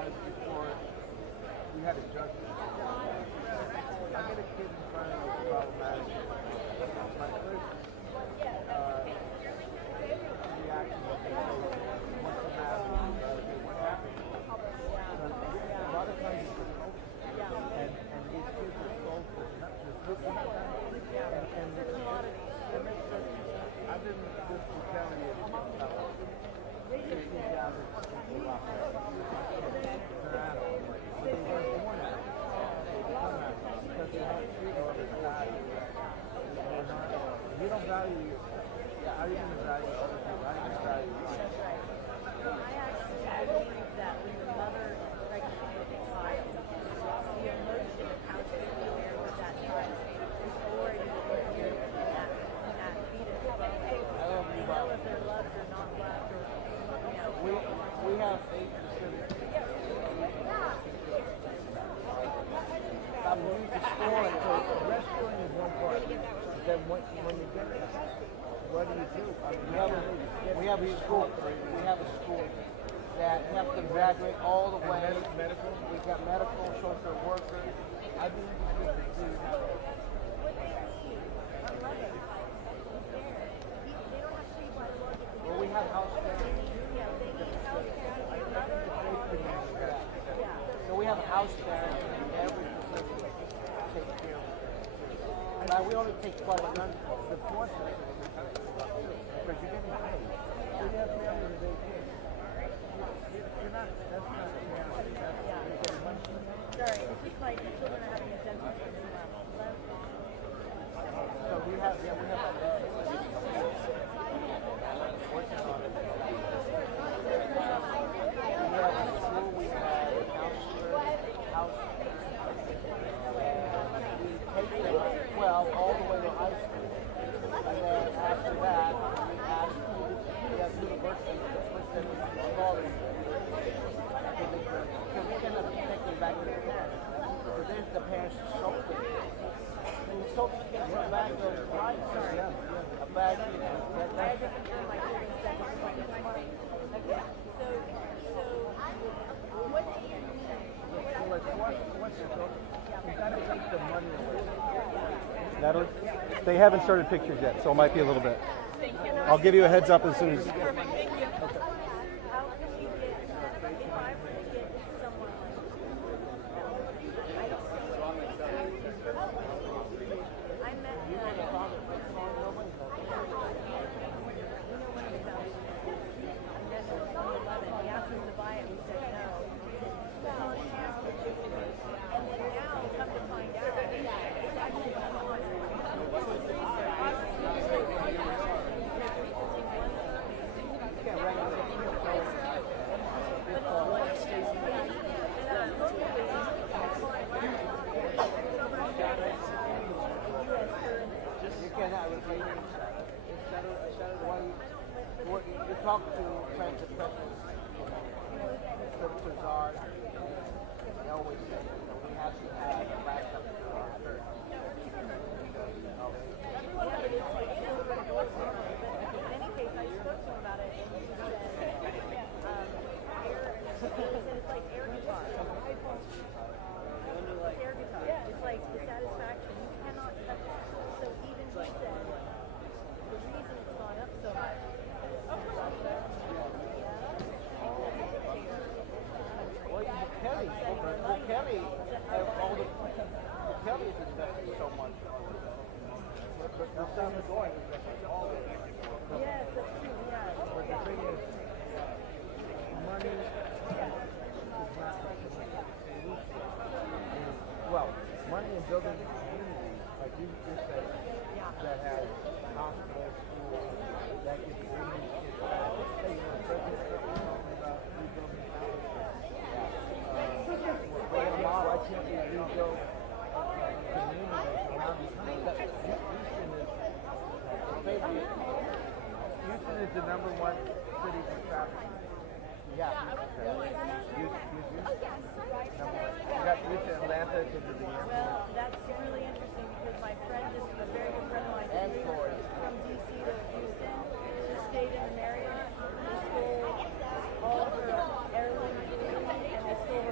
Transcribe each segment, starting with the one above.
before we had a judgment. I get a kid in front of me who's problematic. My first reaction was, what's the matter? What happened? A lot of times it's just culture. And these kids are sold for nothing. And there's a lot of I've been just retaliated about 15 guys in the rock. They weren't born out. Because they don't treat all this value. You don't value how are you going to value other people? How are you going to value life? I actually believe that when your mother is pregnant with a child, the emotion of how she is there with that child is already inherent in that fetus. You know if they're loved or not loved, or we have 8 specific. I'm using the scoring, so rescuing is one part. Then when you get it, what do you do? I mean, we have a school that we have to graduate all the way. Medical? We've got medical, social workers. I'd be interested to see how we have house parents. So we have house parents in every facility to take care of it. Now we only take quite a number. The process is because you're getting paid. So you have families with 8 kids. You're not, that's not reality. You're getting money. Sorry, it's just like the children are having a dental So we have working on it. We have a school, we have a counselor, house we take them 12 all the way to high school. And then after that, we have university that puts them in college. So we end up taking back to the parents. So there's the parents' social. And the social gets a bag of rice. A bag of They haven't started pictures yet, so it might be a little bit. I'll give you a heads up as soon as. You talk to transit specialists, services are, they always say, we have to have a backup for our church. In any case, I spoke to him about it, and he said, it's like air guitar. Air guitar. It's like the satisfaction. You cannot touch it. So even he said, the reason it's gone up so much. Kelly is investing so much. But the sound is going is that all of it. Yes, that's true. Yeah. But the thing is, money is not the solution. Well, money in building a community, like you just said, that has hospitals, schools, that can bring these kids back. Hey, you know, President Trump was talking about rebuilding houses. Why can't we rebuild communities around these houses? Houston is the number 1 city for trafficking. Yeah. Houston. You got Houston, Atlanta, to the Well, that's really interesting because my friend, a very good friend of mine, and Florida, from DC to Houston, just stayed in the Marriott. They stole all of her heirloom food, and they stole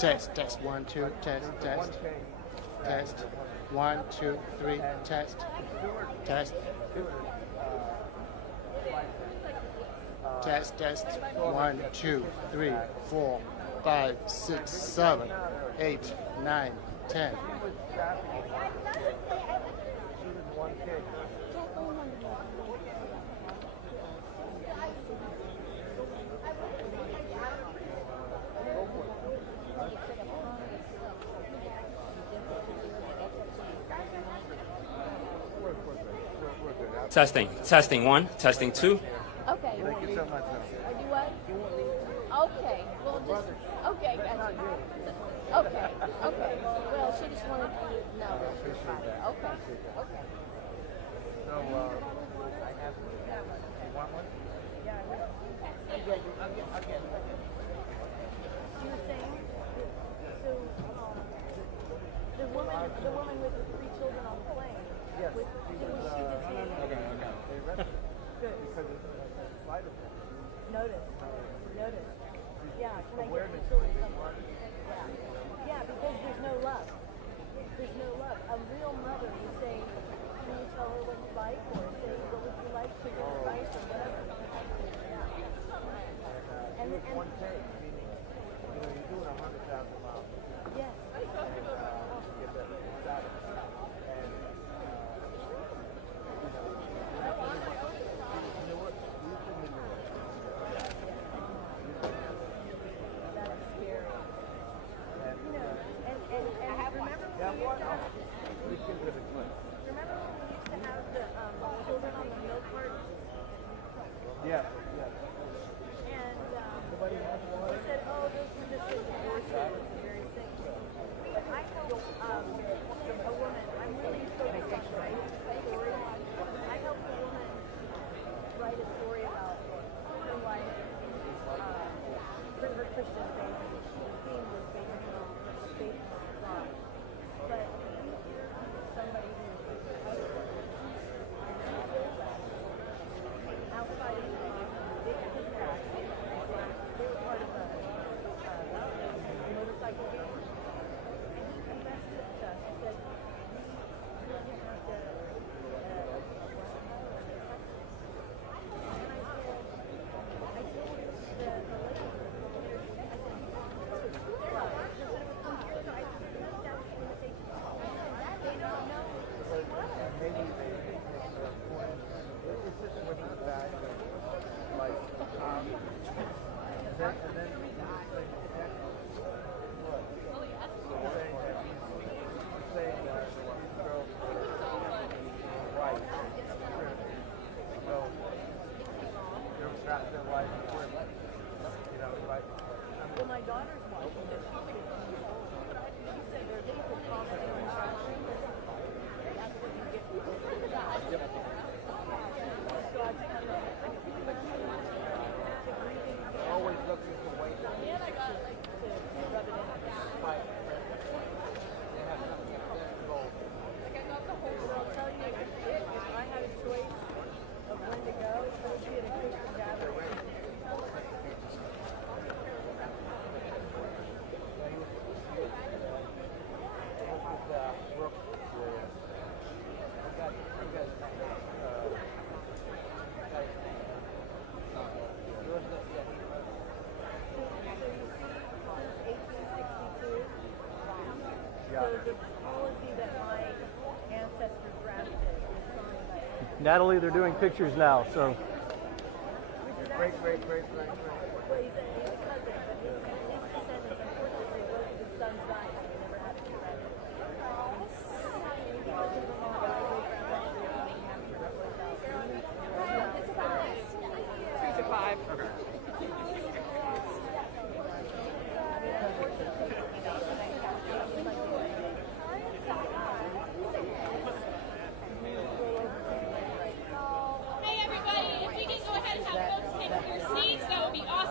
Test, test, 1, 2, test, test, test, 1, 2, 3, test, test, test, test, 1, 2, 3, 4, 5, 6, 7, 8, 9, 10. Testing. Testing 1. Testing 2. Okay. Thank you so much. Or do what? Okay. Well, just okay. Gotcha. Okay. Okay. Well, she just wanted to know that she was fine. Okay. Okay. So, I have. You want one? Yeah, I will. I'll get it. You were saying? So, the woman with the 3 children on the plane. Yes. Was she detained? Okay. They arrested her Good. because it's a flight offense. Notice. Yeah, can I Where get the did children something? Yeah, because there's no love. There's no love. A real mother would say, can you tell her what you like? Or say, what would you like for your advice or whatever? Yeah. And one take, meaning, you're doing 100,000 miles. yes. To get that status. And, That's scary. and And remember when we used to have, these kids live in Flint. remember when we used to have the children on the milk cart? Yes. And they said, oh, those were just divorces and various things. But I helped a woman, I'm really focused on writing a story. I helped a woman write a story about her life, her Christian faith. The theme was based on faith in God. But somebody who outside of they were part of a motorcycle gang. And he confessed it to us. He said, you didn't have to. And I told the lady, I said, they don't know. Maybe they're point. It's just when he's back, like, and then what? So saying that these girls were white. So there was not their life for it. Like. Well, my daughter's watching this. She said there's people Thompson and Thompson. That's what you get from it. So I think Always looking for ways to rub it in. But I'll tell you, if I had a choice of when to go, it would be at a Christian gathering. So the policy that my ancestors drafted is signed by Natalie, they're doing pictures now, so Great. well, he's a cousin, but his descendants unfortunately both of his sons died and they never had a child. Hey everybody, if you can go ahead and have folks take your seats, that would be awesome.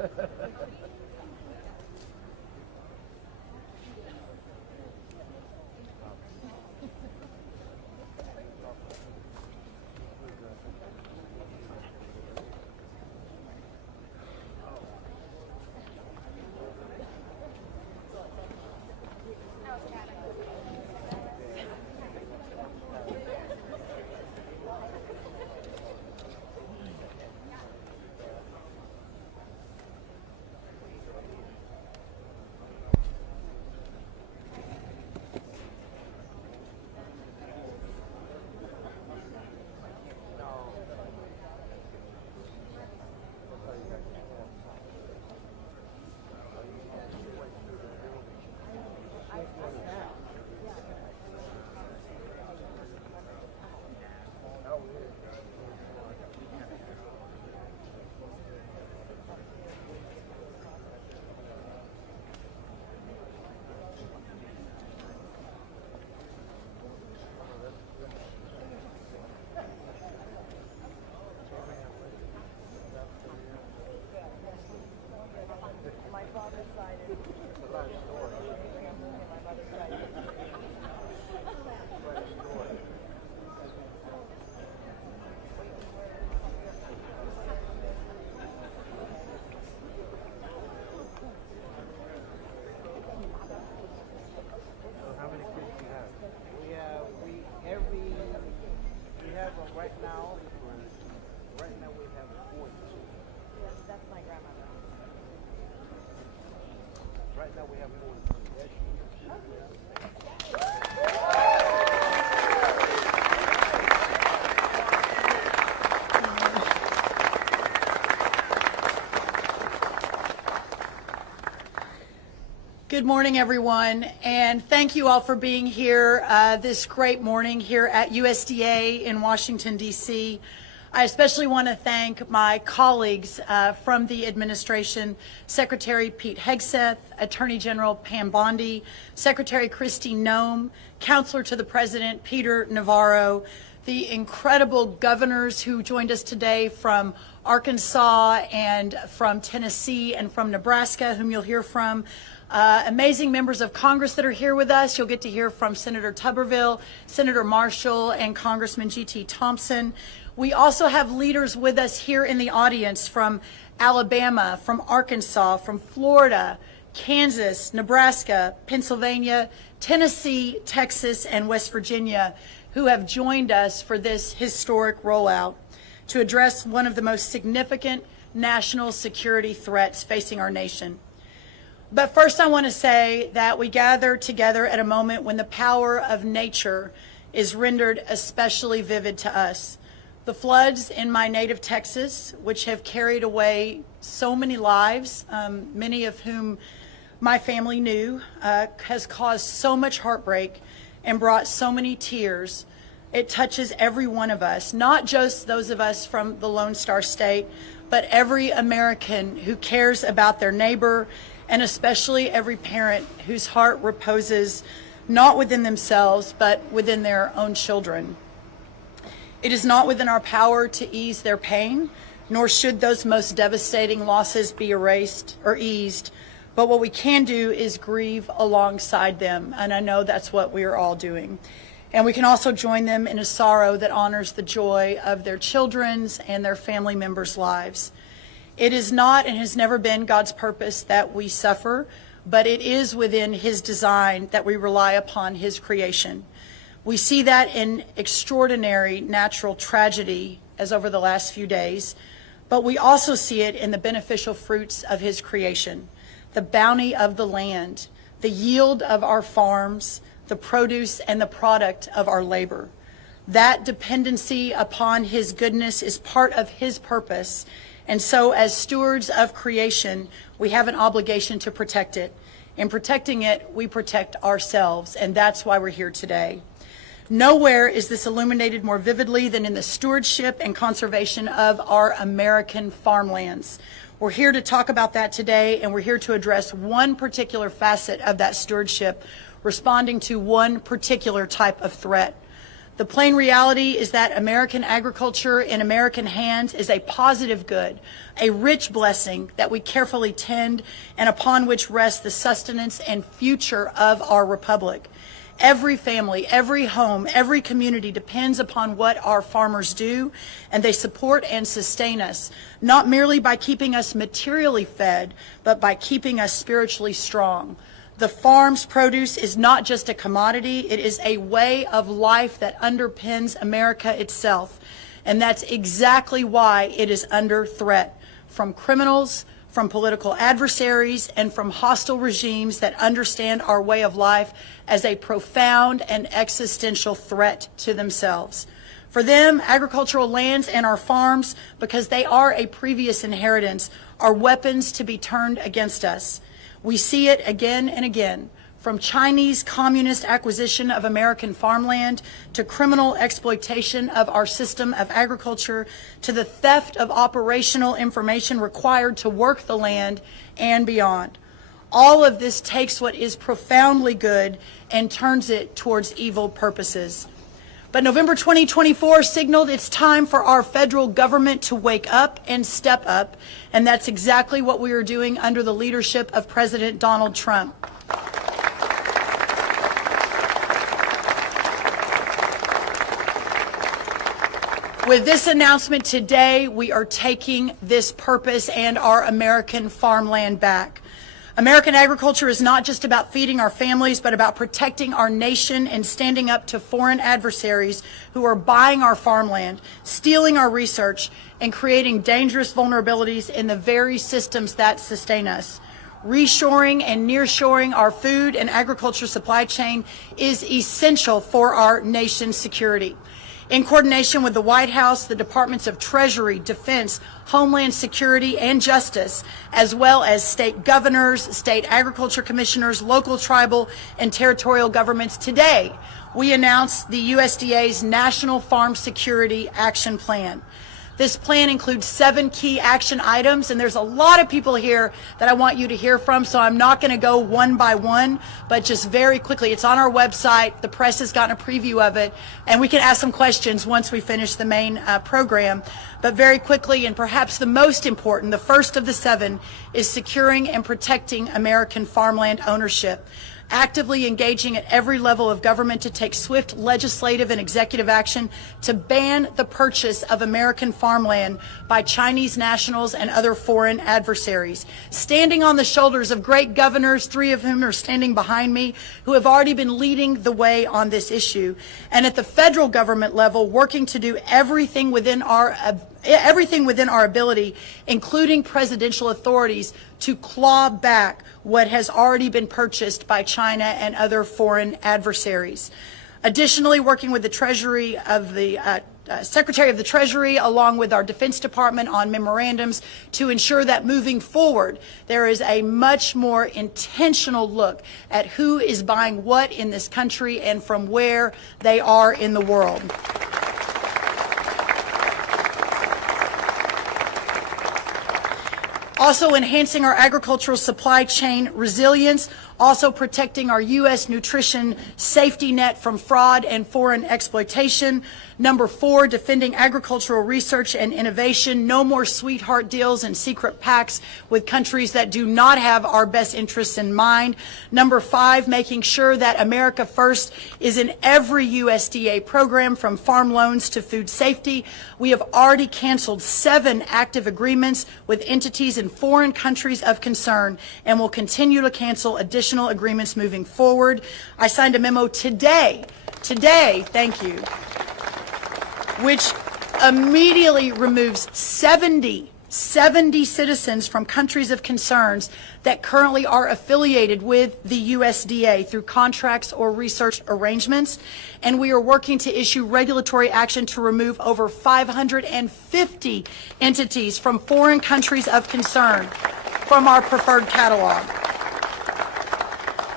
Good morning, everyone, and thank you all for being here this great morning here at USDA in Washington, D.C. I especially want to thank my colleagues from the administration, Secretary Pete Hegseth, Attorney General Pam Bondi, Secretary Kristi Noem, Counselor to the President Peter Navarro, the incredible governors who joined us today from Arkansas and from Tennessee and from Nebraska, whom you'll hear from. Amazing members of Congress that are here with us. You'll get to hear from Senator Tuberville, Senator Marshall, and Congressman G.T. Thompson. We also have leaders with us here in the audience from Alabama, from Arkansas, from Florida, Kansas, Nebraska, Pennsylvania, Tennessee, Texas, and West Virginia, who have joined us for this historic rollout to address one of the most significant national security threats facing our nation. But first, I want to say that we gather together at a moment when the power of nature is rendered especially vivid to us. The floods in my native Texas, which have carried away so many lives, many of whom my family knew, has caused so much heartbreak and brought so many tears. It touches every one of us, not just those of us from the Lone Star State, but every American who cares about their neighbor, and especially every parent whose heart reposes not within themselves, but within their own children. It is not within our power to ease their pain, nor should those most devastating losses be erased or eased, but what we can do is grieve alongside them, and I know that's what we are all doing. And we can also join them in a sorrow that honors the joy of their children's and their family members' lives. It is not and has never been God's purpose that we suffer, but it is within His design that we rely upon His creation. We see that in extraordinary natural tragedy as over the last few days, but we also see it in the beneficial fruits of His creation, the bounty of the land, the yield of our farms, the produce and the product of our labor. That dependency upon His goodness is part of His purpose. And so as stewards of creation, we have an obligation to protect it. In protecting it, we protect ourselves, and that's why we're here today. Nowhere is this illuminated more vividly than in the stewardship and conservation of our American farmlands. We're here to talk about that today, and we're here to address one particular facet of that stewardship, responding to one particular type of threat. The plain reality is that American agriculture in American hands is a positive good, a rich blessing that we carefully tend and upon which rests the sustenance and future of our republic. Every family, every home, every community depends upon what our farmers do, and they support and sustain us, not merely by keeping us materially fed, but by keeping us spiritually strong. The farm's produce is not just a commodity, it is a way of life that underpins America itself. And that's exactly why it is under threat from criminals, from political adversaries, and from hostile regimes that understand our way of life as a profound and existential threat to themselves. For them, agricultural lands and our farms, because they are a previous inheritance, are weapons to be turned against us. We see it again and again, from Chinese communist acquisition of American farmland to criminal exploitation of our system of agriculture to the theft of operational information required to work the land and beyond. All of this takes what is profoundly good and turns it towards evil purposes. But November 2024 signaled it's time for our federal government to wake up and step up, and that's exactly what we are doing under the leadership of President Donald Trump. With this announcement today, we are taking this purpose and our American farmland back. American agriculture is not just about feeding our families, but about protecting our nation and standing up to foreign adversaries who are buying our farmland, stealing our research, and creating dangerous vulnerabilities in the very systems that sustain us. Reshoring and nearshoring our food and agriculture supply chain is essential for our nation's security. In coordination with the White House, the Departments of Treasury, Defense, Homeland Security, and Justice, as well as state governors, state agriculture commissioners, local, tribal, and territorial governments, today we announced the USDA's National Farm Security Action Plan. This plan includes 7 key action items, and there's a lot of people here that I want you to hear from, so I'm not going to go one by one, but just very quickly. It's on our website. The press has gotten a preview of it, and we can ask some questions once we finish the main program. But very quickly, and perhaps the most important, the first of the 7, is securing and protecting American farmland ownership. Actively engaging at every level of government to take swift legislative and executive action to ban the purchase of American farmland by Chinese nationals and other foreign adversaries. Standing on the shoulders of great governors, 3 of whom are standing behind me, who have already been leading the way on this issue. And at the federal government level, working to do everything within our ability, including presidential authorities, to claw back what has already been purchased by China and other foreign adversaries. Additionally, working with the Treasury of the Secretary of the Treasury, along with our Defense Department, on memorandums to ensure that moving forward, there is a much more intentional look at who is buying what in this country and from where they are in the world. Also enhancing our agricultural supply chain resilience, also protecting our U.S. nutrition safety net from fraud and foreign exploitation. Number 4, defending agricultural research and innovation. No more sweetheart deals and secret pacts with countries that do not have our best interests in mind. Number 5, making sure that America First is in every USDA program, from farm loans to food safety. We have already canceled 7 active agreements with entities in foreign countries of concern and will continue to cancel additional agreements moving forward. I signed a memo today, thank you, which immediately removes 70 citizens from countries of concerns that currently are affiliated with the USDA through contracts or research arrangements. And we are working to issue regulatory action to remove over 550 entities from foreign countries of concern from our preferred catalog.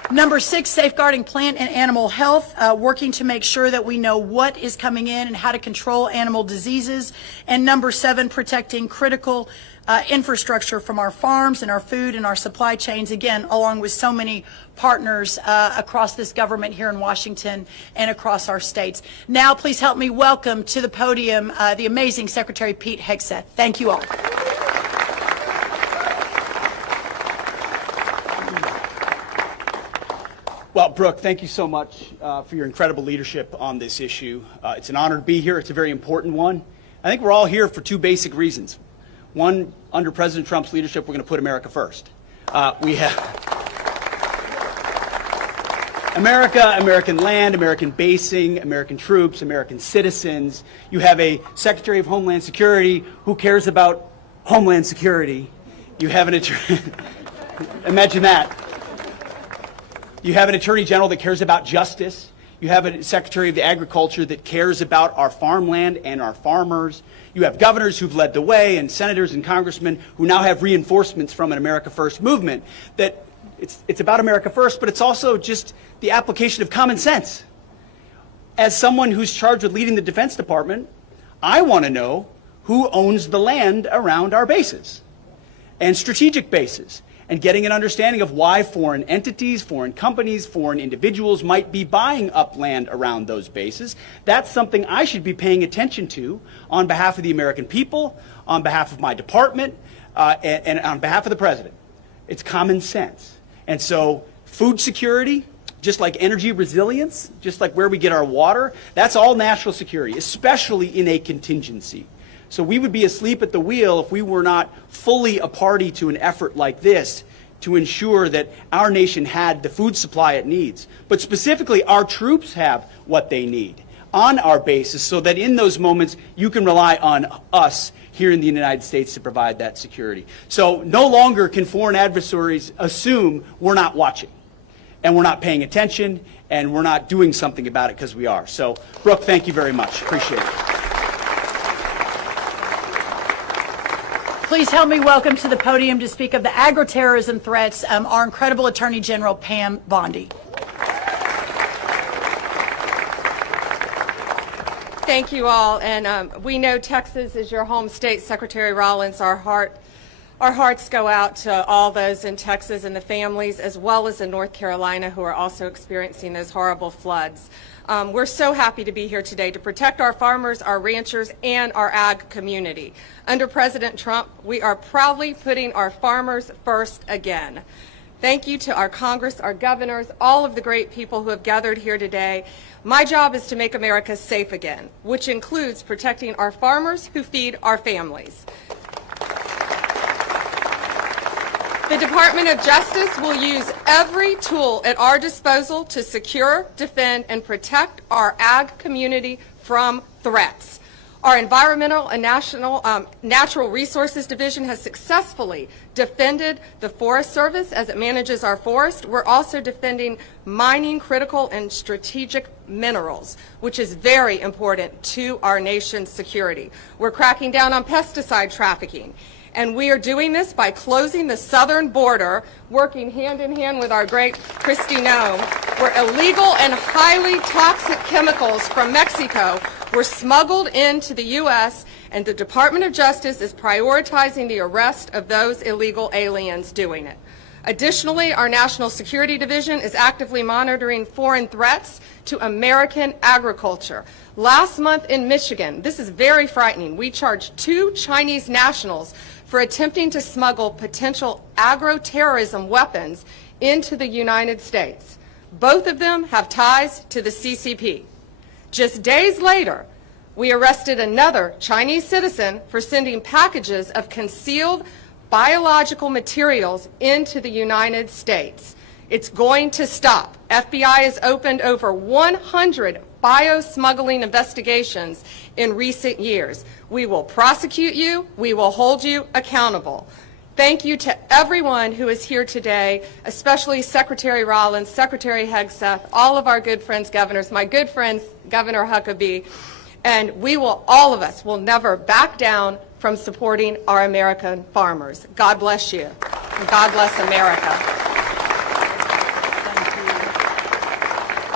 Number 6, safeguarding plant and animal health, working to make sure that we know what is coming in and how to control animal diseases. And number 7, protecting critical infrastructure from our farms and our food and our supply chains, again, along with so many partners across this government here in Washington and across our states. Now, please help me welcome to the podium the amazing Secretary Pete Hegseth. Thank you all. Well, Brooke, thank you so much for your incredible leadership on this issue. It's an honor to be here. It's a very important one. I think we're all here for 2 basic reasons. One, under President Trump's leadership, we're going to put America first. We have America, American land, American basing, American troops, American citizens. You have a Secretary of Homeland Security who cares about Homeland Security. You have an attorney, imagine that. You have an Attorney General that cares about justice. You have a Secretary of Agriculture that cares about our farmland and our farmers. You have governors who've led the way and senators and congressmen who now have reinforcements from an America First movement that it's about America First, but it's also just the application of common sense. As someone who's charged with leading the Defense Department, I want to know who owns the land around our bases and strategic bases, and getting an understanding of why foreign entities, foreign companies, foreign individuals might be buying up land around those bases. That's something I should be paying attention to on behalf of the American people, on behalf of my department, and on behalf of the President. It's common sense. And so food security, just like energy resilience, just like where we get our water, that's all national security, especially in a contingency. So we would be asleep at the wheel if we were not fully a party to an effort like this to ensure that our nation had the food supply it needs. But specifically, our troops have what they need on our bases so that in those moments you can rely on us here in the United States to provide that security. So no longer can foreign adversaries assume we're not watching and we're not paying attention and we're not doing something about it, because we are. So, Brooke, thank you very much. Appreciate it. Please help me welcome to the podium to speak of the agri-terrorism threats our incredible Attorney General Pam Bondi. Thank you all, and we know Texas is your home state, Secretary Rollins. Our hearts go out to all those in Texas and the families, as well as in North Carolina, who are also experiencing those horrible floods. We're so happy to be here today to protect our farmers, our ranchers, and our ag community. Under President Trump, we are proudly putting our farmers first again. Thank you to our Congress, our governors, all of the great people who have gathered here today. My job is to make America safe again, which includes protecting our farmers who feed our families. The Department of Justice will use every tool at our disposal to secure, defend, and protect our ag community from threats. Our Environmental and Natural Resources Division has successfully defended the Forest Service as it manages our forest. We're also defending mining critical and strategic minerals, which is very important to our nation's security. We're cracking down on pesticide trafficking. And we are doing this by closing the southern border, working hand in hand with our great Kristi Noem, where illegal and highly toxic chemicals from Mexico were smuggled into the U.S., and the Department of Justice is prioritizing the arrest of those illegal aliens doing it. Additionally, our National Security Division is actively monitoring foreign threats to American agriculture. Last month in Michigan, this is very frightening, we charged 2 Chinese nationals for attempting to smuggle potential agro-terrorism weapons into the United States. Both of them have ties to the CCP. Just days later, we arrested another Chinese citizen for sending packages of concealed biological materials into the United States. It's going to stop. FBI has opened over 100 bio-smuggling investigations in recent years. We will prosecute you. We will hold you accountable. Thank you to everyone who is here today, especially Secretary Rollins, Secretary Hegseth, all of our good friends governors, my good friend Governor Huckabee, and we will, all of us, will never back down from supporting our American farmers. God bless you, and God bless America. Thank you.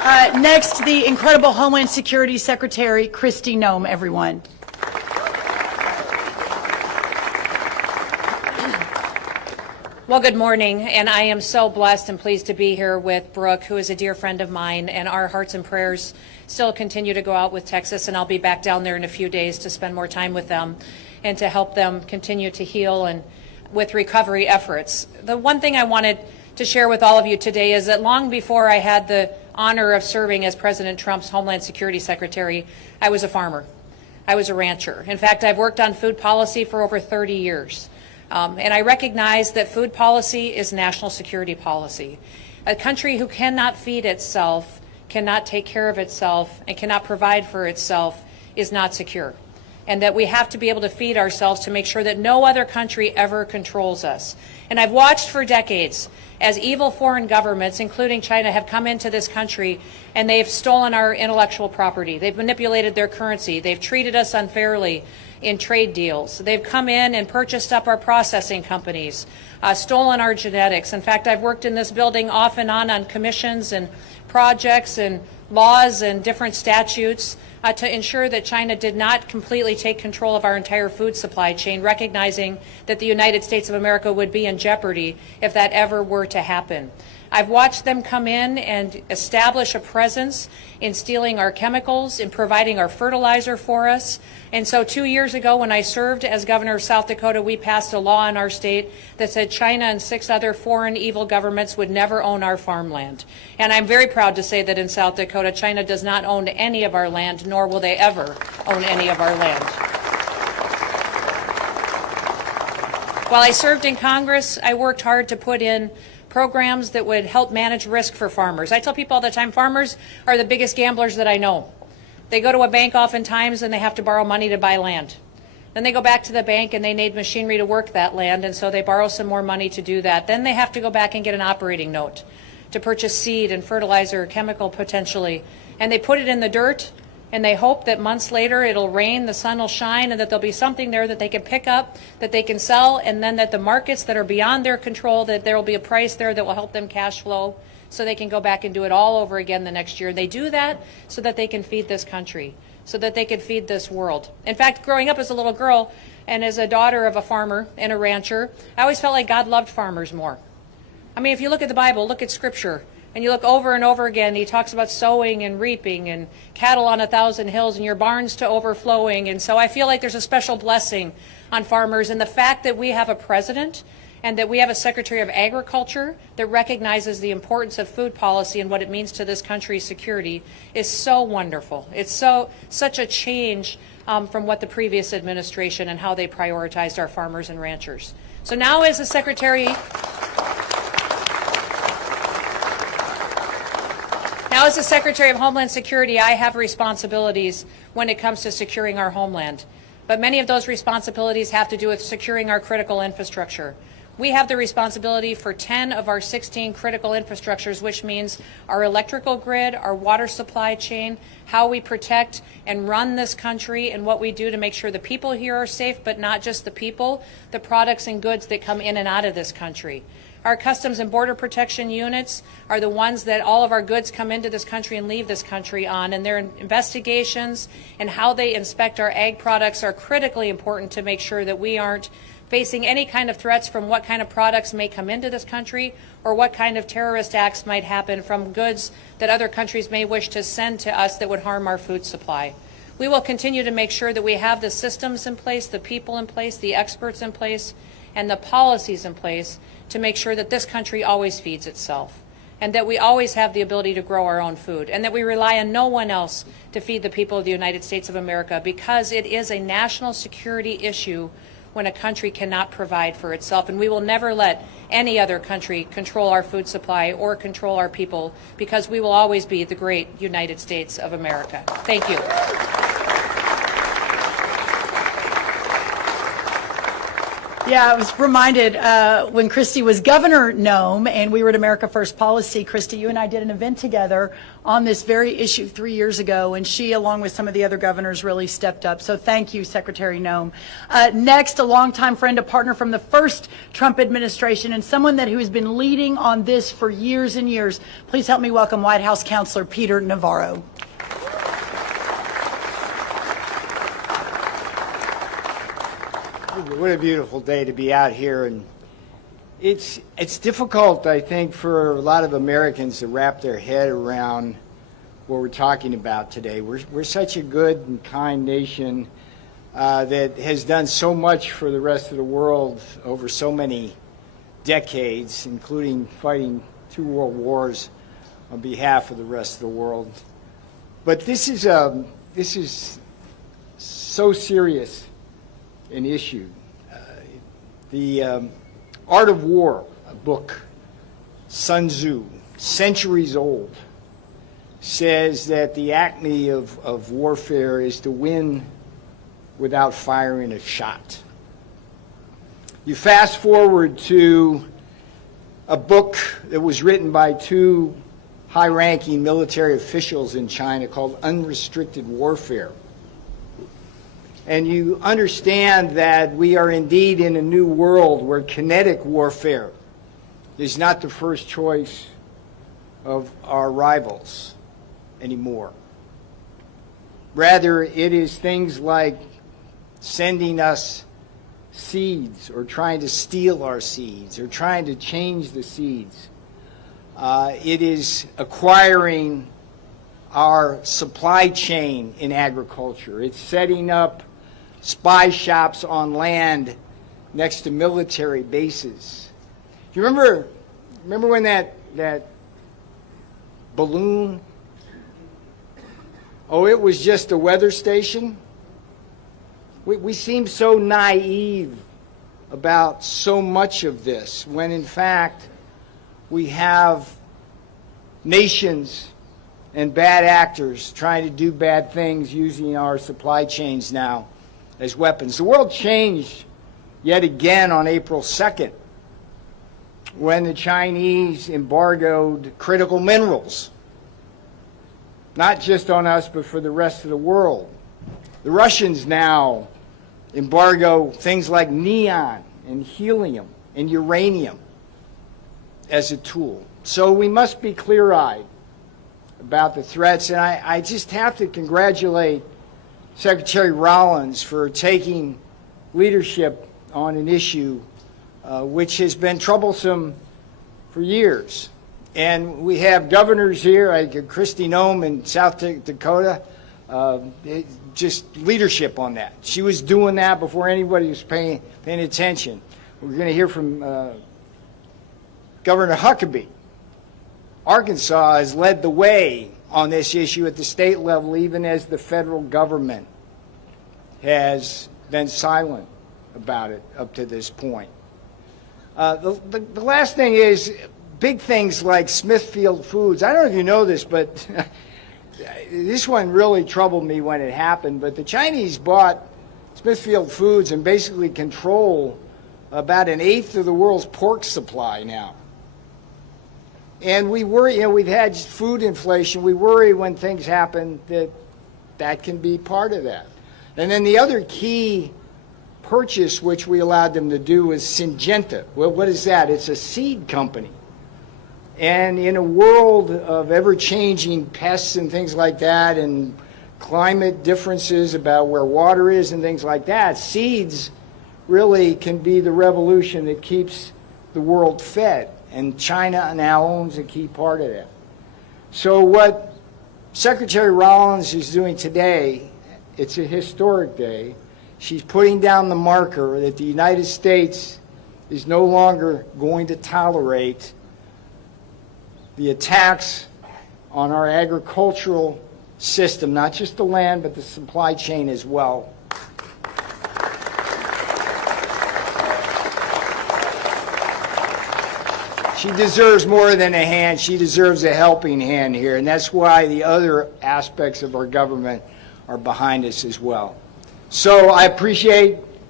Next, the incredible Homeland Security Secretary Kristi Noem, everyone. Well, good morning, and I am so blessed and pleased to be here with Brooke, who is a dear friend of mine, and our hearts and prayers still continue to go out with Texas, and I'll be back down there in a few days to spend more time with them and to help them continue to heal and with recovery efforts. The one thing I wanted to share with all of you today is that long before I had the honor of serving as President Trump's Homeland Security Secretary, I was a farmer. I was a rancher. In fact, I've worked on food policy for over 30 years. And I recognize that food policy is national security policy. A country who cannot feed itself, cannot take care of itself, and cannot provide for itself is not secure. And that we have to be able to feed ourselves to make sure that no other country ever controls us. And I've watched for decades as evil foreign governments, including China, have come into this country and they've stolen our intellectual property. They've manipulated their currency. They've treated us unfairly in trade deals. They've come in and purchased up our processing companies, stolen our genetics. In fact, I've worked in this building off and on commissions and projects and laws and different statutes to ensure that China did not completely take control of our entire food supply chain, recognizing that the United States of America would be in jeopardy if that ever were to happen. I've watched them come in and establish a presence in stealing our chemicals, in providing our fertilizer for us. And so 2 years ago, when I served as governor of South Dakota, we passed a law in our state that said China and 6 other foreign evil governments would never own our farmland. And I'm very proud to say that in South Dakota, China does not own any of our land, nor will they ever own any of our land. While I served in Congress, I worked hard to put in programs that would help manage risk for farmers. I tell people all the time, farmers are the biggest gamblers that I know. They go to a bank oftentimes and they have to borrow money to buy land. Then they go back to the bank and they need machinery to work that land, and so they borrow some more money to do that. Then they have to go back and get an operating note to purchase seed and fertilizer, chemical potentially, and they put it in the dirt and they hope that months later it'll rain, the sun will shine, and that there'll be something there that they can pick up, that they can sell, and then that the markets that are beyond their control, that there will be a price there that will help them cash flow so they can go back and do it all over again the next year. They do that so that they can feed this country, so that they can feed this world. In fact, growing up as a little girl and as a daughter of a farmer and a rancher, I always felt like God loved farmers more. I mean, if you look at the Bible, look at Scripture, and you look over and over again, he talks about sowing and reaping and cattle on 1,000 hills and your barns to overflowing. And so I feel like there's a special blessing on farmers. And the fact that we have a president and that we have a Secretary of Agriculture that recognizes the importance of food policy and what it means to this country's security is so wonderful. It's such a change from what the previous administration and how they prioritized our farmers and ranchers. So now as the Secretary... Now, as the Secretary of Homeland Security, I have responsibilities when it comes to securing our homeland. But many of those responsibilities have to do with securing our critical infrastructure. We have the responsibility for 10 of our 16 critical infrastructures, which means our electrical grid, our water supply chain, how we protect and run this country, and what we do to make sure the people here are safe, but not just the people, the products and goods that come in and out of this country. Our Customs and Border Protection units are the ones that all of our goods come into this country and leave this country on, and their investigations and how they inspect our ag products are critically important to make sure that we aren't facing any kind of threats from what kind of products may come into this country or what kind of terrorist acts might happen from goods that other countries may wish to send to us that would harm our food supply. We will continue to make sure that we have the systems in place, the people in place, the experts in place, and the policies in place to make sure that this country always feeds itself, and that we always have the ability to grow our own food, and that we rely on no one else to feed the people of the United States of America, because it is a national security issue when a country cannot provide for itself. And we will never let any other country control our food supply or control our people, because we will always be the great United States of America. Thank you. Yeah, I was reminded when Kristi was Governor Gnome and we were at America First Policy, Kristi, you and I did an event together on this very issue 3 years ago, and she, along with some of the other governors, really stepped up. So thank you, Secretary Gnome. Next, a longtime friend, a partner from the first Trump administration, and someone who has been leading on this for years and years. Please help me welcome White House Counselor Peter Navarro. What a beautiful day to be out here, and it's difficult, I think, for a lot of Americans to wrap their head around what we're talking about today. We're such a good and kind nation that has done so much for the rest of the world over so many decades, including fighting 2 world wars on behalf of the rest of the world. But this is so serious an issue. The Art of War, a book, Sun Tzu, centuries old, says that the acme of warfare is to win without firing a shot. You fast forward to a book that was written by 2 high-ranking military officials in China called Unrestricted Warfare. And you understand that we are indeed in a new world where kinetic warfare is not the first choice of our rivals anymore. Rather, it is things like sending us seeds or trying to steal our seeds or trying to change the seeds. It is acquiring our supply chain in agriculture. It's setting up spy shops on land next to military bases. Do you remember when that balloon, it was just a weather station? We seem so naive about so much of this, when in fact we have nations and bad actors trying to do bad things using our supply chains now as weapons. The world changed yet again on April 2nd when the Chinese embargoed critical minerals, not just on us but for the rest of the world. The Russians now embargo things like neon and helium and uranium as a tool. So we must be clear-eyed about the threats, and I just have to congratulate Secretary Rollins for taking leadership on an issue which has been troublesome for years. And we have governors here, like Kristi Noem in South Dakota, just leadership on that. She was doing that before anybody was paying attention. We're going to hear from Governor Huckabee. Arkansas has led the way on this issue at the state level, even as the federal government has been silent about it up to this point. The last thing is big things like Smithfield Foods. I don't know if you know this, but this one really troubled me when it happened. But the Chinese bought Smithfield Foods and basically control about 1/8 of the world's pork supply now. And we worry, we've had food inflation. We worry when things happen that can be part of that. And then the other key purchase which we allowed them to do is Syngenta. Well, what is that? It's a seed company. And in a world of ever-changing pests and things like that, and climate differences about where water is and things like that, seeds really can be the revolution that keeps the world fed. And China now owns a key part of that. So what Secretary Rollins is doing today, it's a historic day. She's putting down the marker that the United States is no longer going to tolerate the attacks on our agricultural system, not just the land, but the supply chain as well. She deserves more than a hand. She deserves a helping hand here, and that's why the other aspects of our government are behind us as well. So I appreciate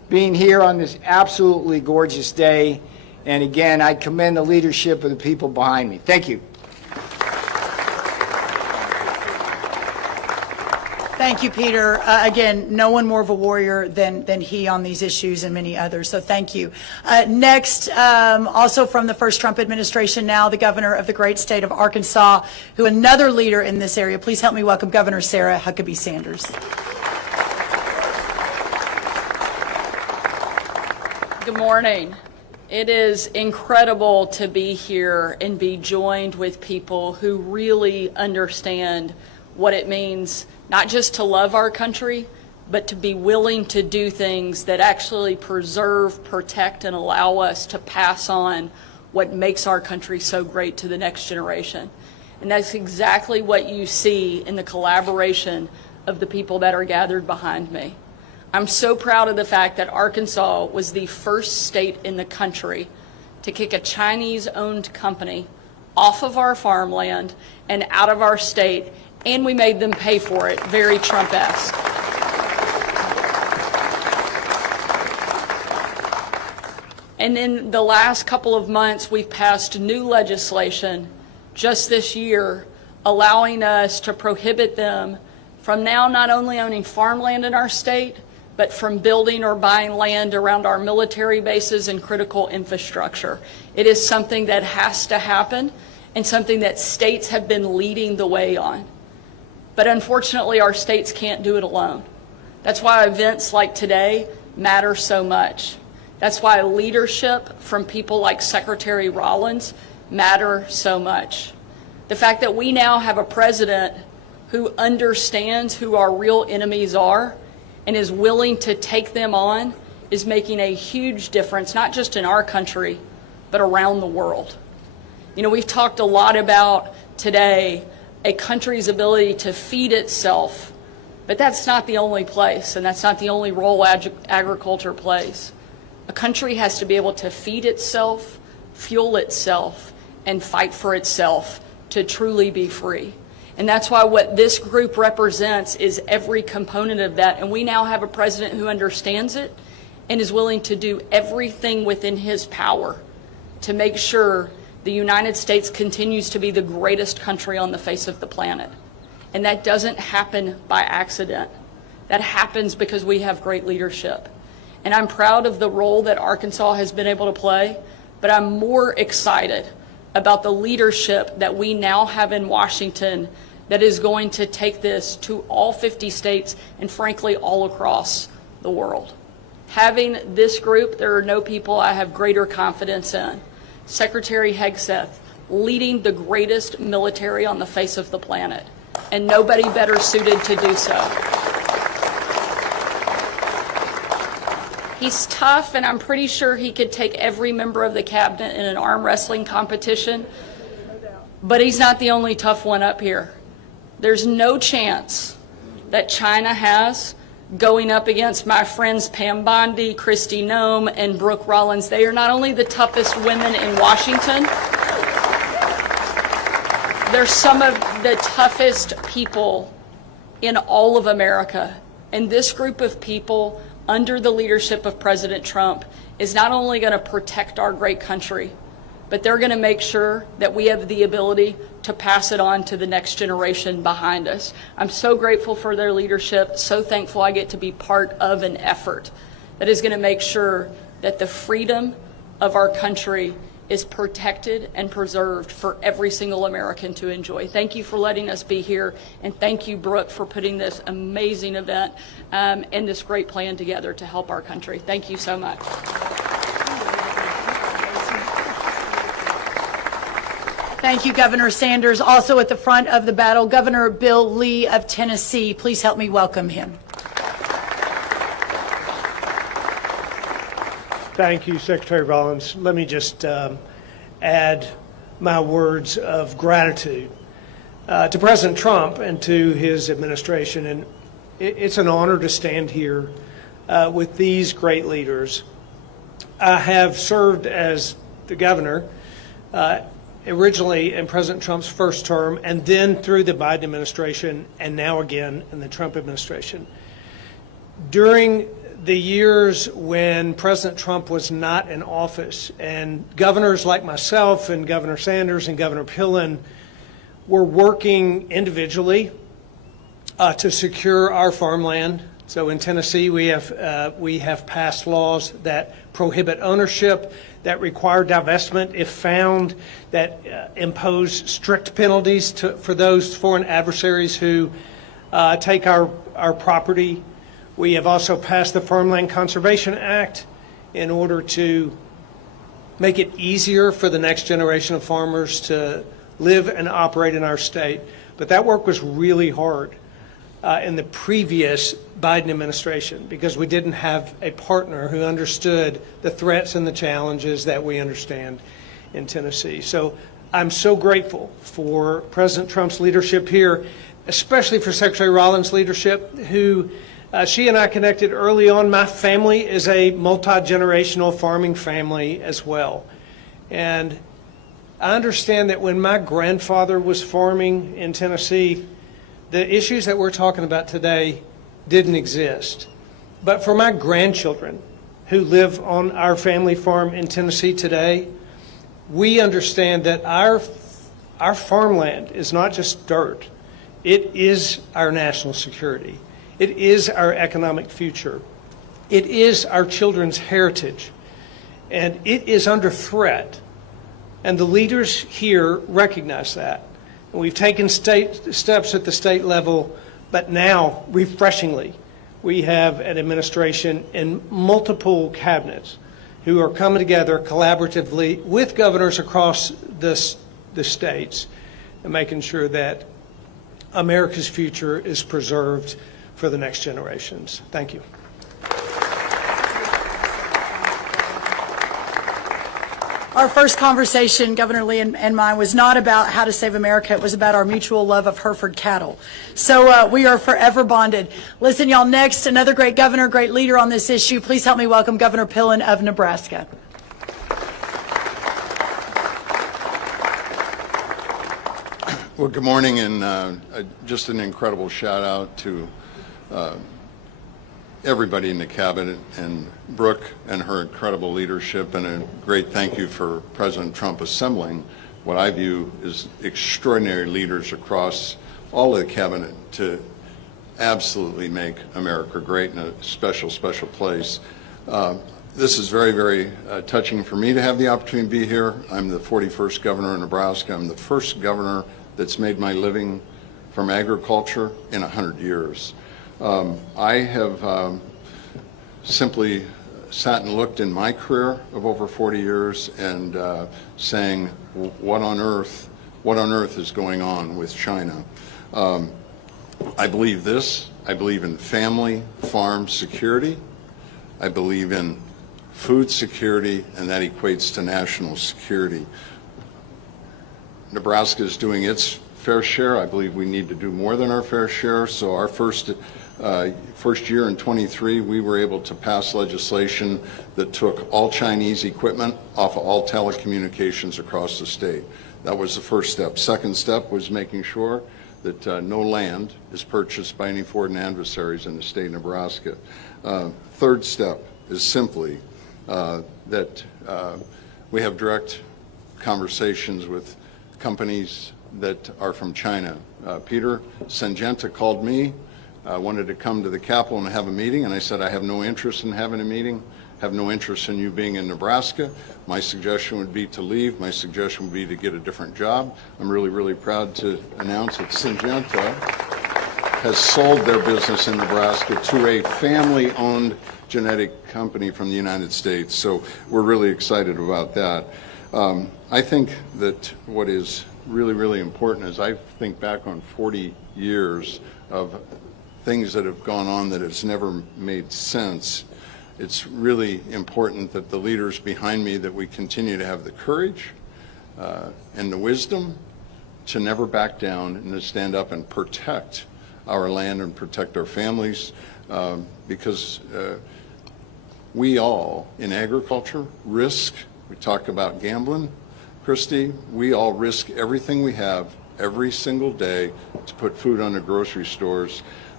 being here on this absolutely gorgeous day. And again, I commend the leadership of the people behind me. Thank you. Thank you, Peter. Again, no one more of a warrior than he on these issues and many others, so thank you. Next, also from the first Trump administration now, the governor of the great state of Arkansas, who another leader in this area. Please help me welcome Governor Sarah Huckabee Sanders. Good morning. It is incredible to be here and be joined with people who really understand what it means not just to love our country, but to be willing to do things that actually preserve, protect, and allow us to pass on what makes our country so great to the next generation. And that's exactly what you see in the collaboration of the people that are gathered behind me. I'm so proud of the fact that Arkansas was the first state in the country to kick a Chinese-owned company off of our farmland and out of our state, and we made them pay for it, very Trump-esque. And in the last couple of months, we've passed new legislation just this year allowing us to prohibit them from now not only owning farmland in our state, but from building or buying land around our military bases and critical infrastructure. It is something that has to happen and something that states have been leading the way on. But unfortunately, our states can't do it alone. That's why events like today matter so much. That's why leadership from people like Secretary Rollins matter so much. The fact that we now have a president who understands who our real enemies are and is willing to take them on is making a huge difference, not just in our country, but around the world. You know, we've talked a lot about today a country's ability to feed itself, but that's not the only place, and that's not the only role agriculture plays. A country has to be able to feed itself, fuel itself, and fight for itself to truly be free. And that's why what this group represents is every component of that. And we now have a president who understands it and is willing to do everything within his power to make sure the United States continues to be the greatest country on the face of the planet. And that doesn't happen by accident. That happens because we have great leadership. And I'm proud of the role that Arkansas has been able to play, but I'm more excited about the leadership that we now have in Washington that is going to take this to all 50 states and frankly all across the world. Having this group, there are no people I have greater confidence in. Secretary Hegseth leading the greatest military on the face of the planet, and nobody better suited to do so. He's tough, and I'm pretty sure he could take every member of the cabinet in an arm wrestling competition, but he's not the only tough one up here. There's no chance that China has going up against my friends Pam Bondi, Kristi Noem, and Brooke Rollins. They are not only the toughest women in Washington, they're some of the toughest people in all of America. And this group of people, under the leadership of President Trump, is not only going to protect our great country, but they're going to make sure that we have the ability to pass it on to the next generation behind us. I'm so grateful for their leadership, so thankful I get to be part of an effort that is going to make sure that the freedom of our country is protected and preserved for every single American to enjoy. Thank you for letting us be here, and thank you, Brooke, for putting this amazing event and this great plan together to help our country. Thank you so much. Thank you, Governor Sanders. Also at the front of the battle, Governor Bill Lee of Tennessee. Please help me welcome him. Thank you, Secretary Rollins. Let me just add my words of gratitude to President Trump and to his administration. And it's an honor to stand here with these great leaders. I have served as the governor originally in President Trump's first term, and then through the Biden administration, and now again in the Trump administration. During the years when President Trump was not in office, and governors like myself and Governor Sanders and Governor Pillen were working individually to secure our farmland. So in Tennessee, we have passed laws that prohibit ownership, that require divestment if found, that impose strict penalties for those foreign adversaries who take our property. We have also passed the Farmland Conservation Act in order to make it easier for the next generation of farmers to live and operate in our state. But that work was really hard in the previous Biden administration because we didn't have a partner who understood the threats and the challenges that we understand in Tennessee. So I'm so grateful for President Trump's leadership here, especially for Secretary Rollins' leadership, who she and I connected early on. My family is a multi-generational farming family as well. And I understand that when my grandfather was farming in Tennessee, the issues that we're talking about today didn't exist. But for my grandchildren who live on our family farm in Tennessee today, we understand that our farmland is not just dirt. It is our national security. It is our economic future. It is our children's heritage. And it is under threat. And the leaders here recognize that. And we've taken steps at the state level, but now, refreshingly, we have an administration and multiple cabinets who are coming together collaboratively with governors across the states and making sure that America's future is preserved for the next generations. Thank you. Our first conversation, Governor Lee and mine, was not about how to save America. It was about our mutual love of Hereford cattle. So we are forever bonded. Listen, y'all, next, another great governor, great leader on this issue. Please help me welcome Governor Pillen of Nebraska. Well, good morning, and just an incredible shout out to everybody in the cabinet and Brooke and her incredible leadership, and a great thank you for President Trump assembling what I view as extraordinary leaders across all of the cabinet to absolutely make America great in a special, special place. This is very, very touching for me to have the opportunity to be here. I'm the 41st governor of Nebraska. I'm the first governor that's made my living from agriculture in 100 years. I have simply sat and looked in my career of over 40 years and saying, what on earth is going on with China? I believe this. I believe in family farm security. I believe in food security, and that equates to national security. Nebraska is doing its fair share. I believe we need to do more than our fair share. So our first year in 23, we were able to pass legislation that took all Chinese equipment off of all telecommunications across the state. That was the first step. Second step was making sure that no land is purchased by any foreign adversaries in the state of Nebraska. Third step is simply that we have direct conversations with companies that are from China. Peter Syngenta called me, wanted to come to the Capitol and have a meeting, and I said, I have no interest in having a meeting, have no interest in you being in Nebraska. My suggestion would be to leave. My suggestion would be to get a different job. I'm really, really proud to announce that Syngenta has sold their business in Nebraska to a family-owned genetic company from the United States. So we're really excited about that. I think that what is really, really important is I think back on 40 years of things that have gone on that has never made sense. It's really important that the leaders behind me, that we continue to have the courage and the wisdom to never back down and to stand up and protect our land and protect our families, because we all in agriculture risk. We talk about gambling, Kristi. We all risk everything we have every single day to put food on the grocery stores.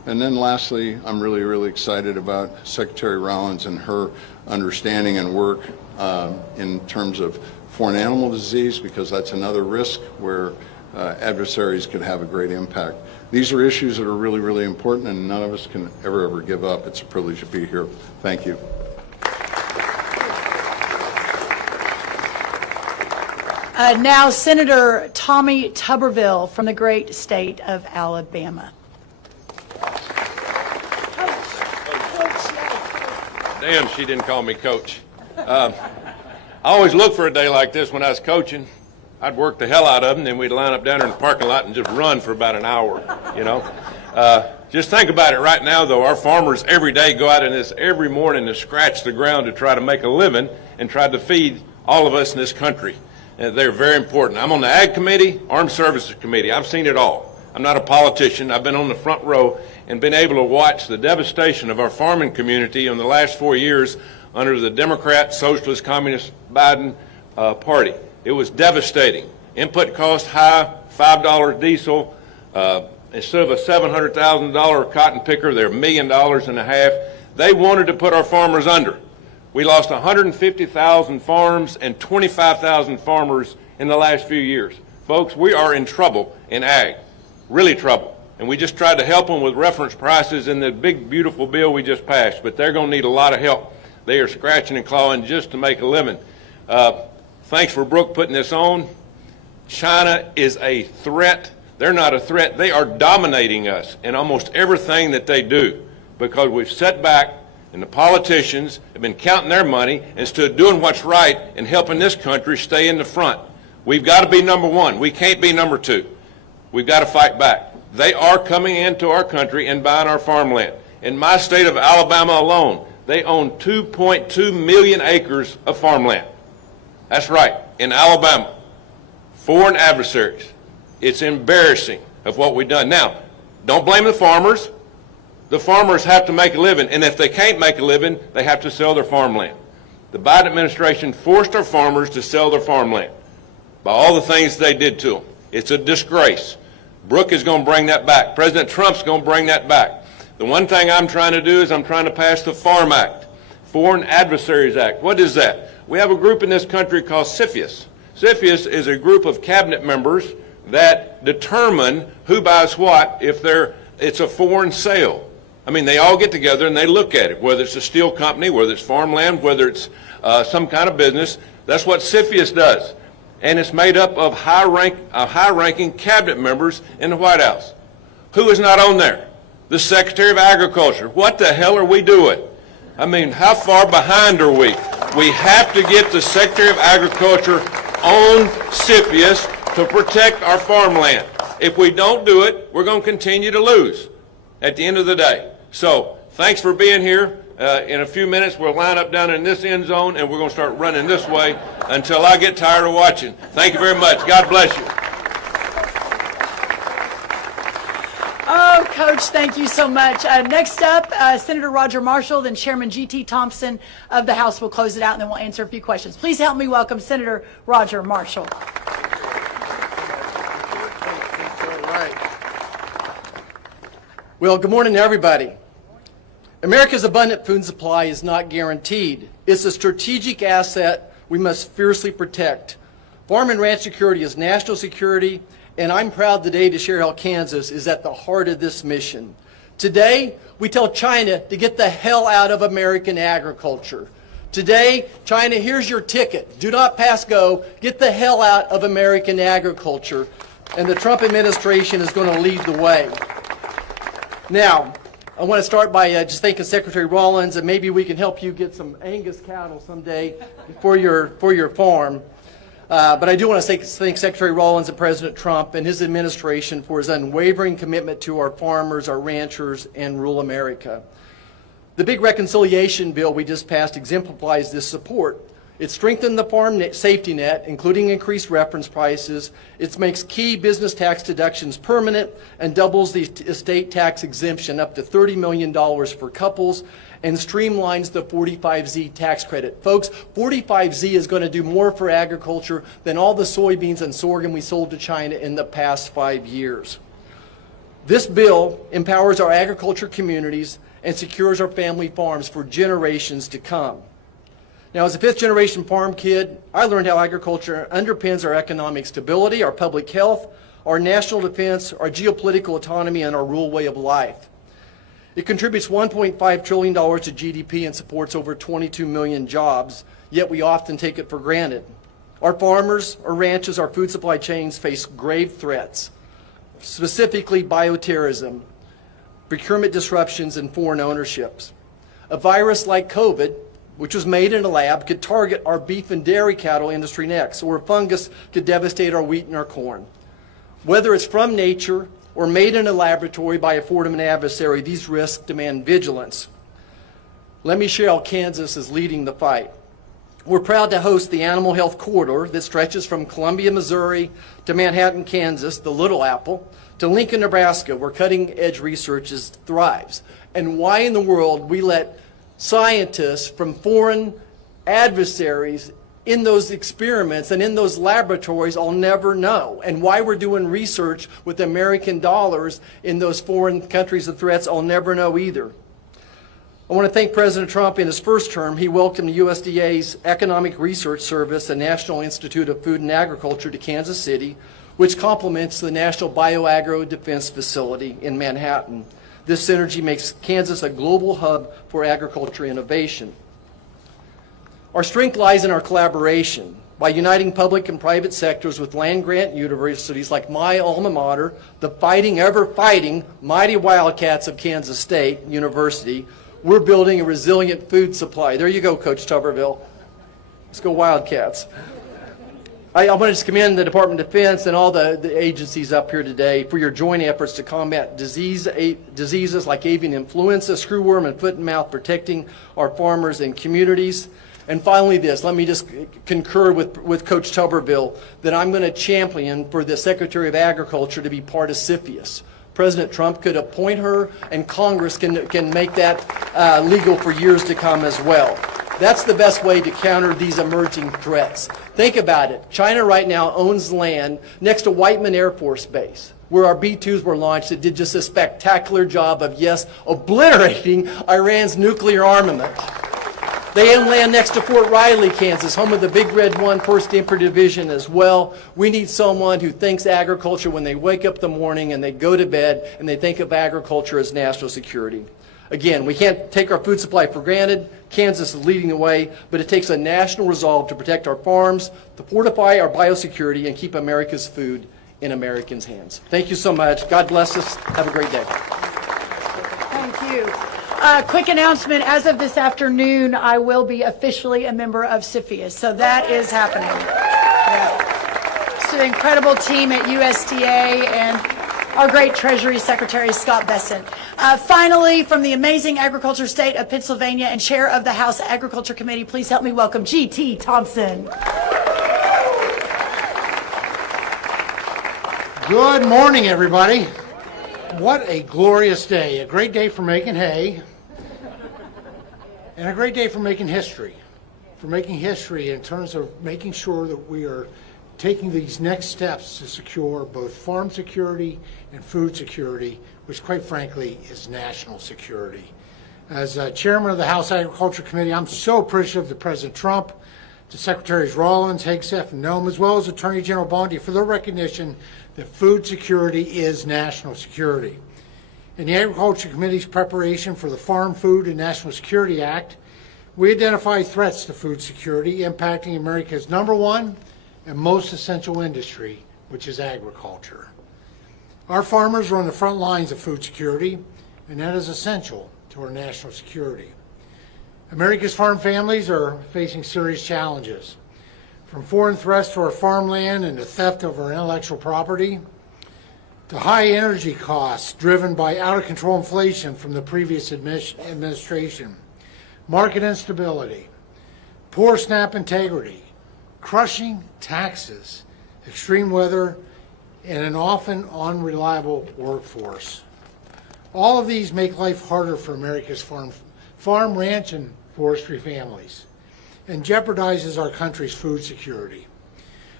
And then lastly, I'm really, really excited about Secretary Rollins and her understanding and work in terms of foreign animal disease, because that's another risk where adversaries could have a great impact. These are issues that are really, really important, and none of us can ever give up. It's a privilege to be here. Thank you. Now, Senator Tommy Tuberville from the great state of Alabama. Damn, she didn't call me coach. I always look for a day like this when I was coaching. I'd work the hell out of them, then we'd line up down there in the parking lot and just run for about an hour, you know. Just think about it right now, though. Our farmers every day go out in this every morning to scratch the ground to try to make a living and try to feed all of us in this country. They're very important. I'm on the Ag Committee, Armed Services Committee. I've seen it all. I'm not a politician. I've been on the front row and been able to watch the devastation of our farming community in the last 4 years under the Democrat, Socialist, Communist Biden party. It was devastating. Input cost high, $5 diesel. Instead of a $700,000 cotton picker, they're $1.5 million. They wanted to put our farmers under. We lost 150,000 farms and 25,000 farmers in the last few years. Folks, we are in trouble in ag, really trouble. And we just tried to help them with reference prices in the big, beautiful bill we just passed, but they're going to need a lot of help. They are scratching and clawing just to make a living. Thanks for Brooke putting this on. China is a threat. They're not a threat. They are dominating us in almost everything that they do, because we've set back and the politicians have been counting their money instead of doing what's right and helping this country stay in the front. We've got to be number one. We can't be number two. We've got to fight back. They are coming into our country and buying our farmland. In my state of Alabama alone, they own 2.2 million acres of farmland. That's right, in Alabama. Foreign adversaries. It's embarrassing of what we've done. Now, don't blame the farmers. The farmers have to make a living, and if they can't make a living, they have to sell their farmland. The Biden administration forced our farmers to sell their farmland by all the things they did to them. It's a disgrace. Brooke is going to bring that back. President Trump's going to bring that back. The one thing I'm trying to do is I'm trying to pass the Farm Act, Foreign Adversaries Act. What is that? We have a group in this country called CFIUS. CFIUS is a group of cabinet members that determine who buys what if it's a foreign sale. I mean, they all get together and they look at it, whether it's a steel company, whether it's farmland, whether it's some kind of business. That's what CFIUS does. And it's made up of high-ranking cabinet members in the White House. Who is not on there? The Secretary of Agriculture. What the hell are we doing? I mean, how far behind are we? We have to get the Secretary of Agriculture on CFIUS to protect our farmland. If we don't do it, we're going to continue to lose at the end of the day. So thanks for being here. In a few minutes, we'll line up down in this end zone, and we're going to start running this way until I get tired of watching. Thank you very much. God bless you. Oh, Coach, thank you so much. Next up, Senator Roger Marshall, then Chairman G.T. Thompson of the House will close it out, and then we'll answer a few questions. Please help me welcome Senator Roger Marshall. Well, good morning to everybody. America's abundant food supply is not guaranteed. It's a strategic asset we must fiercely protect. Farm and ranch security is national security, and I'm proud today to share how Kansas is at the heart of this mission. Today, we tell China to get the hell out of American agriculture. Today, China, here's your ticket. Do not pass go. Get the hell out of American agriculture. And the Trump administration is going to lead the way. Now, I want to start by just thanking Secretary Rollins, and maybe we can help you get some Angus cattle someday for your farm. But I do want to thank Secretary Rollins and President Trump and his administration for his unwavering commitment to our farmers, our ranchers, and rural America. The big reconciliation bill we just passed exemplifies this support. It strengthened the farm safety net, including increased reference prices. It makes key business tax deductions permanent and doubles the estate tax exemption up to $30 million for couples and streamlines the 45Z tax credit. Folks, 45Z is going to do more for agriculture than all the soybeans and sorghum we sold to China in the past 5 years. This bill empowers our agriculture communities and secures our family farms for generations to come. Now, as a fifth-generation farm kid, I learned how agriculture underpins our economic stability, our public health, our national defense, our geopolitical autonomy, and our rural way of life. It contributes $1.5 trillion to GDP and supports over 22 million jobs, yet we often take it for granted. Our farmers, our ranches, our food supply chains face grave threats, specifically bioterrorism, procurement disruptions, and foreign ownerships. A virus like COVID, which was made in a lab, could target our beef and dairy cattle industry next, or a fungus could devastate our wheat and our corn. Whether it's from nature or made in a laboratory by a foreign adversary, these risks demand vigilance. Let me share how Kansas is leading the fight. We're proud to host the Animal Health Corridor that stretches from Columbia, Missouri to Manhattan, Kansas, the Little Apple, to Lincoln, Nebraska, where cutting-edge research thrives. And why in the world we let scientists from foreign adversaries in those experiments and in those laboratories, I'll never know. And why we're doing research with American dollars in those foreign countries of threats, I'll never know either. I want to thank President Trump. In his first term, he welcomed USDA's Economic Research Service and National Institute of Food and Agriculture to Kansas City, which complements the National Bioagro Defense Facility in Manhattan. This synergy makes Kansas a global hub for agriculture innovation. Our strength lies in our collaboration. By uniting public and private sectors with land-grant universities like my alma mater, the fighting, ever-fighting, mighty Wildcats of Kansas State University, we're building a resilient food supply. There you go, Coach Tuberville. Let's go Wildcats. I want to just commend the Department of Defense and all the agencies up here today for your joint efforts to combat diseases like avian influenza, screwworm, and foot and mouth, protecting our farmers and communities. And finally this, let me just concur with Coach Tuberville that I'm going to champion for the Secretary of Agriculture to be part of CFIUS. President Trump could appoint her, and Congress can make that legal for years to come as well. That's the best way to counter these emerging threats. Think about it. China right now owns land next to Whiteman Air Force Base, where our B-2s were launched that did just a spectacular job of, yes, obliterating Iran's nuclear armament. They own land next to Fort Riley, Kansas, home of the Big Red 1 1st Infantry Division as well. We need someone who thinks agriculture when they wake up in the morning and they go to bed and they think of agriculture as national security. Again, we can't take our food supply for granted. Kansas is leading the way, but it takes a national resolve to protect our farms, to fortify our biosecurity, and keep America's food in Americans' hands. Thank you so much. God bless us. Have a great day. Thank you. Quick announcement, as of this afternoon, I will be officially a member of CFIUS, so that is happening. Yeah. It's an incredible team at USDA and our great Treasury Secretary, Scott Bessent. Finally, from the amazing agriculture state of Pennsylvania and chair of the House Agriculture Committee, please help me welcome G.T. Thompson. Good morning, everybody. What a glorious day. A great day for making hay. And a great day for making history. For making history in terms of making sure that we are taking these next steps to secure both farm security and food security, which quite frankly is national security. As chairman of the House Agriculture Committee, I'm so appreciative to President Trump, to Secretaries Rollins, Hegseth, and Gnome, as well as Attorney General Bondi for their recognition that food security is national security. In the Agriculture Committee's preparation for the Farm, Food, and National Security Act, we identified threats to food security impacting America's #1 and most essential industry, which is agriculture. Our farmers are on the front lines of food security, and that is essential to our national security. America's farm families are facing serious challenges, from foreign threats to our farmland and the theft of our intellectual property, to high energy costs driven by out-of-control inflation from the previous administration, market instability, poor SNAP integrity, crushing taxes, extreme weather, and an often unreliable workforce. All of these make life harder for America's farm, ranch, and forestry families, and jeopardizes our country's food security.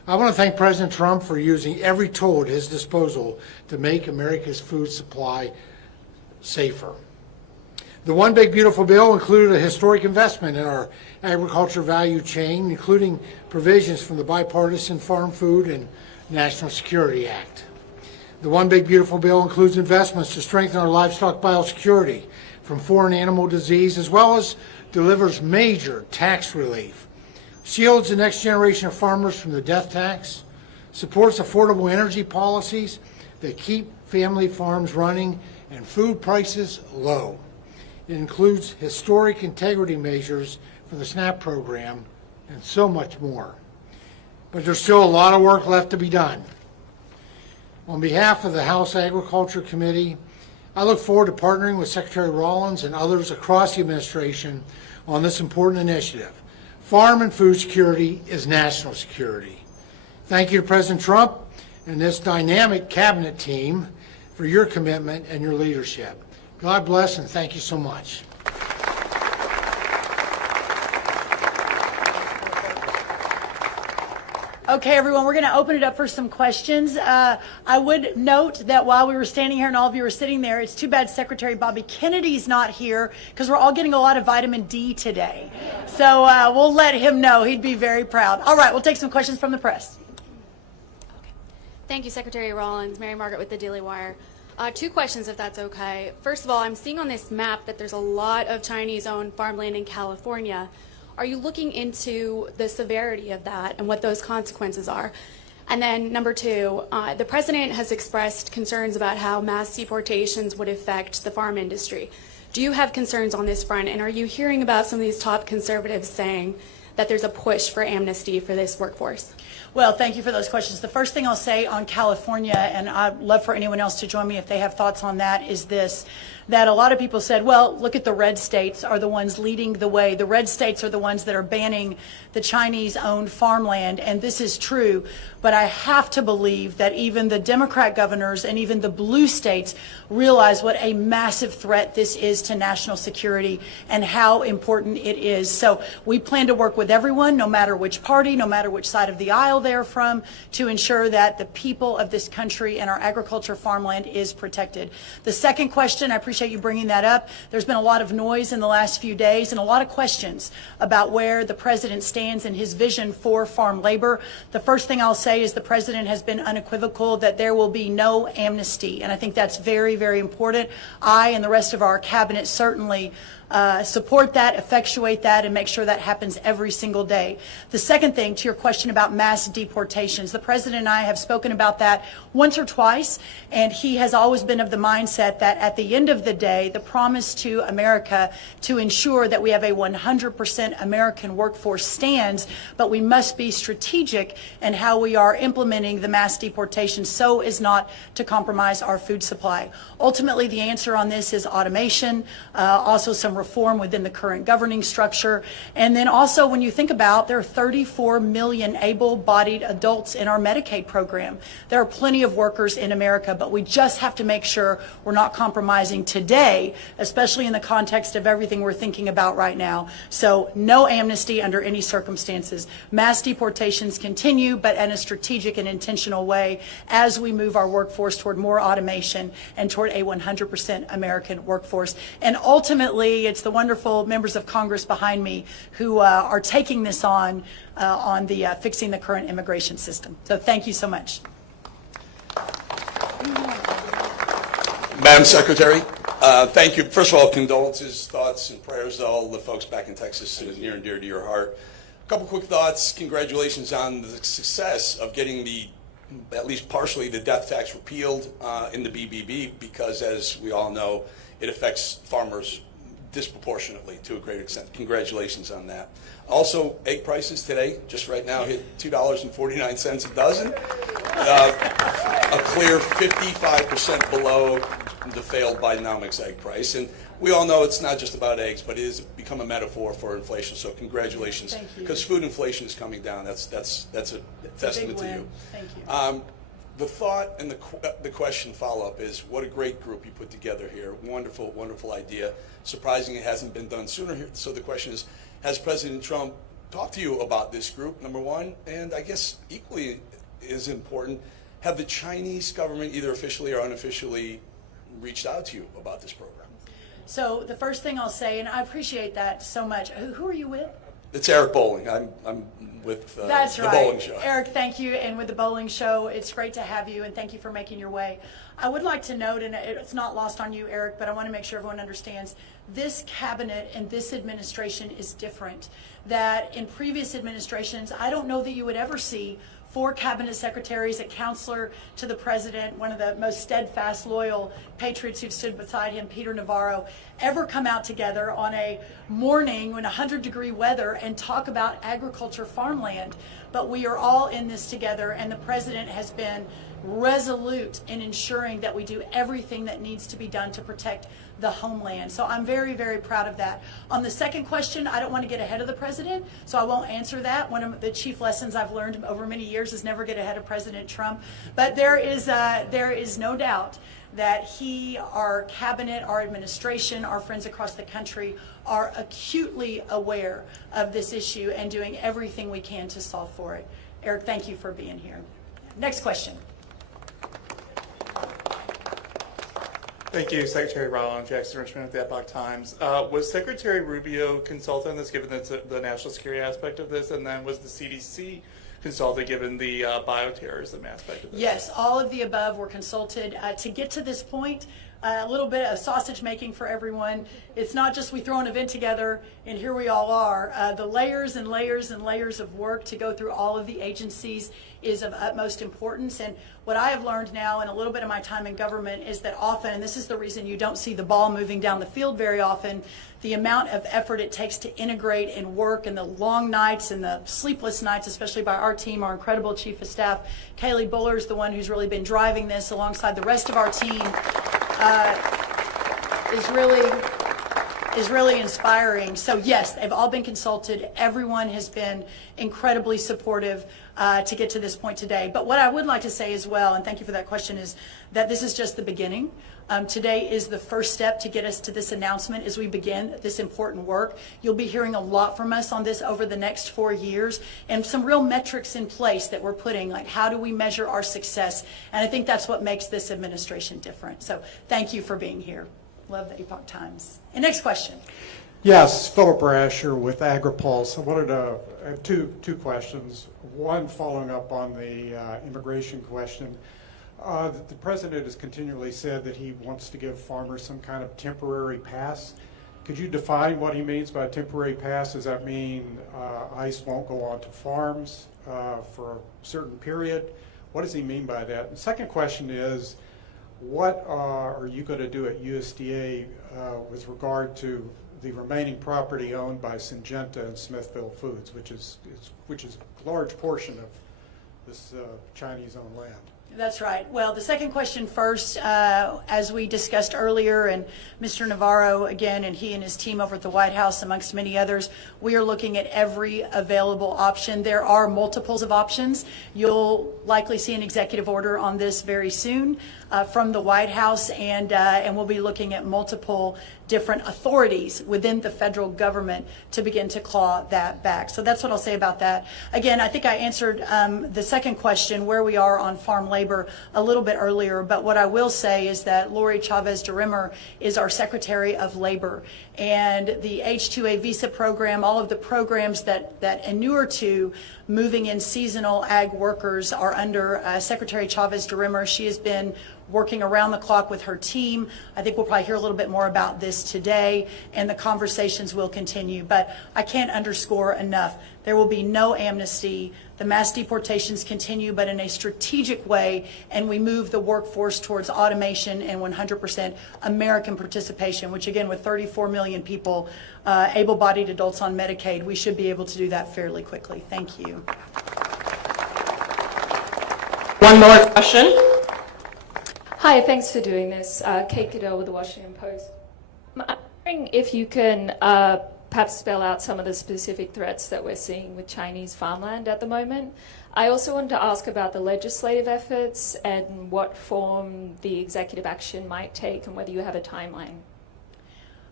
I want to thank President Trump for using every tool at his disposal to make America's food supply safer. The One Big Beautiful Bill included a historic investment in our agriculture value chain, including provisions from the Bipartisan Farm Food and National Security Act. The One Big Beautiful Bill includes investments to strengthen our livestock biosecurity from foreign animal disease, as well as delivers major tax relief, shields the next generation of farmers from the death tax, supports affordable energy policies that keep family farms running and food prices low. It includes historic integrity measures for the SNAP program and so much more. But there's still a lot of work left to be done. On behalf of the House Agriculture Committee, I look forward to partnering with Secretary Rollins and others across the administration on this important initiative. Farm and food security is national security. Thank you to President Trump and this dynamic cabinet team for your commitment and your leadership. God bless and thank you so much. Okay, everyone, we're going to open it up for some questions. I would note that while we were standing here and all of you were sitting there, it's too bad Secretary Bobby Kennedy's not here because we're all getting a lot of vitamin D today. So we'll let him know. He'd be very proud. All right, we'll take some questions from the press. Okay. Thank you, Secretary Rollins. Mary Margaret with the Daily Wire. 2 questions, if that's okay. First of all, I'm seeing on this map that there's a lot of Chinese-owned farmland in California. Are you looking into the severity of that and what those consequences are? And then number 2, the president has expressed concerns about how mass deportations would affect the farm industry. Do you have concerns on this front? And are you hearing about some of these top conservatives saying that there's a push for amnesty for this workforce? Well, thank you for those questions. The first thing I'll say on California, and I'd love for anyone else to join me if they have thoughts on that, is this, that a lot of people said, well, look at the red states are the ones leading the way. The red states are the ones that are banning the Chinese-owned farmland, and this is true. But I have to believe that even the Democrat governors and even the blue states realize what a massive threat this is to national security and how important it is. So we plan to work with everyone, no matter which party, no matter which side of the aisle they're from, to ensure that the people of this country and our agriculture farmland is protected. The second question, I appreciate you bringing that up. There's been a lot of noise in the last few days and a lot of questions about where the president stands and his vision for farm labor. The first thing I'll say is the president has been unequivocal that there will be no amnesty, and I think that's very, very important. I and the rest of our cabinet certainly support that, effectuate that, and make sure that happens every single day. The second thing, to your question about mass deportations, the president and I have spoken about that once or twice, and he has always been of the mindset that at the end of the day, the promise to America to ensure that we have a 100% American workforce stands, but we must be strategic in how we are implementing the mass deportation so as not to compromise our food supply. Ultimately, the answer on this is automation, also some reform within the current governing structure. And then also, when you think about, there are 34 million able-bodied adults in our Medicaid program. There are plenty of workers in America, but we just have to make sure we're not compromising today, especially in the context of everything we're thinking about right now. So no amnesty under any circumstances. Mass deportations continue, but in a strategic and intentional way as we move our workforce toward more automation and toward a 100% American workforce. And ultimately, it's the wonderful members of Congress behind me who are taking this on the fixing the current immigration system. So thank you so much. Madam Secretary, thank you. First of all, condolences, thoughts, and prayers to all the folks back in Texas. It is near and dear to your heart. A couple quick thoughts. Congratulations on the success of getting at least partially, the death tax repealed in the BBB, because, as we all know, it affects farmers disproportionately to a great extent. Congratulations on that. Also, egg prices today, just right now, hit $2.49 a dozen. A clear 55% below the failed Bidenomics egg price. And we all know it's not just about eggs, but it has become a metaphor for inflation. So congratulations, because food inflation is coming down. That's a testament to you. Thank you. The thought and the question follow-up is, what a great group you put together here. Wonderful, wonderful idea. Surprising it hasn't been done sooner here. So the question is, has President Trump talk to you about this group, number one, and I guess equally as important, have the Chinese government, either officially or unofficially, reached out to you about this program? So the first thing I'll say, and I appreciate that so much. Who are you with? It's Eric Bowling. I'm with That's the right. Bowling Show. Eric, thank you. And with the Bowling Show, it's great to have you, and thank you for making your way. I would like to note, and it's not lost on you, Eric, but I want to make sure everyone understands, this cabinet and this administration is different. That in previous administrations, I don't know that you would ever see 4 cabinet secretaries, a counselor to the president, one of the most steadfast, loyal patriots who've stood beside him, Peter Navarro, ever come out together on a morning in 100-degree weather and talk about agriculture, farmland. But we are all in this together, and the president has been resolute in ensuring that we do everything that needs to be done to protect the homeland. So I'm very, very proud of that. On the second question, I don't want to get ahead of the president, so I won't answer that. One of the chief lessons I've learned over many years is never get ahead of President Trump. But there is no doubt that he, our cabinet, our administration, our friends across the country are acutely aware of this issue and doing everything we can to solve for it. Eric, thank you for being here. Next question. Thank you, Secretary Rollins. Jackson Richmond with the Epoch Times. Was Secretary Rubio consulted on this, given the national security aspect of this, and then was the CDC consulted, given the bioterrorism aspect of this? Yes, all of the above were consulted. To get to this point, a little bit of sausage making for everyone. It's not just we throw an event together and here we all are. The layers and layers and layers of work to go through all of the agencies is of utmost importance. And what I have learned now in a little bit of my time in government is that often, and this is the reason you don't see the ball moving down the field very often, the amount of effort it takes to integrate and work, and the long nights and the sleepless nights, especially by our team, our incredible chief of staff. Kaylee Buller is the one who's really been driving this alongside the rest of our team. Is really inspiring. So yes, they've all been consulted. Everyone has been incredibly supportive to get to this point today. But what I would like to say as well, and thank you for that question, is that this is just the beginning. Today is the first step to get us to this announcement as we begin this important work. You'll be hearing a lot from us on this over the next 4 years, and some real metrics in place that we're putting, like how do we measure our success? And I think that's what makes this administration different. So thank you for being here. Love the Epoch Times. And next question. Yes, Philip Rasher with AgriPulse. I wanted to have two questions. One, following up on the immigration question. The president has continually said that he wants to give farmers some kind of temporary pass. Could you define what he means by a temporary pass? Does that mean ICE won't go onto farms for a certain period? What does he mean by that? The second question is, what are you going to do at USDA with regard to the remaining property owned by Syngenta and Smithfield Foods, which is a large portion of this Chinese-owned land? That's right. Well, the second question first, as we discussed earlier, and Mr. Navarro again, and he and his team over at the White House, amongst many others, we are looking at every available option. There are multiples of options. You'll likely see an executive order on this very soon from the White House, and we'll be looking at multiple different authorities within the federal government to begin to claw that back. So that's what I'll say about that. Again, I think I answered the second question, where we are on farm labor, a little bit earlier, but what I will say is that Lori Chavez-DeRimmer is our Secretary of Labor, and the H-2A visa program, all of the programs that inure to moving in seasonal ag workers are under Secretary Chavez-DeRimmer. She has been working around the clock with her team. I think we'll probably hear a little bit more about this today, and the conversations will continue. But I can't underscore enough, there will be no amnesty. The mass deportations continue, but in a strategic way, and we move the workforce towards automation and 100% American participation, which again, with 34 million people, able-bodied adults on Medicaid, we should be able to do that fairly quickly. Thank you. One more question. Hi, thanks for doing this. Kate Goodell with the Washington Post. I'm wondering if you can perhaps spell out some of the specific threats that we're seeing with Chinese farmland at the moment. I also wanted to ask about the legislative efforts and what form the executive action might take, and whether you have a timeline.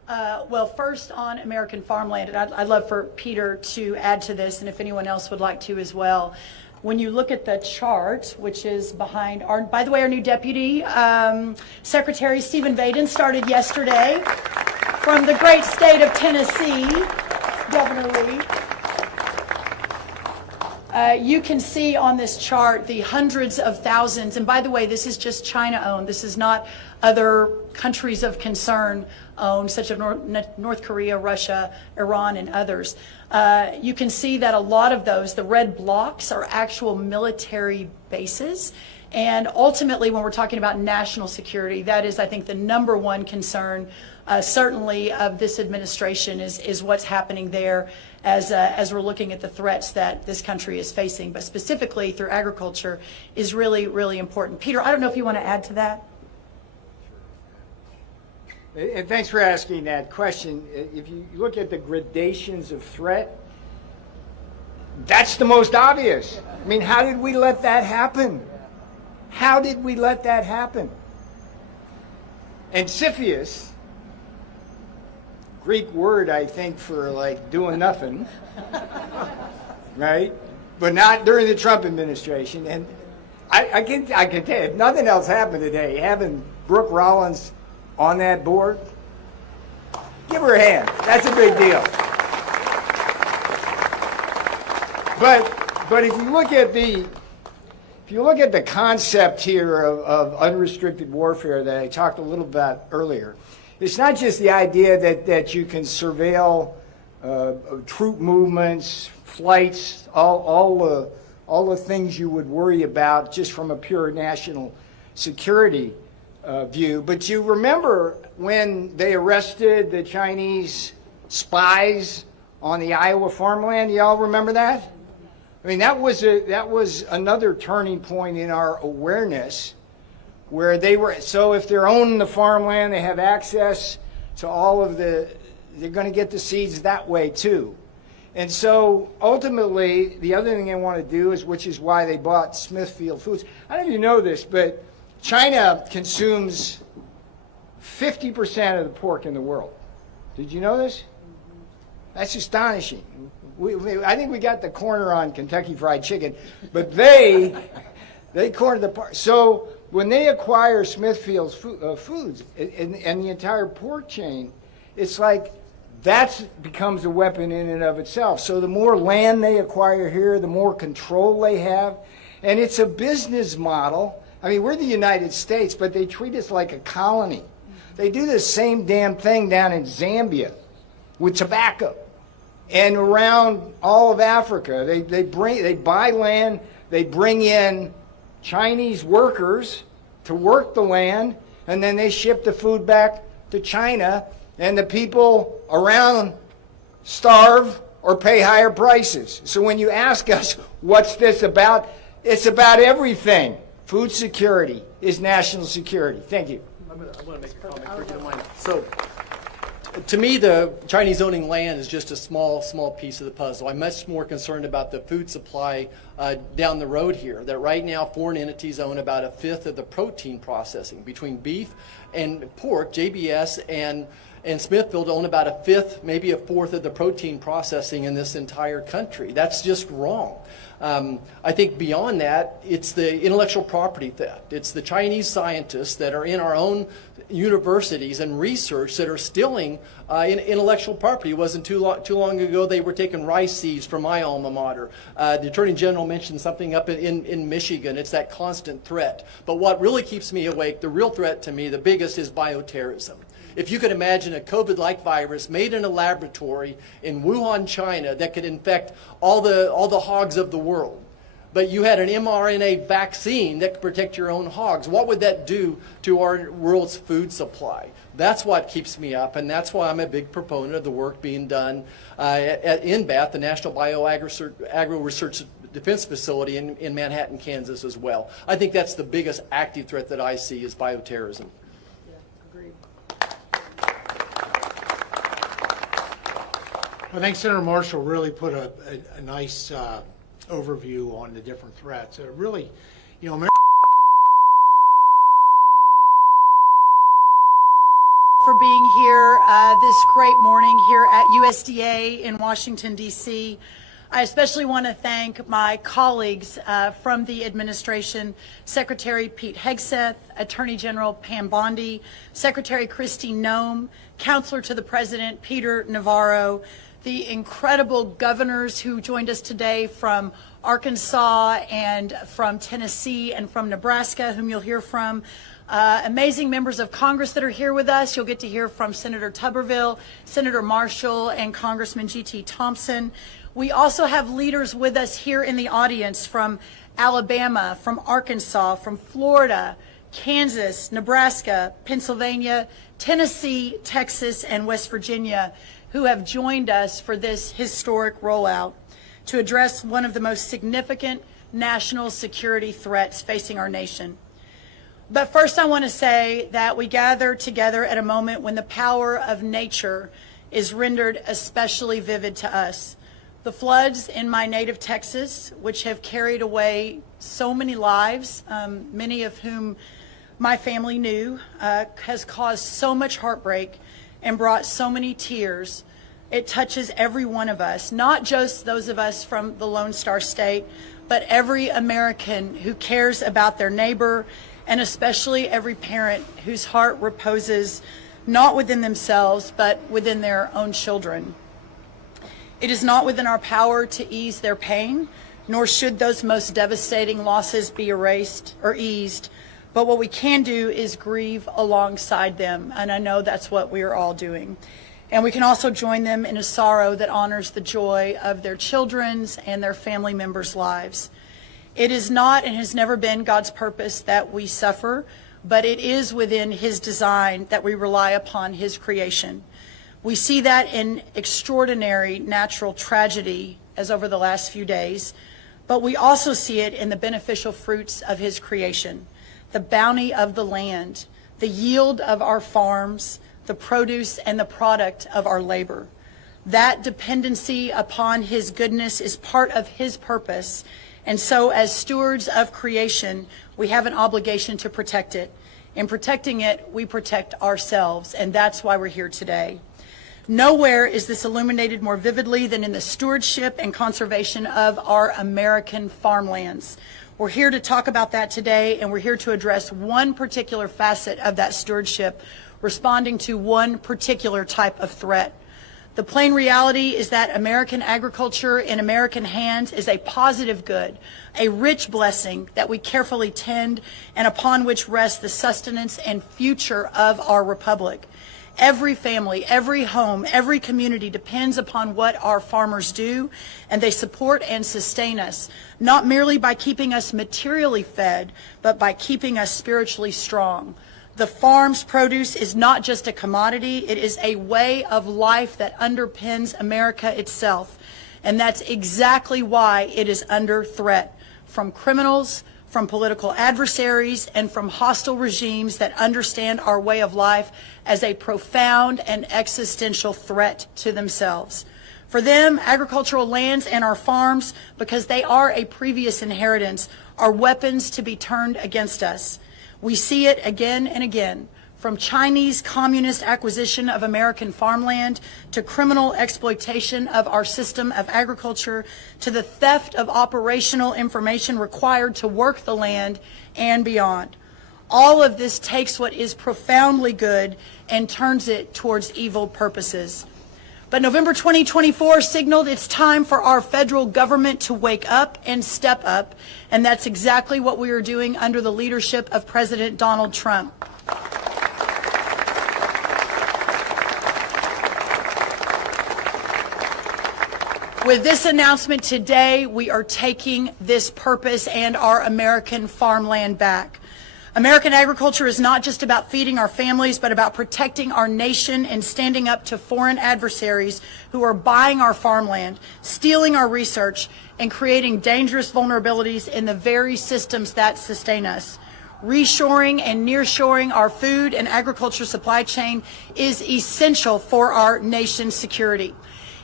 Well, first on American farmland, and I'd love for Peter to add to this, and if anyone else would like to as well. When you look at the chart, which is behind our, by the way, our new deputy secretary, Stephen Vaden, started yesterday from the great state of Tennessee, Governor Lee. You can see on this chart the hundreds of thousands, and by the way, this is just China-owned. This is not other countries of concern owned, such as North Korea, Russia, Iran, and others. You can see that a lot of those, the red blocks, are actual military bases. And ultimately, when we're talking about national security, that is, I think, the number one concern, certainly of this administration, is what's happening there as we're looking at the threats that this country is facing. But specifically through agriculture is really, really important. Peter, I don't know if you want to add to that. And thanks for asking that question. If you look at the gradations of threat, that's the most obvious. I mean, how did we let that happen? How did we let that happen? And Siphius, Greek word, I think, for like doing nothing, right? But not during the Trump administration. And I can tell you, if nothing else happened today, having Brooke Rollins on that board, give her a hand. That's a big deal. But if you look at the concept here of unrestricted warfare that I talked a little about earlier, it's not just the idea that you can surveil troop movements, flights, all the things you would worry about just from a pure national security view. But you remember when they arrested the Chinese spies on the Iowa farmland? You all remember that? I mean, that was another turning point in our awareness, where they were, so if they're owning the farmland, they have access to all of they're going to get the seeds that way too. And so ultimately, the other thing they want to do is, which is why they bought Smithfield Foods. I don't know if you know this, but China consumes 50% of the pork in the world. Did you know this? That's astonishing. I think we got the corner on Kentucky Fried Chicken, but they cornered the part. So when they acquire Smithfield's Foods and the entire pork chain, it's like that becomes a weapon in and of itself. So the more land they acquire here, the more control they have. And it's a business model. I mean, we're the United States, but they treat us like a colony. They do the same damn thing down in Zambia with tobacco. And around all of Africa, they buy land, they bring in Chinese workers to work the land, and then they ship the food back to China, and the people around starve or pay higher prices. So when you ask us, what's this about? It's about everything. Food security is national security. Thank you. I want to make a comment, if you don't mind. So, to me, the Chinese owning land is just a small piece of the puzzle. I'm much more concerned about the food supply down the road here, that right now foreign entities own about a fifth of the protein processing. Between beef and pork, JBS and Smithfield own about a fifth, maybe a fourth of the protein processing in this entire country. That's just wrong. I think beyond that, it's the intellectual property theft. It's the Chinese scientists that are in our own universities and research that are stealing intellectual property. It wasn't too long ago they were taking rice seeds from my alma mater. The Attorney General mentioned something up in Michigan. It's that constant threat. But what really keeps me awake, the real threat to me, the biggest, is bioterrorism. If you could imagine a COVID-like virus made in a laboratory in Wuhan, China, that could infect all the hogs of the world, but you had an mRNA vaccine that could protect your own hogs, what would that do to our world's food supply? That's what keeps me up, and that's why I'm a big proponent of the work being done at NBAT, the National Agro Research Defense Facility in Manhattan, Kansas as well. I think that's the biggest active threat that I see is bioterrorism. I think Senator Marshall really put a nice overview on the different threats. Really, you know, for being here this great morning here at USDA in Washington, D.C. I especially want to thank my colleagues from the administration, Secretary Pete Hegseth, Attorney General Pam Bondi, Secretary Kristi Noem, Counselor to the President Peter Navarro, the incredible governors who joined us today from Arkansas and from Tennessee and from Nebraska, whom you'll hear from. Amazing members of Congress that are here with us. You'll get to hear from Senator Tuberville, Senator Marshall, and Congressman G.T. Thompson. We also have leaders with us here in the audience from Alabama, from Arkansas, from Florida, Kansas, Nebraska, Pennsylvania, Tennessee, Texas, and West Virginia, who have joined us for this historic rollout to address one of the most significant national security threats facing our nation. But first, I want to say that we gather together at a moment when the power of nature is rendered especially vivid to us. The floods in my native Texas, which have carried away so many lives, many of whom my family knew, has caused so much heartbreak and brought so many tears. It touches every one of us, not just those of us from the Lone Star State, but every American who cares about their neighbor, and especially every parent whose heart reposes not within themselves, but within their own children. It is not within our power to ease their pain, nor should those most devastating losses be erased or eased, but what we can do is grieve alongside them, and I know that's what we are all doing. And we can also join them in a sorrow that honors the joy of their children's and their family members' lives. It is not and has never been God's purpose that we suffer, but it is within His design that we rely upon His creation. We see that in extraordinary natural tragedy as over the last few days, but we also see it in the beneficial fruits of His creation, the bounty of the land, the yield of our farms, the produce and the product of our labor. That dependency upon His goodness is part of His purpose. And so as stewards of creation, we have an obligation to protect it. In protecting it, we protect ourselves, and that's why we're here today. Nowhere is this illuminated more vividly than in the stewardship and conservation of our American farmlands. We're here to talk about that today, and we're here to address one particular facet of that stewardship, responding to one particular type of threat. The plain reality is that American agriculture in American hands is a positive good, a rich blessing that we carefully tend and upon which rests the sustenance and future of our republic. Every family, every home, every community depends upon what our farmers do, and they support and sustain us, not merely by keeping us materially fed, but by keeping us spiritually strong. The farm's produce is not just a commodity, it is a way of life that underpins America itself. And that's exactly why it is under threat from criminals, from political adversaries, and from hostile regimes that understand our way of life as a profound and existential threat to themselves. For them, agricultural lands and our farms, because they are a previous inheritance, are weapons to be turned against us. We see it again and again, from Chinese communist acquisition of American farmland to criminal exploitation of our system of agriculture to the theft of operational information required to work the land and beyond. All of this takes what is profoundly good and turns it towards evil purposes. But November 2024 signaled it's time for our federal government to wake up and step up, and that's exactly what we are doing under the leadership of President Donald Trump. With this announcement today, we are taking this purpose and our American farmland back. American agriculture is not just about feeding our families, but about protecting our nation and standing up to foreign adversaries who are buying our farmland, stealing our research, and creating dangerous vulnerabilities in the very systems that sustain us. Reshoring and nearshoring our food and agriculture supply chain is essential for our nation's security.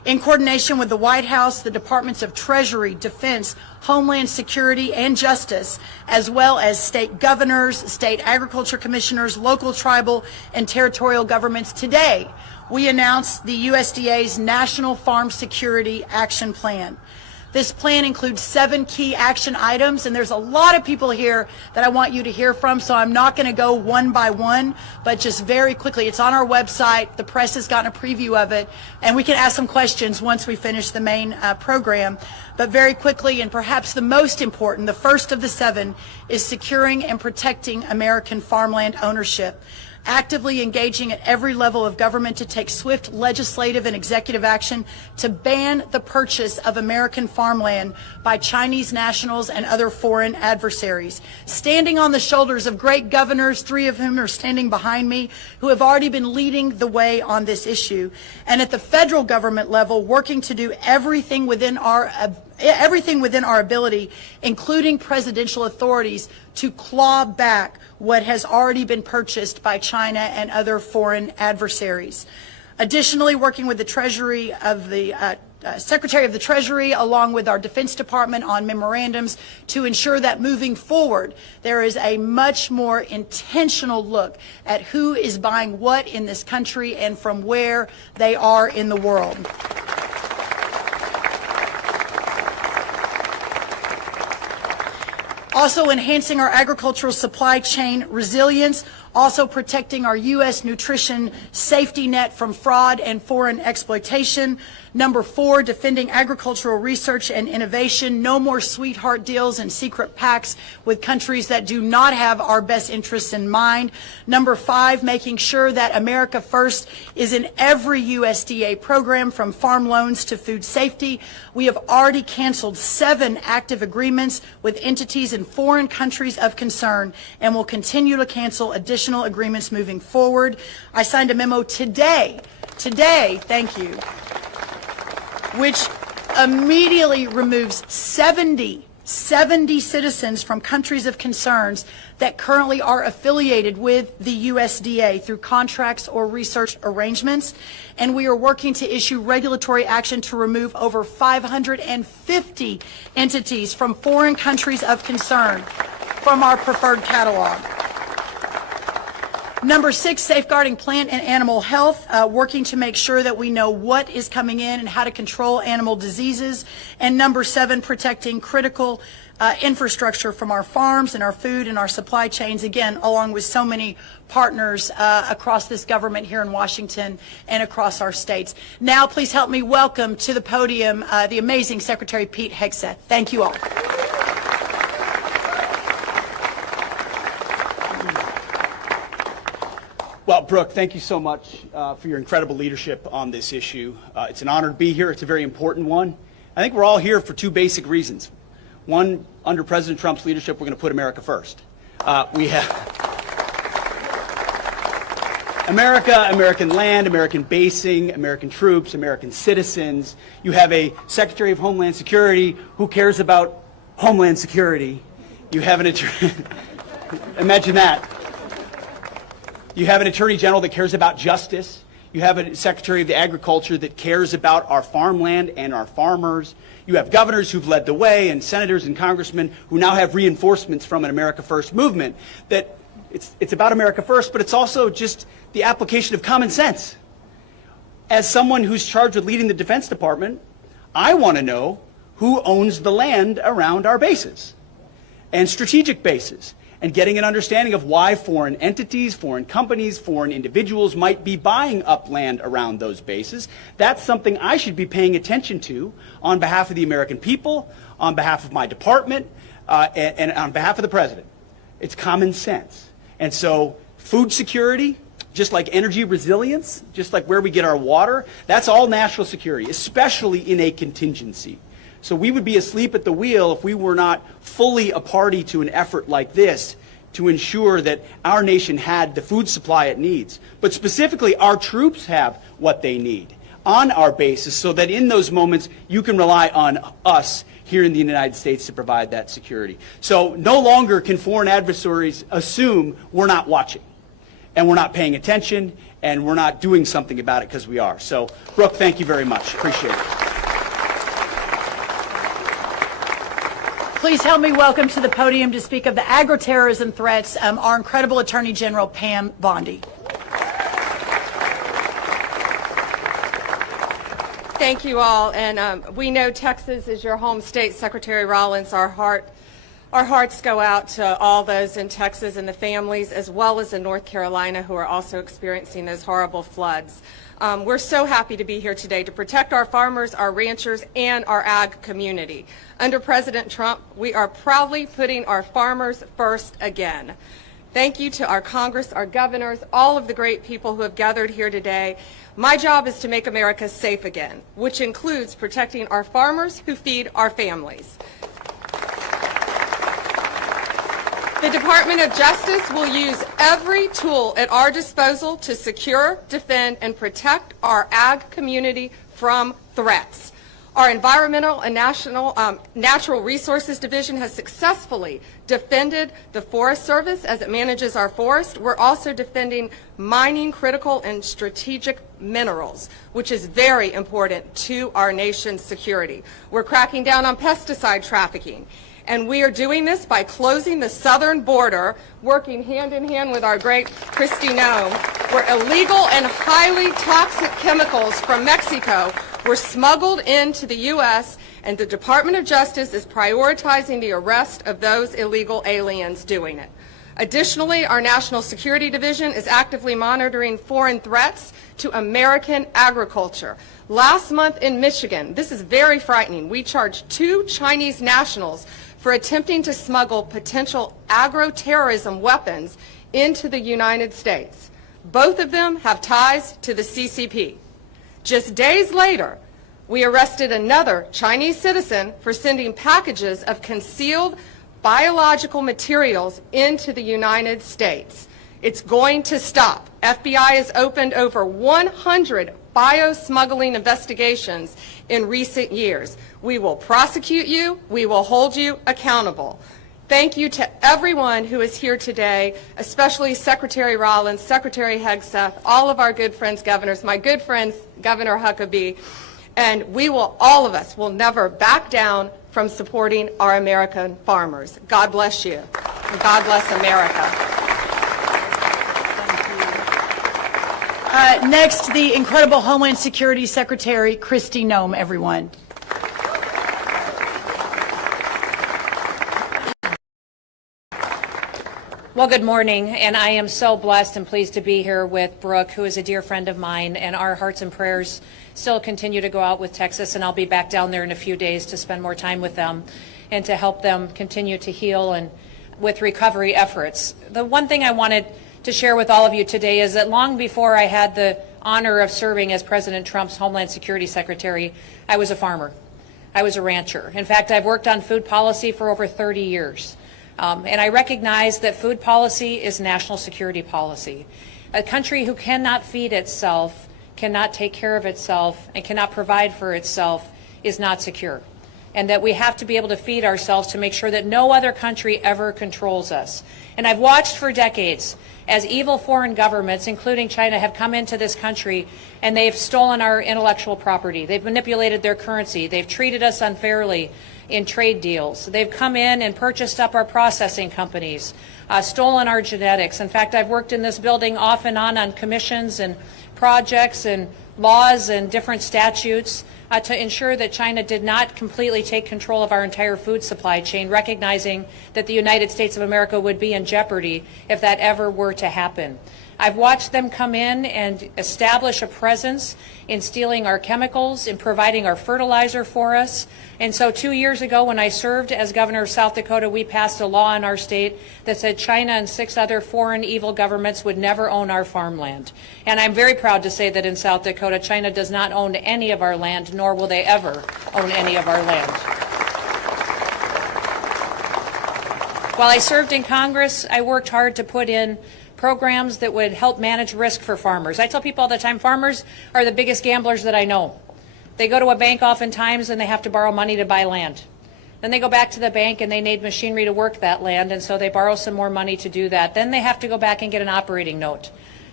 In coordination with the White House, the Departments of Treasury, Defense, Homeland Security, and Justice, as well as state governors, state agriculture commissioners, local, tribal, and territorial governments, today we announced the USDA's National Farm Security Action Plan. This plan includes 7 key action items, and there's a lot of people here that I want you to hear from, so I'm not going to go one by one, but just very quickly. It's on our website. The press has gotten a preview of it, and we can ask some questions once we finish the main program. But very quickly, and perhaps the most important, the first of the 7, is securing and protecting American farmland ownership. Actively engaging at every level of government to take swift legislative and executive action to ban the purchase of American farmland by Chinese nationals and other foreign adversaries. Standing on the shoulders of great governors, 3 of whom are standing behind me, who have already been leading the way on this issue. And at the federal government level, working to do everything within our ability, including presidential authorities, to claw back what has already been purchased by China and other foreign adversaries. Additionally, working with the Treasury of the Secretary of the Treasury, along with our Defense Department, on memorandums to ensure that moving forward there is a much more intentional look at who is buying what in this country and from where they are in the world. Also enhancing our agricultural supply chain resilience, also protecting our U.S. nutrition safety net from fraud and foreign exploitation. Number 4, defending agricultural research and innovation. No more sweetheart deals and secret pacts with countries that do not have our best interests in mind. Number 5, making sure that America First is in every USDA program, from farm loans to food safety. We have already canceled 7 active agreements with entities in foreign countries of concern and will continue to cancel additional agreements moving forward. I signed a memo today, thank you, which immediately removes 70 citizens from countries of concerns that currently are affiliated with the USDA through contracts or research arrangements. And we are working to issue regulatory action to remove over 550 entities from foreign countries of concern from our preferred catalog. Number 6, safeguarding plant and animal health, working to make sure that we know what is coming in and how to control animal diseases. And number 7, protecting critical infrastructure from our farms and our food and our supply chains, again, along with so many partners across this government here in Washington and across our states. Now, please help me welcome to the podium the amazing Secretary Pete Hegseth. Thank you all. Well, Brooke, thank you so much for your incredible leadership on this issue. It's an honor to be here. It's a very important one. I think we're all here for 2 basic reasons. One, under President Trump's leadership, we're going to put America first. We have America, American land, American basing, American troops, American citizens. You have a Secretary of Homeland Security who cares about Homeland Security. You have an imagine that. You have an Attorney General that cares about justice. You have a Secretary of the Agriculture that cares about our farmland and our farmers. You have governors who've led the way, and senators and congressmen who now have reinforcements from an America First movement. That it's about America First, but it's also just the application of common sense. As someone who's charged with leading the Defense Department, I want to know who owns the land around our bases and strategic bases, and getting an understanding of why foreign entities, foreign companies, foreign individuals might be buying up land around those bases. That's something I should be paying attention to on behalf of the American people, on behalf of my department, and on behalf of the President. It's common sense. And so food security, just like energy resilience, just like where we get our water, that's all national security, especially in a contingency. So we would be asleep at the wheel if we were not fully a party to an effort like this to ensure that our nation had the food supply it needs. But specifically, our troops have what they need on our bases, so that in those moments you can rely on us here in the United States to provide that security. So no longer can foreign adversaries assume we're not watching and we're not paying attention and we're not doing something about it because we are. So, Brooke, thank you very much. Appreciate it. Please help me welcome to the podium to speak of the agro-terrorism threats our incredible Attorney General Pam Bondi. Thank you all, and we know Texas is your home state, Secretary Rollins. Our hearts go out to all those in Texas and the families, as well as in North Carolina, who are also experiencing those horrible floods. We're so happy to be here today to protect our farmers, our ranchers, and our ag community. Under President Trump, we are proudly putting our farmers first again. Thank you to our Congress, our governors, all of the great people who have gathered here today. My job is to make America safe again, which includes protecting our farmers who feed our families. The Department of Justice will use every tool at our disposal to secure, defend, and protect our ag community from threats. Our Environmental and Natural Resources Division has successfully defended the Forest Service as it manages our forest. We're also defending mining critical and strategic minerals, which is very important to our nation's security. We're cracking down on pesticide trafficking. And we are doing this by closing the southern border, working hand in hand with our great Kristi Noem, where illegal and highly toxic chemicals from Mexico were smuggled into the U.S., and the Department of Justice is prioritizing the arrest of those illegal aliens doing it. Additionally, our National Security Division is actively monitoring foreign threats to American agriculture. Last month in Michigan, this is very frightening, we charged 2 Chinese nationals for attempting to smuggle potential agro-terrorism weapons into the United States. Both of them have ties to the CCP. Just days later, we arrested another Chinese citizen for sending packages of concealed biological materials into the United States. It's going to stop. FBI has opened over 100 bio-smuggling investigations in recent years. We will prosecute you. We will hold you accountable. Thank you to everyone who is here today, especially Secretary Rollins, Secretary Hegseth, all of our good friends governors, my good friends Governor Huckabee, and we will, all of us, will never back down from supporting our American farmers. God bless you, and God bless America. Next, the incredible Homeland Security Secretary Kristi Noem, everyone. Well, good morning, and I am so blessed and pleased to be here with Brooke, who is a dear friend of mine, and our hearts and prayers still continue to go out with Texas, and I'll be back down there in a few days to spend more time with them and to help them continue to heal and with recovery efforts. The one thing I wanted to share with all of you today is that long before I had the honor of serving as President Trump's Homeland Security Secretary, I was a farmer. I was a rancher. In fact, I've worked on food policy for over 30 years. And I recognize that food policy is national security policy. A country who cannot feed itself, cannot take care of itself, and cannot provide for itself is not secure. And that we have to be able to feed ourselves to make sure that no other country ever controls us. And I've watched for decades as evil foreign governments, including China, have come into this country and they've stolen our intellectual property. They've manipulated their currency. They've treated us unfairly in trade deals. They've come in and purchased up our processing companies, stolen our genetics. In fact, I've worked in this building off and on commissions and projects and laws and different statutes to ensure that China did not completely take control of our entire food supply chain, recognizing that the United States of America would be in jeopardy if that ever were to happen. I've watched them come in and establish a presence in stealing our chemicals, in providing our fertilizer for us. And so 2 years ago, when I served as governor of South Dakota, we passed a law in our state that said China and 6 other foreign evil governments would never own our farmland. And I'm very proud to say that in South Dakota, China does not own any of our land, nor will they ever own any of our land. While I served in Congress, I worked hard to put in programs that would help manage risk for farmers. I tell people all the time, farmers are the biggest gamblers that I know. They go to a bank oftentimes and they have to borrow money to buy land. Then they go back to the bank and they need machinery to work that land, and so they borrow some more money to do that. Then they have to go back and get an operating note.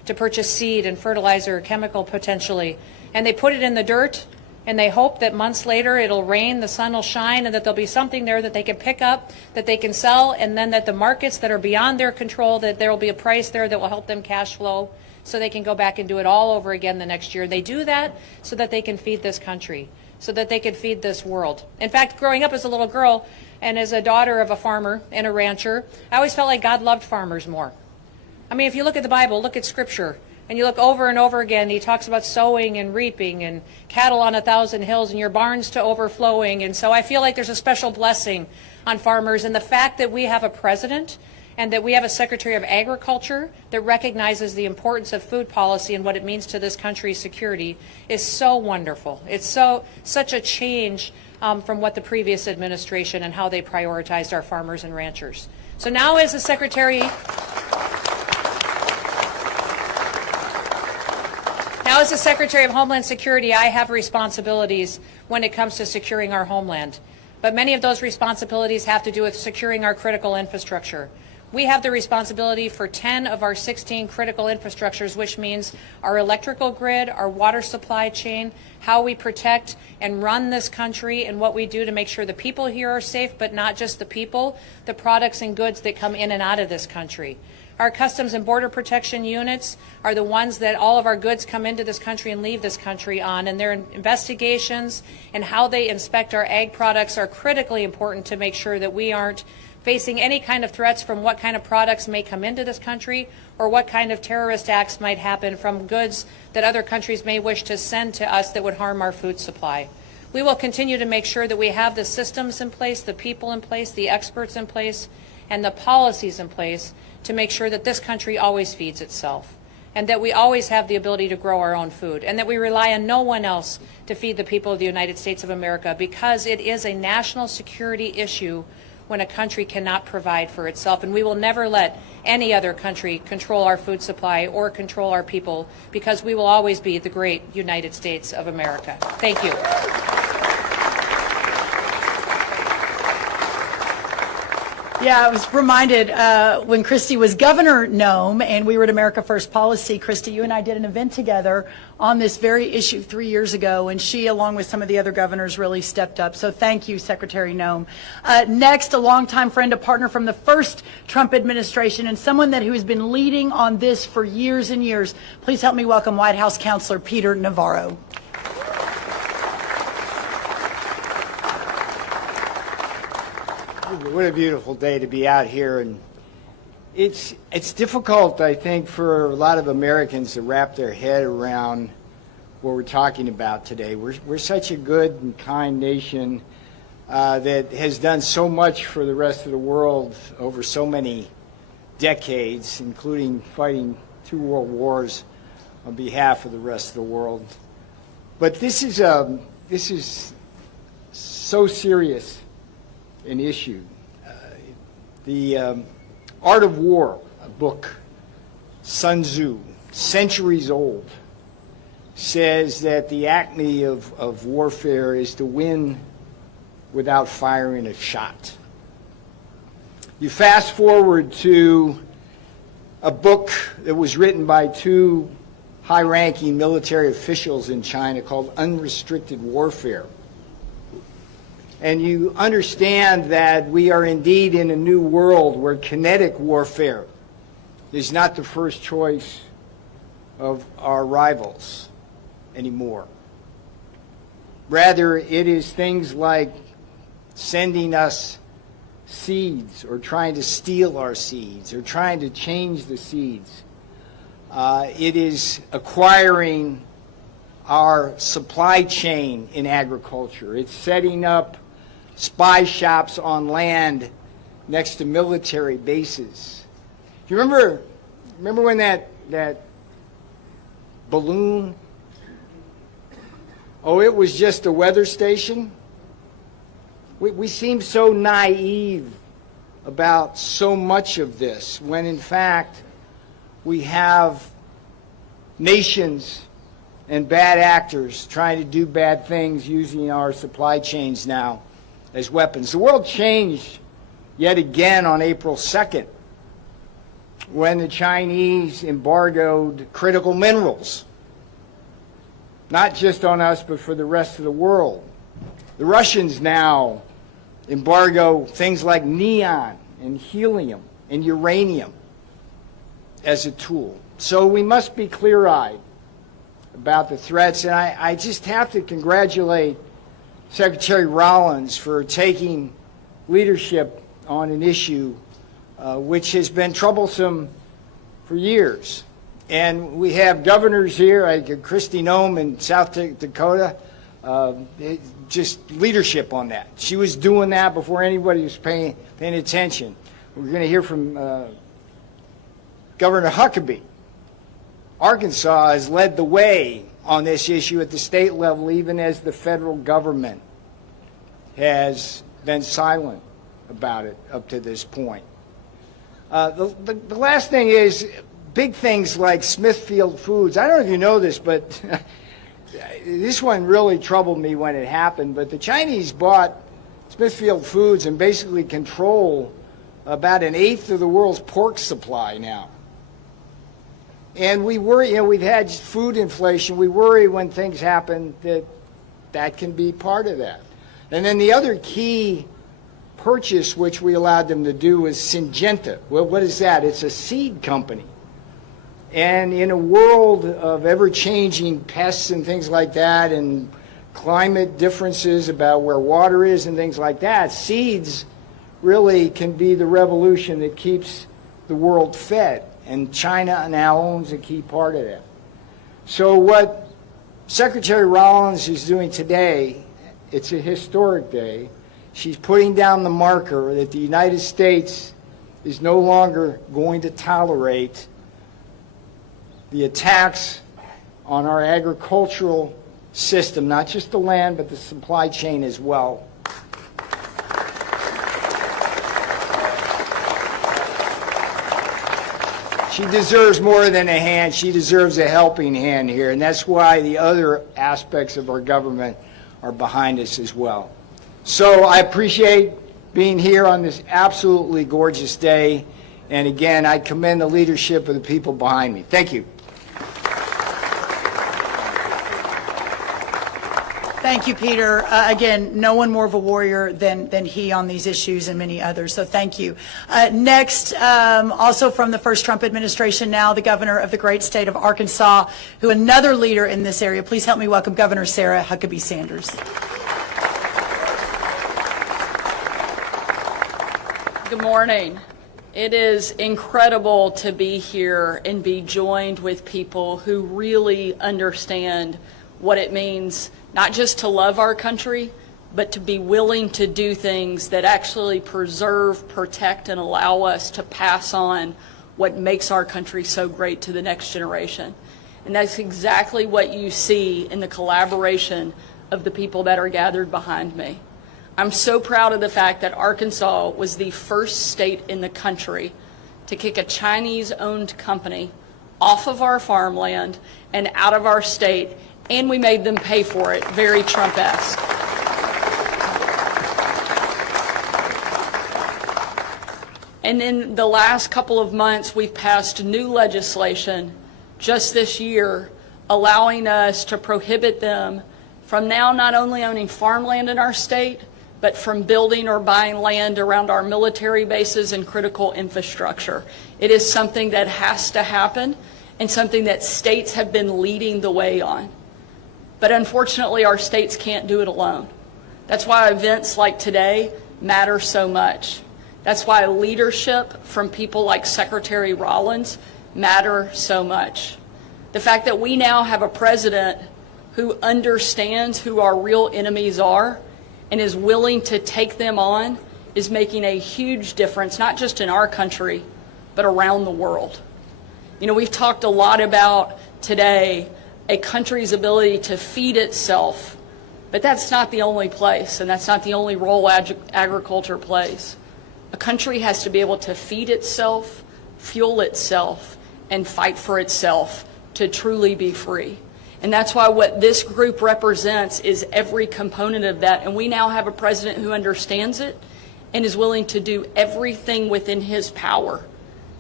to purchase seed and fertilizer, chemical potentially, and they put it in the dirt, and they hope that months later it'll rain, the sun will shine, and that there'll be something there that they can pick up, that they can sell, and then that the markets that are beyond their control, that there will be a price there that will help them cash flow so they can go back and do it all over again the next year. They do that so that they can feed this country, so that they can feed this world. In fact, growing up as a little girl and as a daughter of a farmer and a rancher, I always felt like God loved farmers more. I mean, if you look at the Bible, look at Scripture, and you look over and over again, he talks about sowing and reaping and cattle on 1,000 hills and your barns to overflowing. And so I feel like there's a special blessing on farmers. And the fact that we have a president and that we have a Secretary of Agriculture that recognizes the importance of food policy and what it means to this country's security is so wonderful. It's such a change from what the previous administration and how they prioritized our farmers and ranchers. So now as the Secretary... Now, as the Secretary of Homeland Security, I have responsibilities when it comes to securing our homeland. But many of those responsibilities have to do with securing our critical infrastructure. We have the responsibility for 10 of our 16 critical infrastructures, which means our electrical grid, our water supply chain, how we protect and run this country, and what we do to make sure the people here are safe, but not just the people, the products and goods that come in and out of this country. Our Customs and Border Protection units are the ones that all of our goods come into this country and leave this country on, and their investigations and how they inspect our ag products are critically important to make sure that we aren't facing any kind of threats from what kind of products may come into this country or what kind of terrorist acts might happen from goods that other countries may wish to send to us that would harm our food supply. We will continue to make sure that we have the systems in place, the people in place, the experts in place, and the policies in place to make sure that this country always feeds itself, and that we always have the ability to grow our own food, and that we rely on no one else to feed the people of the United States of America, because it is a national security issue when a country cannot provide for itself. And we will never let any other country control our food supply or control our people, because we will always be the great United States of America. Thank you. Yeah, I was reminded when Kristi was Governor Gnome and we were at America First Policy, Kristi, you and I did an event together on this very issue 3 years ago, and she, along with some of the other governors, really stepped up. So thank you, Secretary Gnome. Next, a longtime friend, a partner from the first Trump administration, and someone who has been leading on this for years and years. Please help me welcome White House Counselor Peter Navarro. What a beautiful day to be out here, and it's difficult, I think, for a lot of Americans to wrap their head around what we're talking about today. We're such a good and kind nation that has done so much for the rest of the world over so many decades, including fighting 2 world wars on behalf of the rest of the world. But this is so serious an issue. The Art of War, a book, Sun Tzu, centuries old, says that the acme of warfare is to win without firing a shot. You fast forward to a book that was written by 2 high-ranking military officials in China called Unrestricted Warfare. And you understand that we are indeed in a new world where kinetic warfare is not the first choice of our rivals anymore. Rather, it is things like sending us seeds or trying to steal our seeds or trying to change the seeds. It is acquiring our supply chain in agriculture. It's setting up spy shops on land next to military bases. Do you remember when that balloon, it was just a weather station? We seem so naive about so much of this, when in fact we have nations and bad actors trying to do bad things using our supply chains now as weapons. The world changed yet again on April 2nd when the Chinese embargoed critical minerals, not just on us, but for the rest of the world. The Russians now embargo things like neon and helium and uranium as a tool. So we must be clear-eyed about the threats, and I just have to congratulate Secretary Rollins for taking leadership on an issue which has been troublesome for years. And we have governors here, like Kristi Noem in South Dakota, just leadership on that. She was doing that before anybody was paying attention. We're going to hear from Governor Huckabee. Arkansas has led the way on this issue at the state level, even as the federal government has been silent about it up to this point. The last thing is big things like Smithfield Foods. I don't know if you know this, but this one really troubled me when it happened. But the Chinese bought Smithfield Foods and basically control about 1/8 of the world's pork supply now. And we worry, we've had food inflation. We worry when things happen that can be part of that. And then the other key purchase which we allowed them to do is Syngenta. Well, what is that? It's a seed company. And in a world of ever-changing pests and things like that, and climate differences about where water is and things like that, seeds really can be the revolution that keeps the world fed. And China now owns a key part of that. So what Secretary Rollins is doing today, it's a historic day. She's putting down the marker that the United States is no longer going to tolerate the attacks on our agricultural system, not just the land, but the supply chain as well. She deserves more than a hand. She deserves a helping hand here, and that's why the other aspects of our government are behind us as well. So I appreciate being here on this absolutely gorgeous day, and again, I commend the leadership of the people behind me. Thank you. Thank you, Peter. Again, no one more of a warrior than he on these issues and many others, so thank you. Next, also from the first Trump administration now, the governor of the great state of Arkansas, who another leader in this area. Please help me welcome Governor Sarah Huckabee Sanders. Good morning. It is incredible to be here and be joined with people who really understand what it means not just to love our country, but to be willing to do things that actually preserve, protect, and allow us to pass on what makes our country so great to the next generation. And that's exactly what you see in the collaboration of the people that are gathered behind me. I'm so proud of the fact that Arkansas was the first state in the country to kick a Chinese-owned company off of our farmland and out of our state, and we made them pay for it, very Trump-esque. And in the last couple of months, we've passed new legislation just this year allowing us to prohibit them from now not only owning farmland in our state, but from building or buying land around our military bases and critical infrastructure. It is something that has to happen and something that states have been leading the way on. But unfortunately, our states can't do it alone. That's why events like today matter so much. That's why leadership from people like Secretary Rollins matter so much. The fact that we now have a president who understands who our real enemies are and is willing to take them on is making a huge difference, not just in our country, but around the world. You know, we've talked a lot about today a country's ability to feed itself, but that's not the only place, and that's not the only role agriculture plays. A country has to be able to feed itself, fuel itself, and fight for itself to truly be free. And that's why what this group represents is every component of that, and we now have a president who understands it and is willing to do everything within his power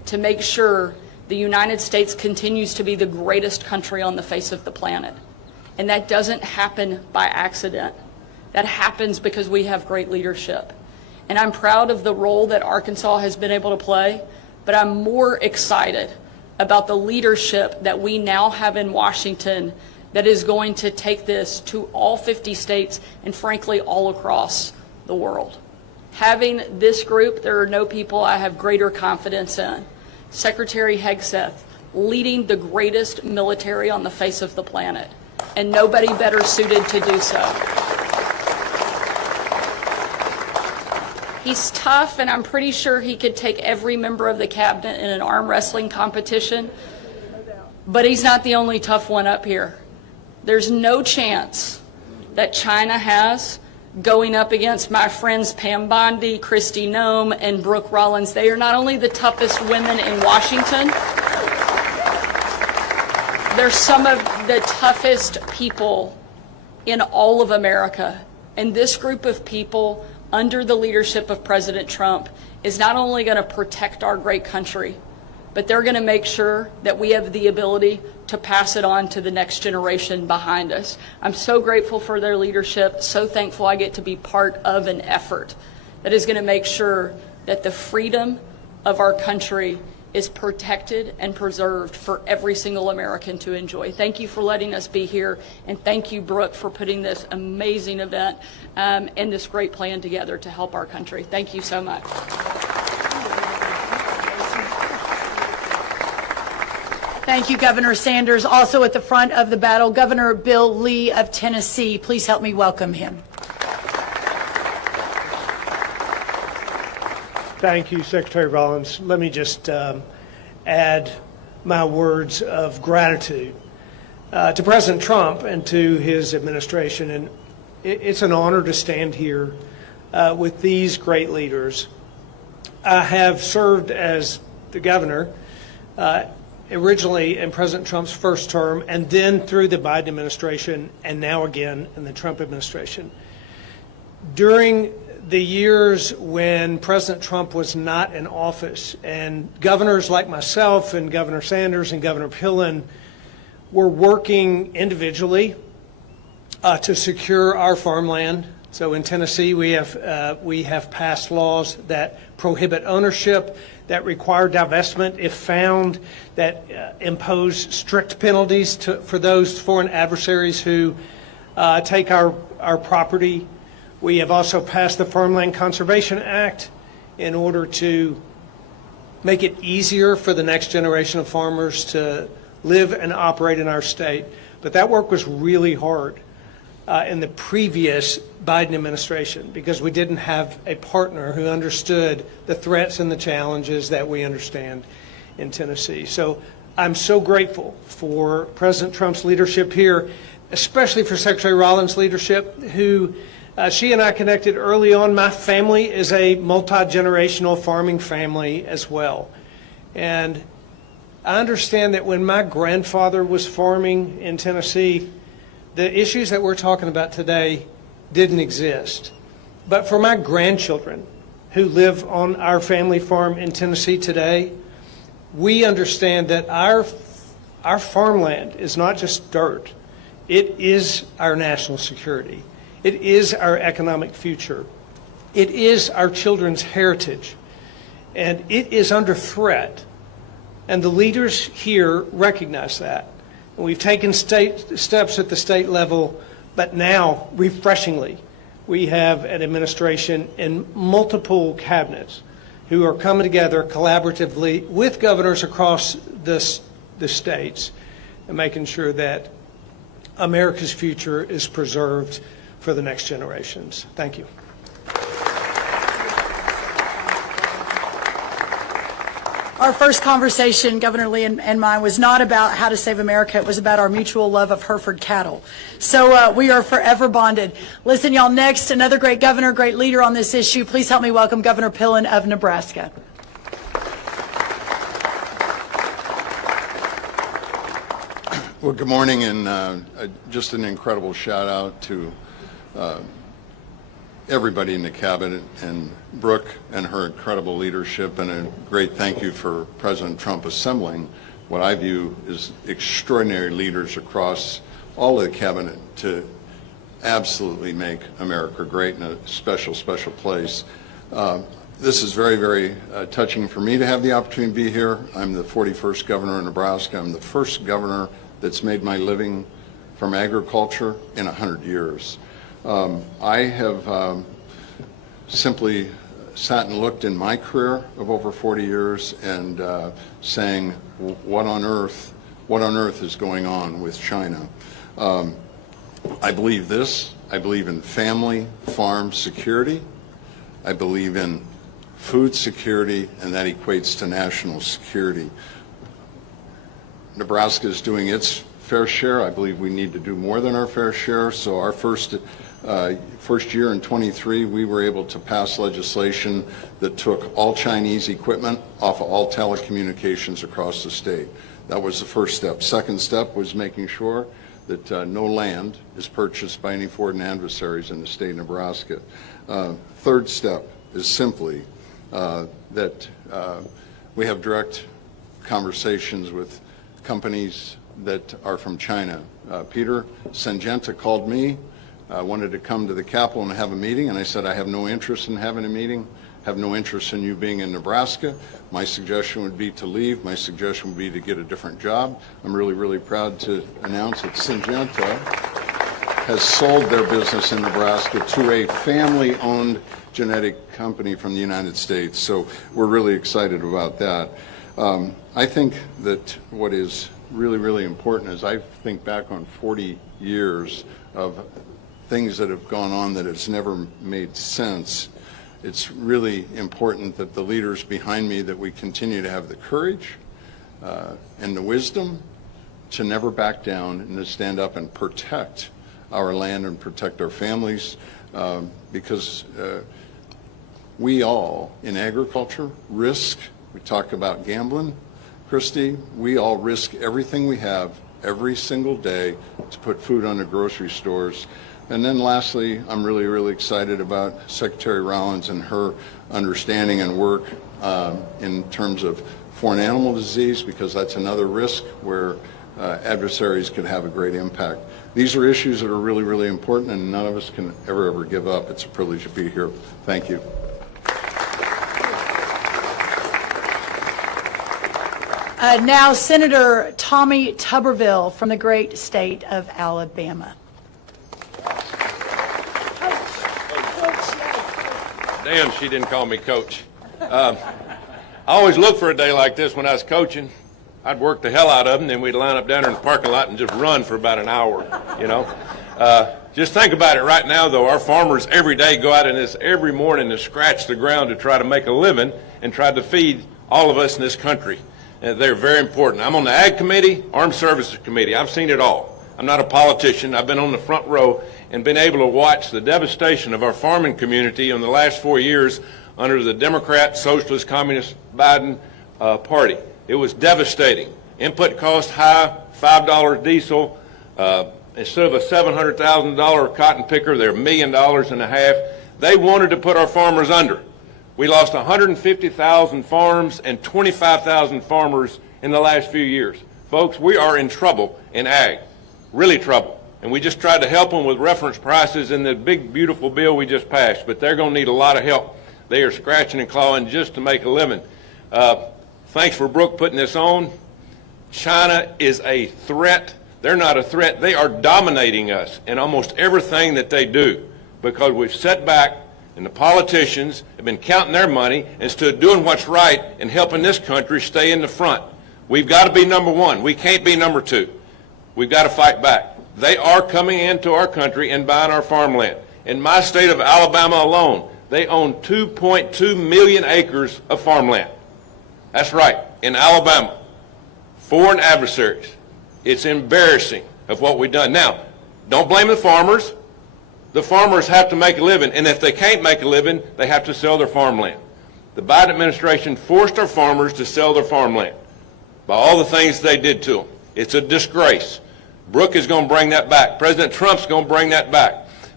to make sure the United States continues to be the greatest country on the face of the planet. And that doesn't happen by accident. That happens because we have great leadership. And I'm proud of the role that Arkansas has been able to play, but I'm more excited about the leadership that we now have in Washington that is going to take this to all 50 states and frankly all across the world. Having this group, there are no people I have greater confidence in. Secretary Hegseth, leading the greatest military on the face of the planet, and nobody better suited to do so. He's tough, and I'm pretty sure he could take every member of the cabinet in an arm wrestling competition, but he's not the only tough one up here. There's no chance that China has going up against my friends Pam Bondi, Kristi Noem, and Brooke Rollins. They are not only the toughest women in Washington, they're some of the toughest people in all of America. And this group of people, under the leadership of President Trump, is not only going to protect our great country, but they're going to make sure that we have the ability to pass it on to the next generation behind us. I'm so grateful for their leadership, so thankful I get to be part of an effort that is going to make sure that the freedom of our country is protected and preserved for every single American to enjoy. Thank you for letting us be here, and thank you, Brooke, for putting this amazing event and this great plan together to help our country. Thank you so much. Thank you, Governor Sanders. Also at the front of the battle, Governor Bill Lee of Tennessee. Please help me welcome him. Thank you, Secretary Rollins. Let me just add my words of gratitude to President Trump and to his administration. And it's an honor to stand here with these great leaders. I have served as the governor originally in President Trump's first term, and then through the Biden administration, and now again in the Trump administration. During the years when President Trump was not in office, and governors like myself and Governor Sanders and Governor Pillen were working individually to secure our farmland. So in Tennessee, we have passed laws that prohibit ownership, that require divestment if found, that impose strict penalties for those foreign adversaries who take our property. We have also passed the Farmland Conservation Act in order to make it easier for the next generation of farmers to live and operate in our state. But that work was really hard in the previous Biden administration because we didn't have a partner who understood the threats and the challenges that we understand in Tennessee. So I'm so grateful for President Trump's leadership here, especially for Secretary Rollins' leadership, who she and I connected early on. My family is a multi-generational farming family as well. And I understand that when my grandfather was farming in Tennessee, the issues that we're talking about today didn't exist. But for my grandchildren who live on our family farm in Tennessee today, we understand that our farmland is not just dirt. It is our national security. It is our economic future. It is our children's heritage. And it is under threat. And the leaders here recognize that. And we've taken steps at the state level, but now, refreshingly, we have an administration and multiple cabinets who are coming together collaboratively with governors across the states and making sure that America's future is preserved for the next generations. Thank you. Our first conversation, Governor Lee and mine, was not about how to save America. It was about our mutual love of Hereford cattle. So we are forever bonded. Listen, y'all, next, another great governor, great leader on this issue. Please help me welcome Governor Pillen of Nebraska. Well, good morning, and just an incredible shout out to everybody in the cabinet and Brooke and her incredible leadership, and a great thank you for President Trump assembling what I view as extraordinary leaders across all of the cabinet to absolutely make America great in a special, special place. This is very, very touching for me to have the opportunity to be here. I'm the 41st governor of Nebraska. I'm the first governor that's made my living from agriculture in 100 years. I have simply sat and looked in my career of over 40 years and saying, what on earth is going on with China? I believe this. I believe in family farm security. I believe in food security, and that equates to national security. Nebraska is doing its fair share. I believe we need to do more than our fair share. So our first year in 23, we were able to pass legislation that took all Chinese equipment off of all telecommunications across the state. That was the first step. Second step was making sure that no land is purchased by any foreign adversaries in the state of Nebraska. Third step is simply that we have direct conversations with companies that are from China. Peter Navarro called me, wanted to come to the Capitol and have a meeting, and I said, I have no interest in having a meeting, have no interest in you being in Nebraska. My suggestion would be to leave. My suggestion would be to get a different job. I'm really, really proud to announce that Syngenta has sold their business in Nebraska to a family-owned genetic company from the United States. So we're really excited about that. I think that what is really, really important is I think back on 40 years of things that have gone on that has never made sense. It's really important that the leaders behind me, that we continue to have the courage and the wisdom to never back down and to stand up and protect our land and protect our families, because we all in agriculture risk. We talk about gambling, Kristi. We all risk everything we have every single day to put food on the grocery stores. And then lastly, I'm really, really excited about Secretary Rollins and her understanding and work in terms of foreign animal disease, because that's another risk where adversaries could have a great impact. These are issues that are really, really important, and none of us can ever give up. It's a privilege to be here. Thank you. Now, Senator Tommy Tuberville from the great state of Alabama. Damn, she didn't call me coach. I always look for a day like this when I was coaching. I'd work the hell out of them, then we'd line up down there in the parking lot and just run for about an hour, you know. Just think about it right now, though. Our farmers every day go out in this every morning to scratch the ground to try to make a living and try to feed all of us in this country. They're very important. I'm on the Ag Committee, Armed Services Committee. I've seen it all. I'm not a politician. I've been on the front row and been able to watch the devastation of our farming community in the last 4 years under the Democrat, Socialist, Communist Biden party. It was devastating. Input cost high, $5 diesel. Instead of a $700,000 cotton picker, they're $1.5 million. They wanted to put our farmers under. We lost 150,000 farms and 25,000 farmers in the last few years. Folks, we are in trouble in ag, really trouble. And we just tried to help them with reference prices in the big, beautiful bill we just passed, but they're going to need a lot of help. They are scratching and clawing just to make a living. Thanks for Brooke putting this on. China is a threat. They're not a threat. They are dominating us in almost everything that they do, because we've set back and the politicians have been counting their money instead of doing what's right and helping this country stay in the front. We've got to be number one. We can't be number two. We've got to fight back. They are coming into our country and buying our farmland. In my state of Alabama alone, they own 2.2 million acres of farmland. That's right, in Alabama. Foreign adversaries. It's embarrassing of what we've done. Now, don't blame the farmers. The farmers have to make a living, and if they can't make a living, they have to sell their farmland. The Biden administration forced our farmers to sell their farmland by all the things they did to them. It's a disgrace. Brooke is going to bring that back. President Trump's going to bring that back.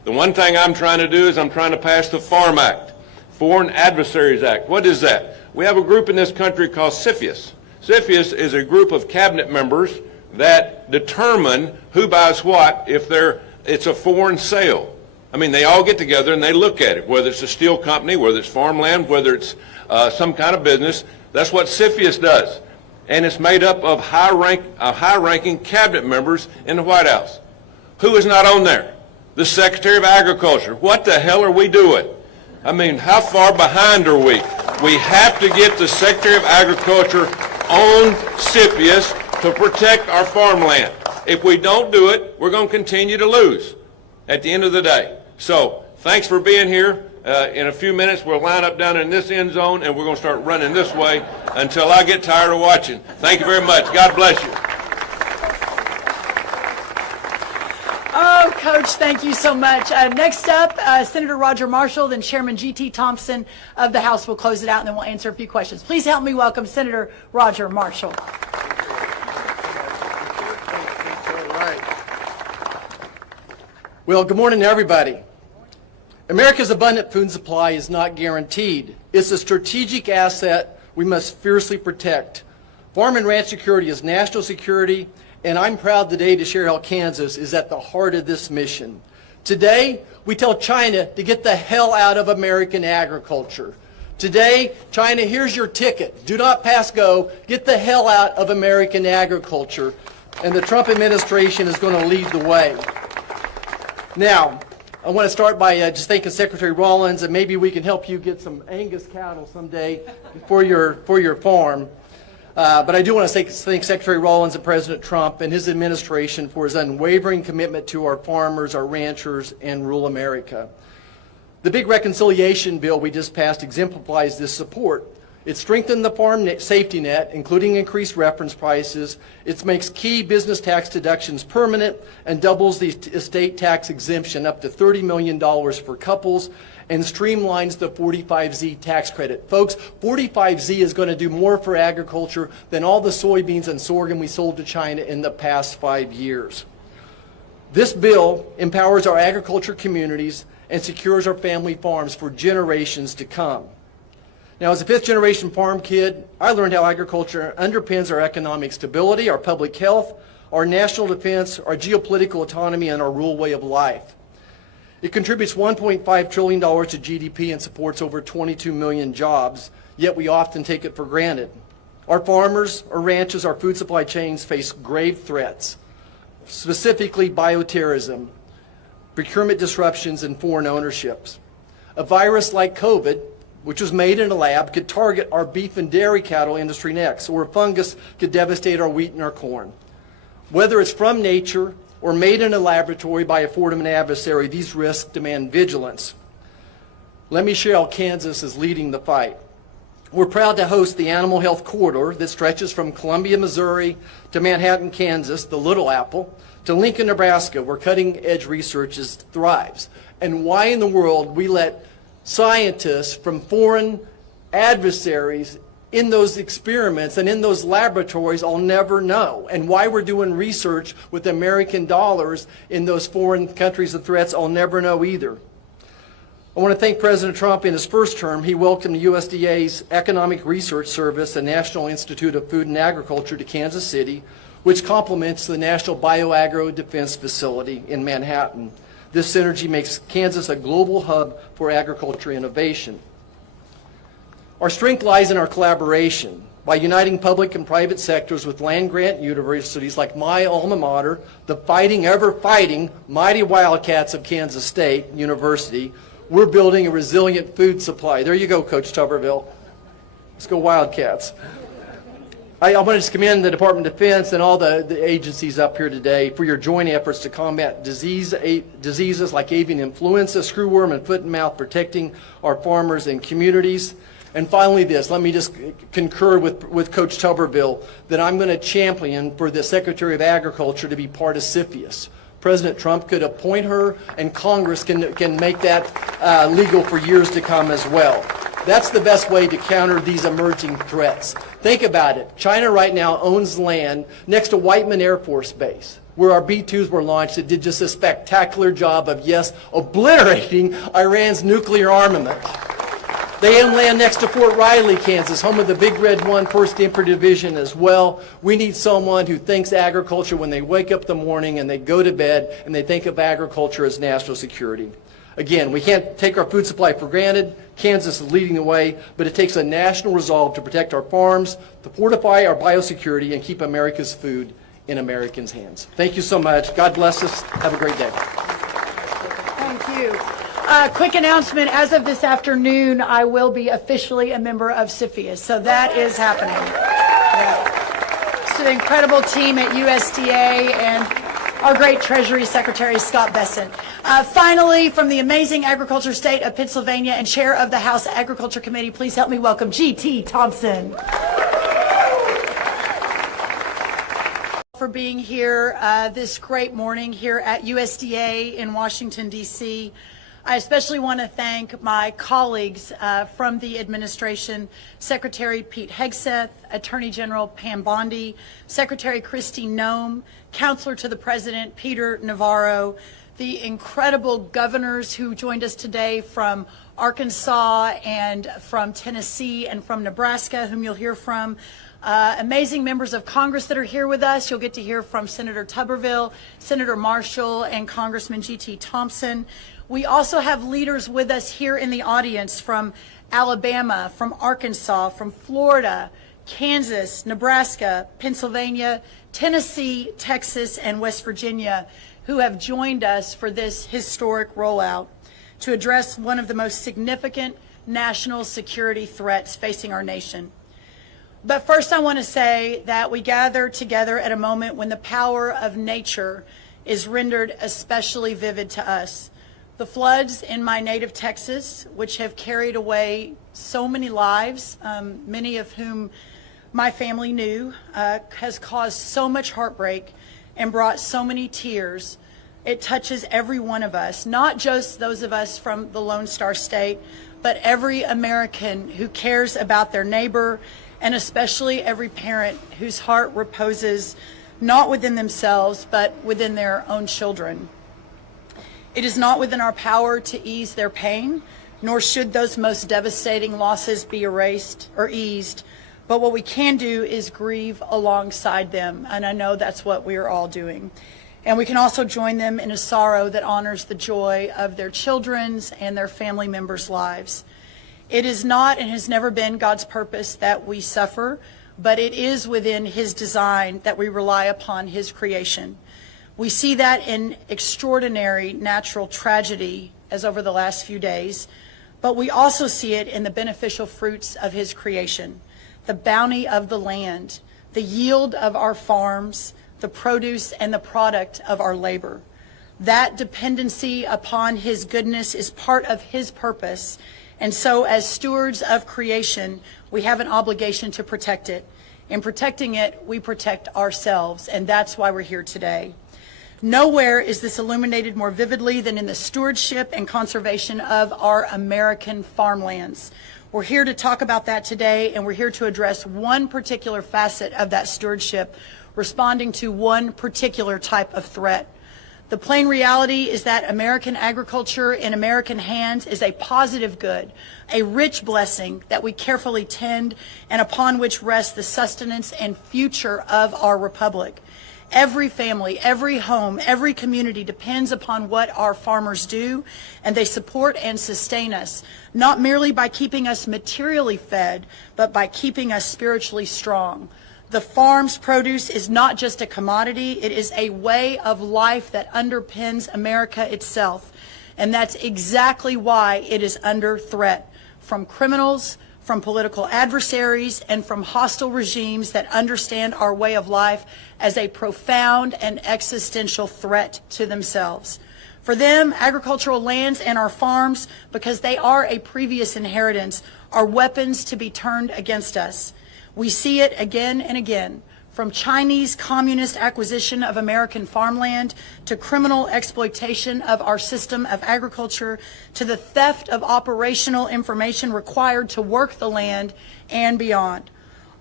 The one thing I'm trying to do is I'm trying to pass the Farm Act, Foreign Adversaries Act. What is that? We have a group in this country called CFIUS. CFIUS is a group of cabinet members that determine who buys what if it's a foreign sale. I mean, they all get together and they look at it, whether it's a steel company, whether it's farmland, whether it's some kind of business. That's what CFIUS does. And it's made up of high-ranking cabinet members in the White House. Who is not on there? The Secretary of Agriculture. What the hell are we doing? I mean, how far behind are we? We have to get the Secretary of Agriculture on CFIUS to protect our farmland. If we don't do it, we're going to continue to lose at the end of the day. So thanks for being here. In a few minutes, we'll line up down in this end zone, and we're going to start running this way until I get tired of watching. Thank you very much. God bless you. Oh, Coach, thank you so much. Next up, Senator Roger Marshall, then Chairman G.T. Thompson of the House will close it out, and then we'll answer a few questions. Please help me welcome Senator Roger Marshall. Well, good morning to everybody. America's abundant food supply is not guaranteed. It's a strategic asset we must fiercely protect. Farm and ranch security is national security, and I'm proud today to share how Kansas is at the heart of this mission. Today, we tell China to get the hell out of American agriculture. Today, China, here's your ticket. Do not pass go. Get the hell out of American agriculture. And the Trump administration is going to lead the way. Now, I want to start by just thanking Secretary Rollins, and maybe we can help you get some Angus cattle someday for your farm. But I do want to thank Secretary Rollins and President Trump and his administration for his unwavering commitment to our farmers, our ranchers, and rural America. The big reconciliation bill we just passed exemplifies this support. It strengthened the farm safety net, including increased reference prices. It makes key business tax deductions permanent and doubles the estate tax exemption up to $30 million for couples and streamlines the 45Z tax credit. Folks, 45Z is going to do more for agriculture than all the soybeans and sorghum we sold to China in the past 5 years. This bill empowers our agriculture communities and secures our family farms for generations to come. Now, as a fifth-generation farm kid, I learned how agriculture underpins our economic stability, our public health, our national defense, our geopolitical autonomy, and our rural way of life. It contributes $1.5 trillion to GDP and supports over 22 million jobs, yet we often take it for granted. Our farmers, our ranches, our food supply chains face grave threats, specifically bioterrorism, procurement disruptions, and foreign ownerships. A virus like COVID, which was made in a lab, could target our beef and dairy cattle industry next, or a fungus could devastate our wheat and our corn. Whether it's from nature or made in a laboratory by a foreign adversary, these risks demand vigilance. Let me share how Kansas is leading the fight. We're proud to host the Animal Health Corridor that stretches from Columbia, Missouri to Manhattan, Kansas, the Little Apple, to Lincoln, Nebraska, where cutting-edge research thrives. And why in the world we let scientists from foreign adversaries in those experiments and in those laboratories, I'll never know. And why we're doing research with American dollars in those foreign countries of threats, I'll never know either. I want to thank President Trump. In his first term, he welcomed USDA's Economic Research Service and National Institute of Food and Agriculture to Kansas City, which complements the National Bioagro Defense Facility in Manhattan. This synergy makes Kansas a global hub for agriculture innovation. Our strength lies in our collaboration. By uniting public and private sectors with land-grant universities like my alma mater, the fighting, ever-fighting, mighty Wildcats of Kansas State University, we're building a resilient food supply. There you go, Coach Tuberville. Let's go Wildcats. I want to just commend the Department of Defense and all the agencies up here today for your joint efforts to combat diseases like avian influenza, screwworm, and foot and mouth, protecting our farmers and communities. And finally this, let me just concur with Coach Tuberville that I'm going to champion for the Secretary of Agriculture to be part of CFIUS. President Trump could appoint her, and Congress can make that legal for years to come as well. That's the best way to counter these emerging threats. Think about it. China right now owns land next to Whiteman Air Force Base. where our B-2s were launched that did just a spectacular job of, yes, obliterating Iran's nuclear armament. They land next to Fort Riley, Kansas, home of the Big Red 1 1st Infantry Division as well. We need someone who thinks agriculture when they wake up in the morning and they go to bed and they think of agriculture as national security. Again, we can't take our food supply for granted. Kansas is leading the way, but it takes a national resolve to protect our farms, to fortify our biosecurity, and keep America's food in Americans' hands. Thank you so much. God bless us. Have a great day. Thank you. Quick announcement, as of this afternoon, I will be officially a member of CFIUS, so that is happening. Yeah. It's an incredible team at USDA and our great Treasury Secretary, Scott Besson. Finally, from the amazing agriculture state of Pennsylvania and chair of the House Agriculture Committee, please help me welcome G.T. Thompson. For being here this great morning here at USDA in Washington, D.C. I especially want to thank my colleagues from the administration, Secretary Pete Hegseth, Attorney General Pam Bondi, Secretary Kristi Noem, Counselor to the President Peter Navarro, the incredible governors who joined us today from Arkansas and from Tennessee and from Nebraska, whom you'll hear from. Amazing members of Congress that are here with us. You'll get to hear from Senator Tuberville, Senator Marshall, and Congressman G.T. Thompson. We also have leaders with us here in the audience from Alabama, from Arkansas, from Florida, Kansas, Nebraska, Pennsylvania, Tennessee, Texas, and West Virginia, who have joined us for this historic rollout to address one of the most significant national security threats facing our nation. But first, I want to say that we gather together at a moment when the power of nature is rendered especially vivid to us. The floods in my native Texas, which have carried away so many lives, many of whom my family knew, has caused so much heartbreak and brought so many tears. It touches every one of us, not just those of us from the Lone Star State, but every American who cares about their neighbor, and especially every parent whose heart reposes not within themselves, but within their own children. It is not within our power to ease their pain, nor should those most devastating losses be erased or eased, but what we can do is grieve alongside them, and I know that's what we are all doing. And we can also join them in a sorrow that honors the joy of their children's and their family members' lives. It is not and has never been God's purpose that we suffer, but it is within His design that we rely upon His creation. We see that in extraordinary natural tragedy as over the last few days, but we also see it in the beneficial fruits of His creation, the bounty of the land, the yield of our farms, the produce and the product of our labor. That dependency upon His goodness is part of His purpose, and so as stewards of creation, we have an obligation to protect it. In protecting it, we protect ourselves, and that's why we're here today. Nowhere is this illuminated more vividly than in the stewardship and conservation of our American farmlands. We're here to talk about that today, and we're here to address one particular facet of that stewardship, responding to one particular type of threat. The plain reality is that American agriculture in American hands is a positive good, a rich blessing that we carefully tend and upon which rests the sustenance and future of our republic. Every family, every home, every community depends upon what our farmers do, and they support and sustain us, not merely by keeping us materially fed, but by keeping us spiritually strong. The farm's produce is not just a commodity, it is a way of life that underpins America itself. And that's exactly why it is under threat from criminals, from political adversaries, and from hostile regimes that understand our way of life as a profound and existential threat to themselves. For them, agricultural lands and our farms, because they are a previous inheritance, are weapons to be turned against us. We see it again and again, from Chinese communist acquisition of American farmland to criminal exploitation of our system of agriculture to the theft of operational information required to work the land and beyond.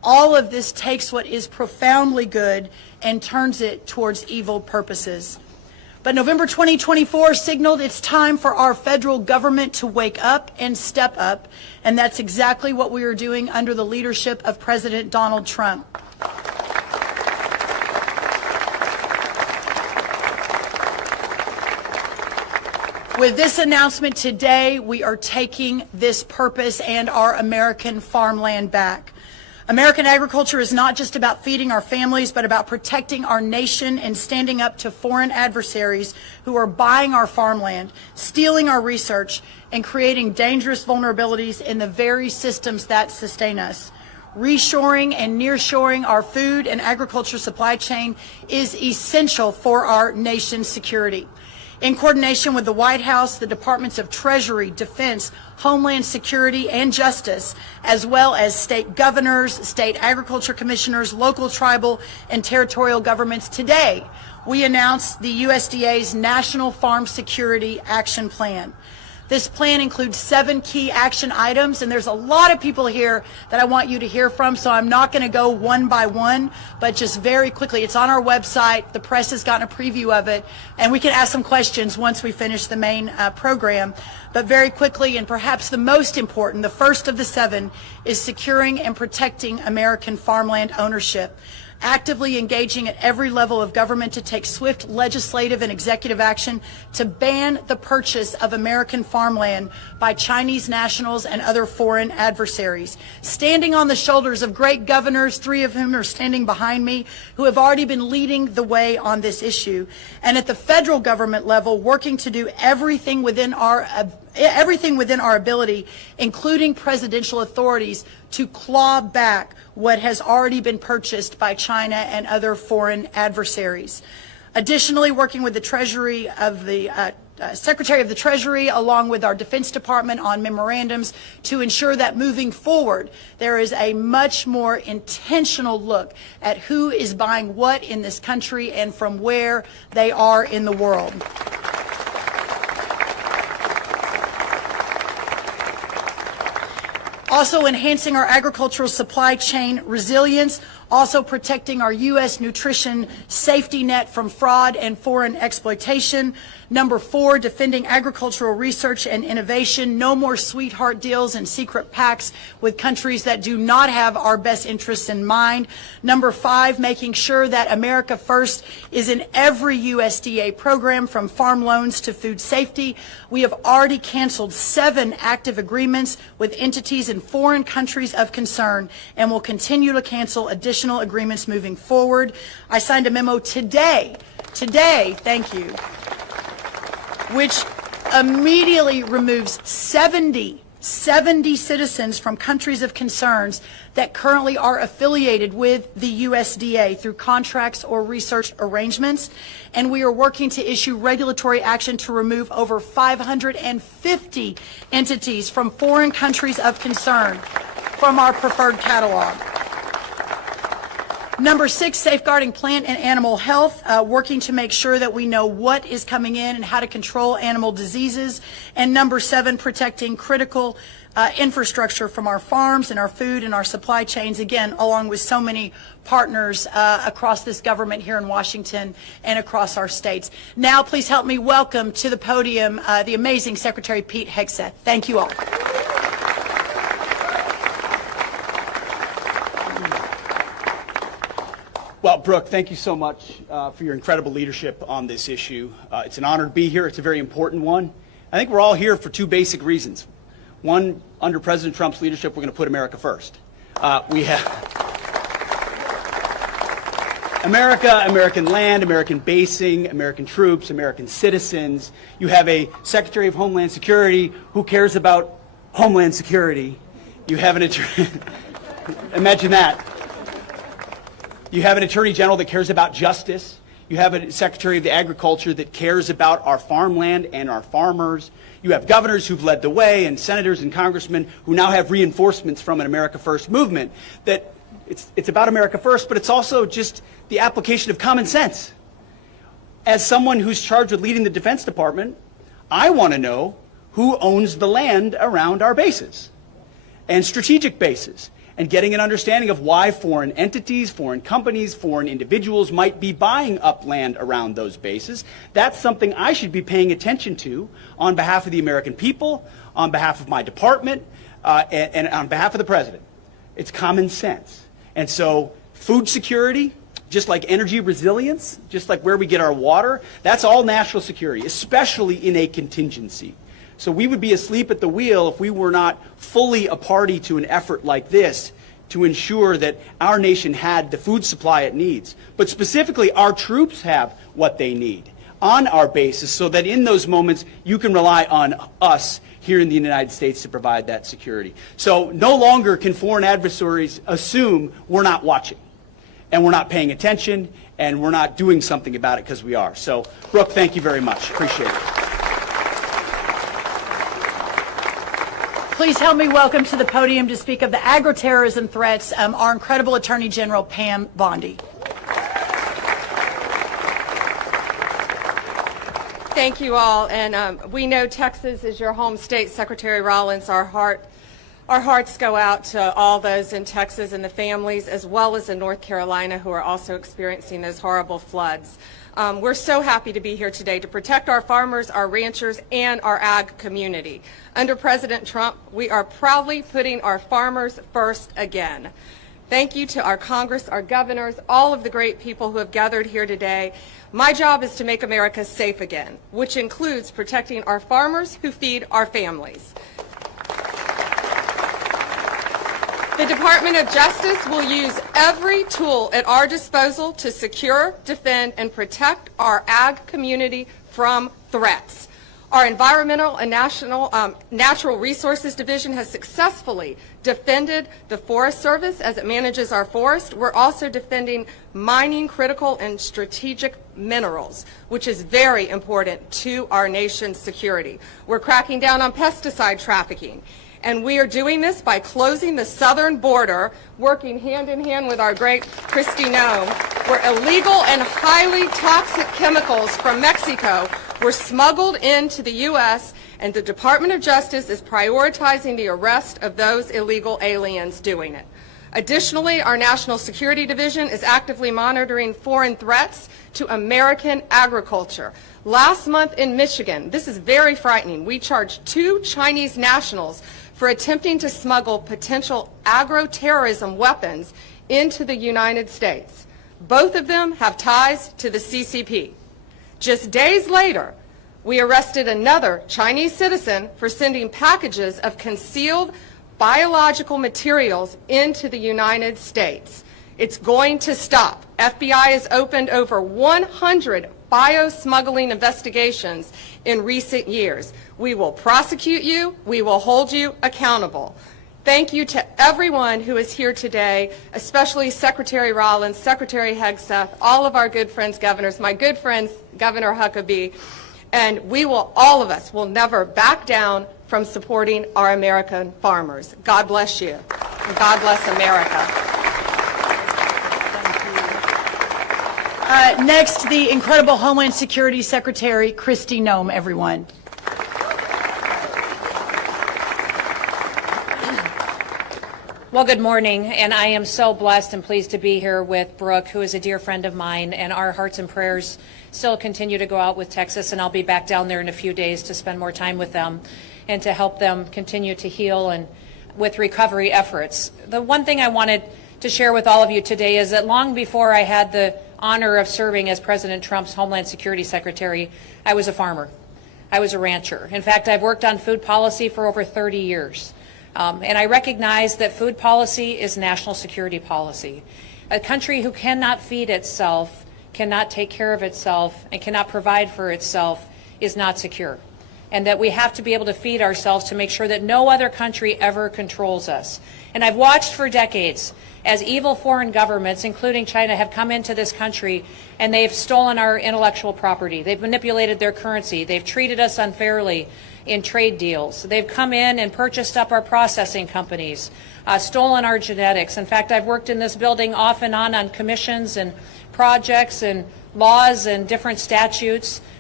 All of this takes what is profoundly good and turns it towards evil purposes. But November 2024 signaled it's time for our federal government to wake up and step up, and that's exactly what we are doing under the leadership of President Donald Trump. With this announcement today, we are taking this purpose and our American farmland back. American agriculture is not just about feeding our families, but about protecting our nation and standing up to foreign adversaries who are buying our farmland, stealing our research, and creating dangerous vulnerabilities in the very systems that sustain us. Reshoring and nearshoring our food and agriculture supply chain is essential for our nation's security. In coordination with the White House, the Departments of Treasury, Defense, Homeland Security, and Justice, as well as state governors, state agriculture commissioners, local, tribal, and territorial governments, today we announced the USDA's National Farm Security Action Plan. This plan includes 7 key action items, and there's a lot of people here that I want you to hear from, so I'm not going to go one by one, but just very quickly. It's on our website. The press has gotten a preview of it, and we can ask some questions once we finish the main program. But very quickly, and perhaps the most important, the first of the 7, is securing and protecting American farmland ownership. Actively engaging at every level of government to take swift legislative and executive action to ban the purchase of American farmland by Chinese nationals and other foreign adversaries. Standing on the shoulders of great governors, 3 of whom are standing behind me, who have already been leading the way on this issue. And at the federal government level, working to do everything within our ability, including presidential authorities, to claw back what has already been purchased by China and other foreign adversaries. Additionally, working with the Treasury of the Secretary of the Treasury, along with our Defense Department, on memorandums to ensure that moving forward, there is a much more intentional look at who is buying what in this country and from where they are in the world. Also enhancing our agricultural supply chain resilience, also protecting our U.S. nutrition safety net from fraud and foreign exploitation. Number 4, defending agricultural research and innovation. No more sweetheart deals and secret pacts with countries that do not have our best interests in mind. Number 5, making sure that America First is in every USDA program, from farm loans to food safety. We have already canceled 7 active agreements with entities in foreign countries of concern and will continue to cancel additional agreements moving forward. I signed a memo today, thank you, which immediately removes 70 citizens from countries of concerns that currently are affiliated with the USDA through contracts or research arrangements. And we are working to issue regulatory action to remove over 550 entities from foreign countries of concern from our preferred catalog. Number 6, safeguarding plant and animal health, working to make sure that we know what is coming in and how to control animal diseases. And number 7, protecting critical infrastructure from our farms and our food and our supply chains, again, along with so many partners across this government here in Washington and across our states. Now, please help me welcome to the podium the amazing Secretary Pete Hegseth. Thank you all. Well, Brooke, thank you so much for your incredible leadership on this issue. It's an honor to be here. It's a very important one. I think we're all here for 2 basic reasons. One, under President Trump's leadership, we're going to put America first. We have America, American land, American basing, American troops, American citizens. You have a Secretary of Homeland Security who cares about Homeland Security. You have an attorney, imagine that. You have an Attorney General that cares about justice. You have a Secretary of the Agriculture that cares about our farmland and our farmers. You have governors who've led the way, and senators and congressmen who now have reinforcements from an America First movement. That it's about America First, but it's also just the application of common sense. As someone who's charged with leading the Defense Department, I want to know who owns the land around our bases and strategic bases. and getting an understanding of why foreign entities, foreign companies, foreign individuals might be buying up land around those bases. That's something I should be paying attention to on behalf of the American people, on behalf of my department, and on behalf of the President. It's common sense. And so food security, just like energy resilience, just like where we get our water, that's all national security, especially in a contingency. So we would be asleep at the wheel if we were not fully a party to an effort like this to ensure that our nation had the food supply it needs. But specifically, our troops have what they need on our bases so that in those moments you can rely on us here in the United States to provide that security. So no longer can foreign adversaries assume we're not watching and we're not paying attention and we're not doing something about it because we are. So, Brooke, thank you very much. Appreciate it. Please help me welcome to the podium to speak of the agri-terrorism threats our incredible Attorney General Pam Bondi. Thank you all, and we know Texas is your home state, Secretary Rollins. Our hearts go out to all those in Texas and the families, as well as in North Carolina, who are also experiencing those horrible floods. We're so happy to be here today to protect our farmers, our ranchers, and our ag community. Under President Trump, we are proudly putting our farmers first again. Thank you to our Congress, our governors, all of the great people who have gathered here today. My job is to make America safe again, which includes protecting our farmers who feed our families. The Department of Justice will use every tool at our disposal to secure, defend, and protect our ag community from threats. Our Environmental and Natural Resources Division has successfully defended the Forest Service as it manages our forest. We're also defending mining critical and strategic minerals, which is very important to our nation's security. We're cracking down on pesticide trafficking. And we are doing this by closing the southern border, working hand in hand with our great Kristi Noem, where illegal and highly toxic chemicals from Mexico were smuggled into the U.S., and the Department of Justice is prioritizing the arrest of those illegal aliens doing it. Additionally, our National Security Division is actively monitoring foreign threats to American agriculture. Last month in Michigan, this is very frightening, we charged 2 Chinese nationals for attempting to smuggle potential agro-terrorism weapons into the United States. Both of them have ties to the CCP. Just days later, we arrested another Chinese citizen for sending packages of concealed biological materials into the United States. It's going to stop. FBI has opened over 100 bio-smuggling investigations in recent years. We will prosecute you. We will hold you accountable. Thank you to everyone who is here today, especially Secretary Rollins, Secretary Hegseth, all of our good friends governors, my good friends Governor Huckabee, and we will, all of us, will never back down from supporting our American farmers. God bless you, and God bless America. Next, the incredible Homeland Security Secretary Kristi Noem, everyone. Well, good morning, and I am so blessed and pleased to be here with Brooke, who is a dear friend of mine, and our hearts and prayers still continue to go out with Texas, and I'll be back down there in a few days to spend more time with them and to help them continue to heal and with recovery efforts. The one thing I wanted to share with all of you today is that long before I had the honor of serving as President Trump's Homeland Security Secretary, I was a farmer. I was a rancher. In fact, I've worked on food policy for over 30 years. And I recognize that food policy is national security policy. A country who cannot feed itself, cannot take care of itself, and cannot provide for itself is not secure. And that we have to be able to feed ourselves to make sure that no other country ever controls us. And I've watched for decades as evil foreign governments, including China, have come into this country and they've stolen our intellectual property. They've manipulated their currency. They've treated us unfairly in trade deals. They've come in and purchased up our processing companies, stolen our genetics. In fact, I've worked in this building off and on commissions and projects and laws and different statutes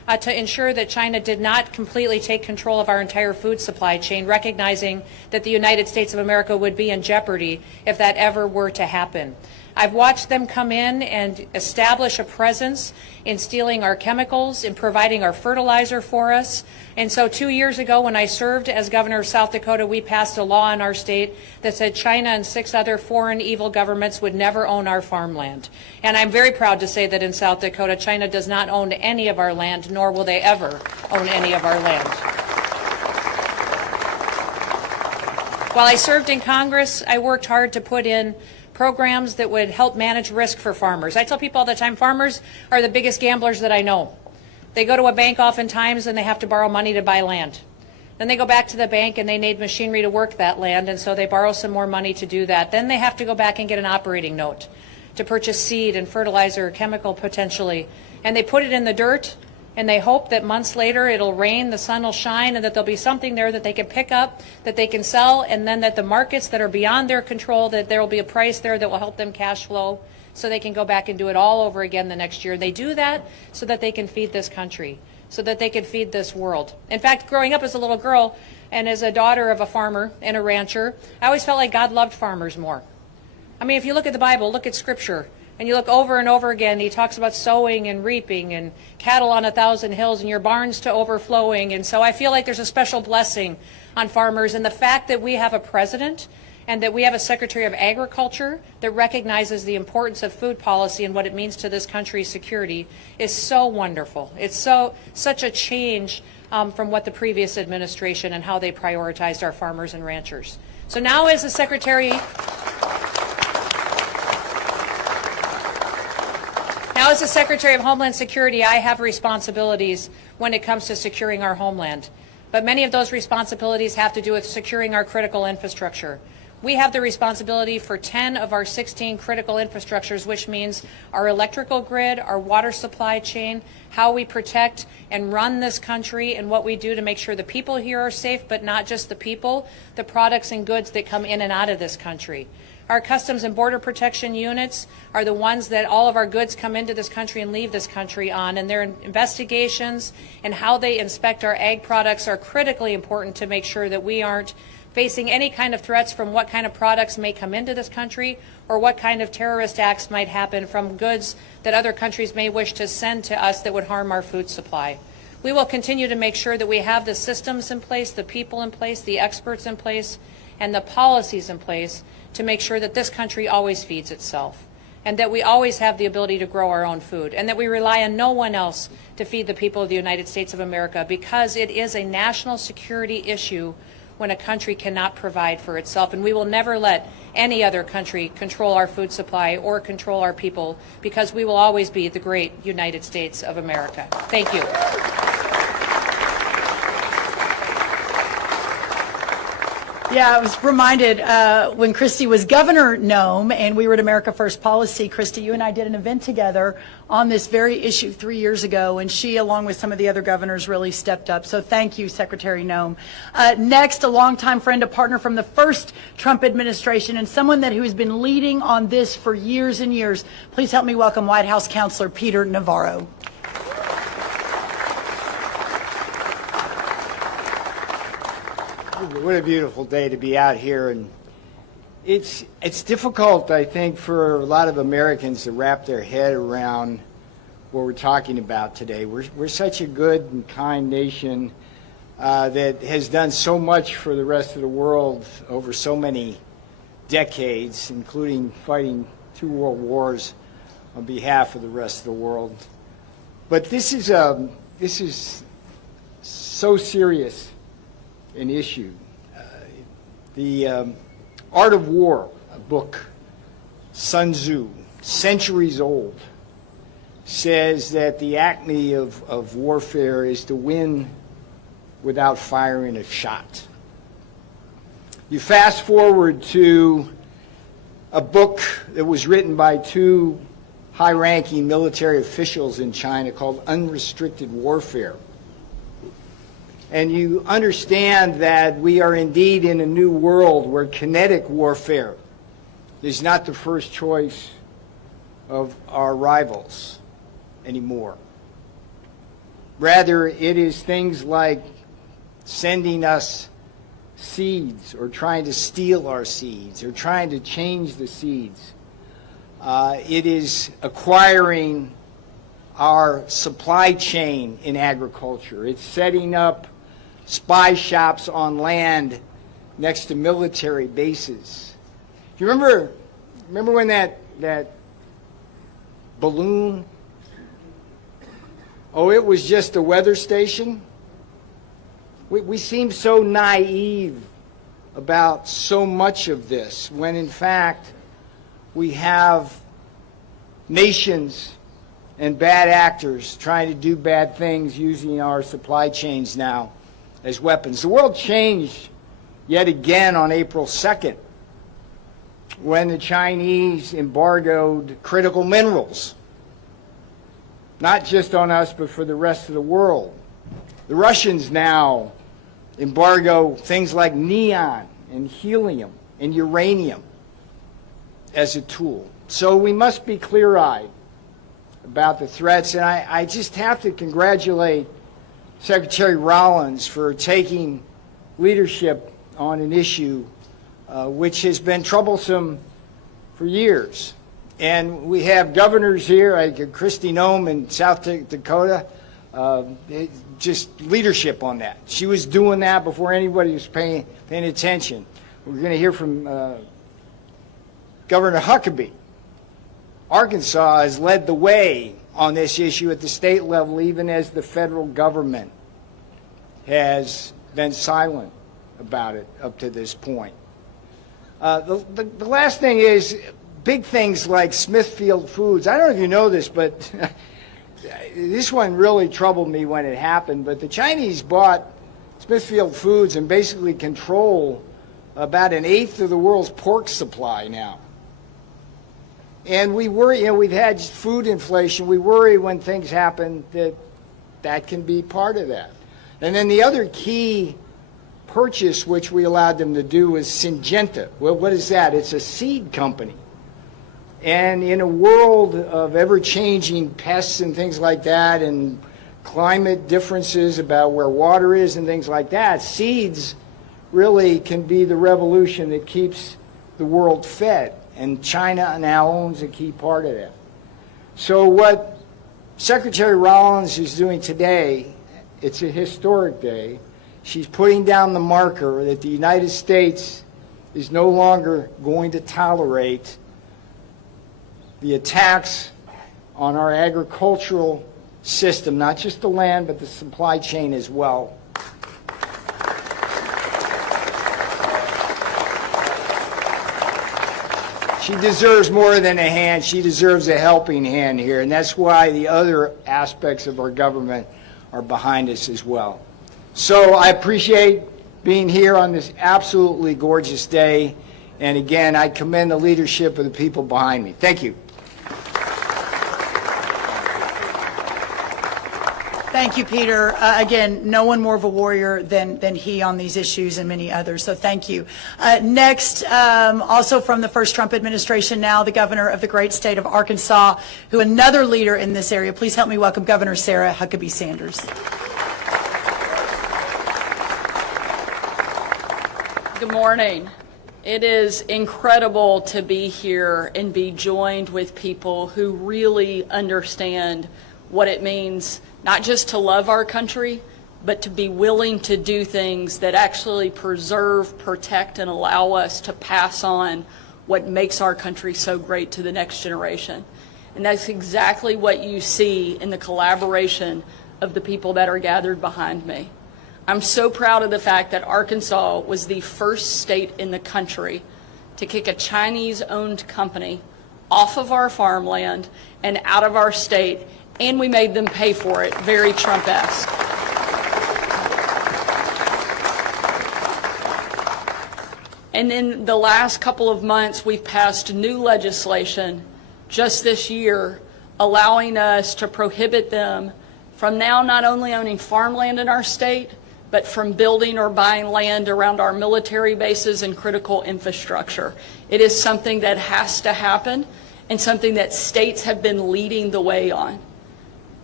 to ensure that China did not completely take control of our entire food supply chain, recognizing that the United States of America would be in jeopardy if that ever were to happen. I've watched them come in and establish a presence in stealing our chemicals, in providing our fertilizer for us. And so 2 years ago, when I served as governor of South Dakota, we passed a law in our state that said China and 6 other foreign evil governments would never own our farmland. And I'm very proud to say that in South Dakota, China does not own any of our land, nor will they ever own any of our land. While I served in Congress, I worked hard to put in programs that would help manage risk for farmers. I tell people all the time, farmers are the biggest gamblers that I know. They go to a bank oftentimes and they have to borrow money to buy land. Then they go back to the bank and they need machinery to work that land, and so they borrow some more money to do that. Then they have to go back and get an operating note to purchase seed and fertilizer or chemical potentially. And they put it in the dirt and they hope that months later it'll rain, the sun will shine, and that there'll be something there that they can pick up, that they can sell, and then that the markets that are beyond their control, that there will be a price there that will help them cash flow so they can go back and do it all over again the next year. They do that so that they can feed this country, so that they can feed this world. In fact, growing up as a little girl and as a daughter of a farmer and a rancher, I always felt like God loved farmers more. I mean, if you look at the Bible, look at Scripture, and you look over and over again, he talks about sowing and reaping and cattle on 1,000 hills and your barns to overflowing. And so I feel like there's a special blessing on farmers. And the fact that we have a president and that we have a Secretary of Agriculture that recognizes the importance of food policy and what it means to this country's security is so wonderful. It's such a change from what the previous administration and how they prioritized our farmers and ranchers. So now as the Secretary of Homeland Security, I have responsibilities when it comes to securing our homeland. But many of those responsibilities have to do with securing our critical infrastructure. We have the responsibility for 10 of our 16 critical infrastructures, which means our electrical grid, our water supply chain, how we protect and run this country, and what we do to make sure the people here are safe, but not just the people, the products and goods that come in and out of this country. Our Customs and Border Protection units are the ones that all of our goods come into this country and leave this country on, and their investigations and how they inspect our ag products are critically important to make sure that we aren't facing any kind of threats from what kind of products may come into this country or what kind of terrorist acts might happen from goods that other countries may wish to send to us that would harm our food supply. We will continue to make sure that we have the systems in place, the people in place, the experts in place, and the policies in place to make sure that this country always feeds itself, and that we always have the ability to grow our own food, and that we rely on no one else to feed the people of the United States of America, because it is a national security issue when a country cannot provide for itself. And we will never let any other country control our food supply or control our people, because we will always be the great United States of America. Thank you. Yeah, I was reminded when Kristi was Governor Gnome and we were at America First Policy, Kristi, you and I did an event together on this very issue 3 years ago, and she, along with some of the other governors, really stepped up. So thank you, Secretary Gnome. Next, a longtime friend, a partner from the first Trump administration, and someone who has been leading on this for years and years. Please help me welcome White House Counselor Peter Navarro. What a beautiful day to be out here, and it's difficult, I think, for a lot of Americans to wrap their head around what we're talking about today. We're such a good and kind nation that has done so much for the rest of the world over so many decades, including fighting 2 world wars on behalf of the rest of the world. But this is so serious an issue. The Art of War, a book, Sun Tzu, centuries old, says that the acme of warfare is to win without firing a shot. You fast forward to a book that was written by 2 high-ranking military officials in China called Unrestricted Warfare. And you understand that we are indeed in a new world where kinetic warfare is not the first choice of our rivals anymore. Rather, it is things like sending us seeds or trying to steal our seeds or trying to change the seeds. It is acquiring our supply chain in agriculture. It's setting up spy shops on land next to military bases. Do you remember when that balloon, it was just a weather station? We seem so naive about so much of this, when in fact we have nations and bad actors trying to do bad things using our supply chains now as weapons. The world changed yet again on April 2nd when the Chinese embargoed critical minerals, not just on us but for the rest of the world. The Russians now embargo things like neon and helium and uranium as a tool. So we must be clear-eyed about the threats, and I just have to congratulate Secretary Rollins for taking leadership on an issue which has been troublesome for years. And we have governors here, like Kristi Noem in South Dakota, just leadership on that. She was doing that before anybody was paying attention. We're going to hear from Governor Huckabee. Arkansas has led the way on this issue at the state level, even as the federal government has been silent about it up to this point. The last thing is big things like Smithfield Foods. I don't know if you know this, but this one really troubled me when it happened. But the Chinese bought Smithfield Foods and basically control about 1/8 of the world's pork supply now. And we worry, we've had food inflation. We worry when things happen that can be part of that. And then the other key purchase which we allowed them to do was Syngenta. Well, what is that? It's a seed company. And in a world of ever-changing pests and things like that, and climate differences about where water is and things like that, seeds really can be the revolution that keeps the world fed. And China now owns a key part of that. So what Secretary Rollins is doing today, it's a historic day. She's putting down the marker that the United States is no longer going to tolerate the attacks on our agricultural system, not just the land, but the supply chain as well. She deserves more than a hand. She deserves a helping hand here, and that's why the other aspects of our government are behind us as well. So I appreciate being here on this absolutely gorgeous day, and again, I commend the leadership of the people behind me. Thank you. Thank you, Peter. Again, no one more of a warrior than he on these issues and many others, so thank you. Next, also from the first Trump administration now, the governor of the great state of Arkansas, who another leader in this area. Please help me welcome Governor Sarah Huckabee Sanders. Good morning. It is incredible to be here and be joined with people who really understand what it means not just to love our country, but to be willing to do things that actually preserve, protect, and allow us to pass on what makes our country so great to the next generation. And that's exactly what you see in the collaboration of the people that are gathered behind me. I'm so proud of the fact that Arkansas was the first state in the country to kick a Chinese-owned company off of our farmland and out of our state, and we made them pay for it, very Trump-esque. And in the last couple of months, we've passed new legislation just this year allowing us to prohibit them from now not only owning farmland in our state, but from building or buying land around our military bases and critical infrastructure. It is something that has to happen and something that states have been leading the way on.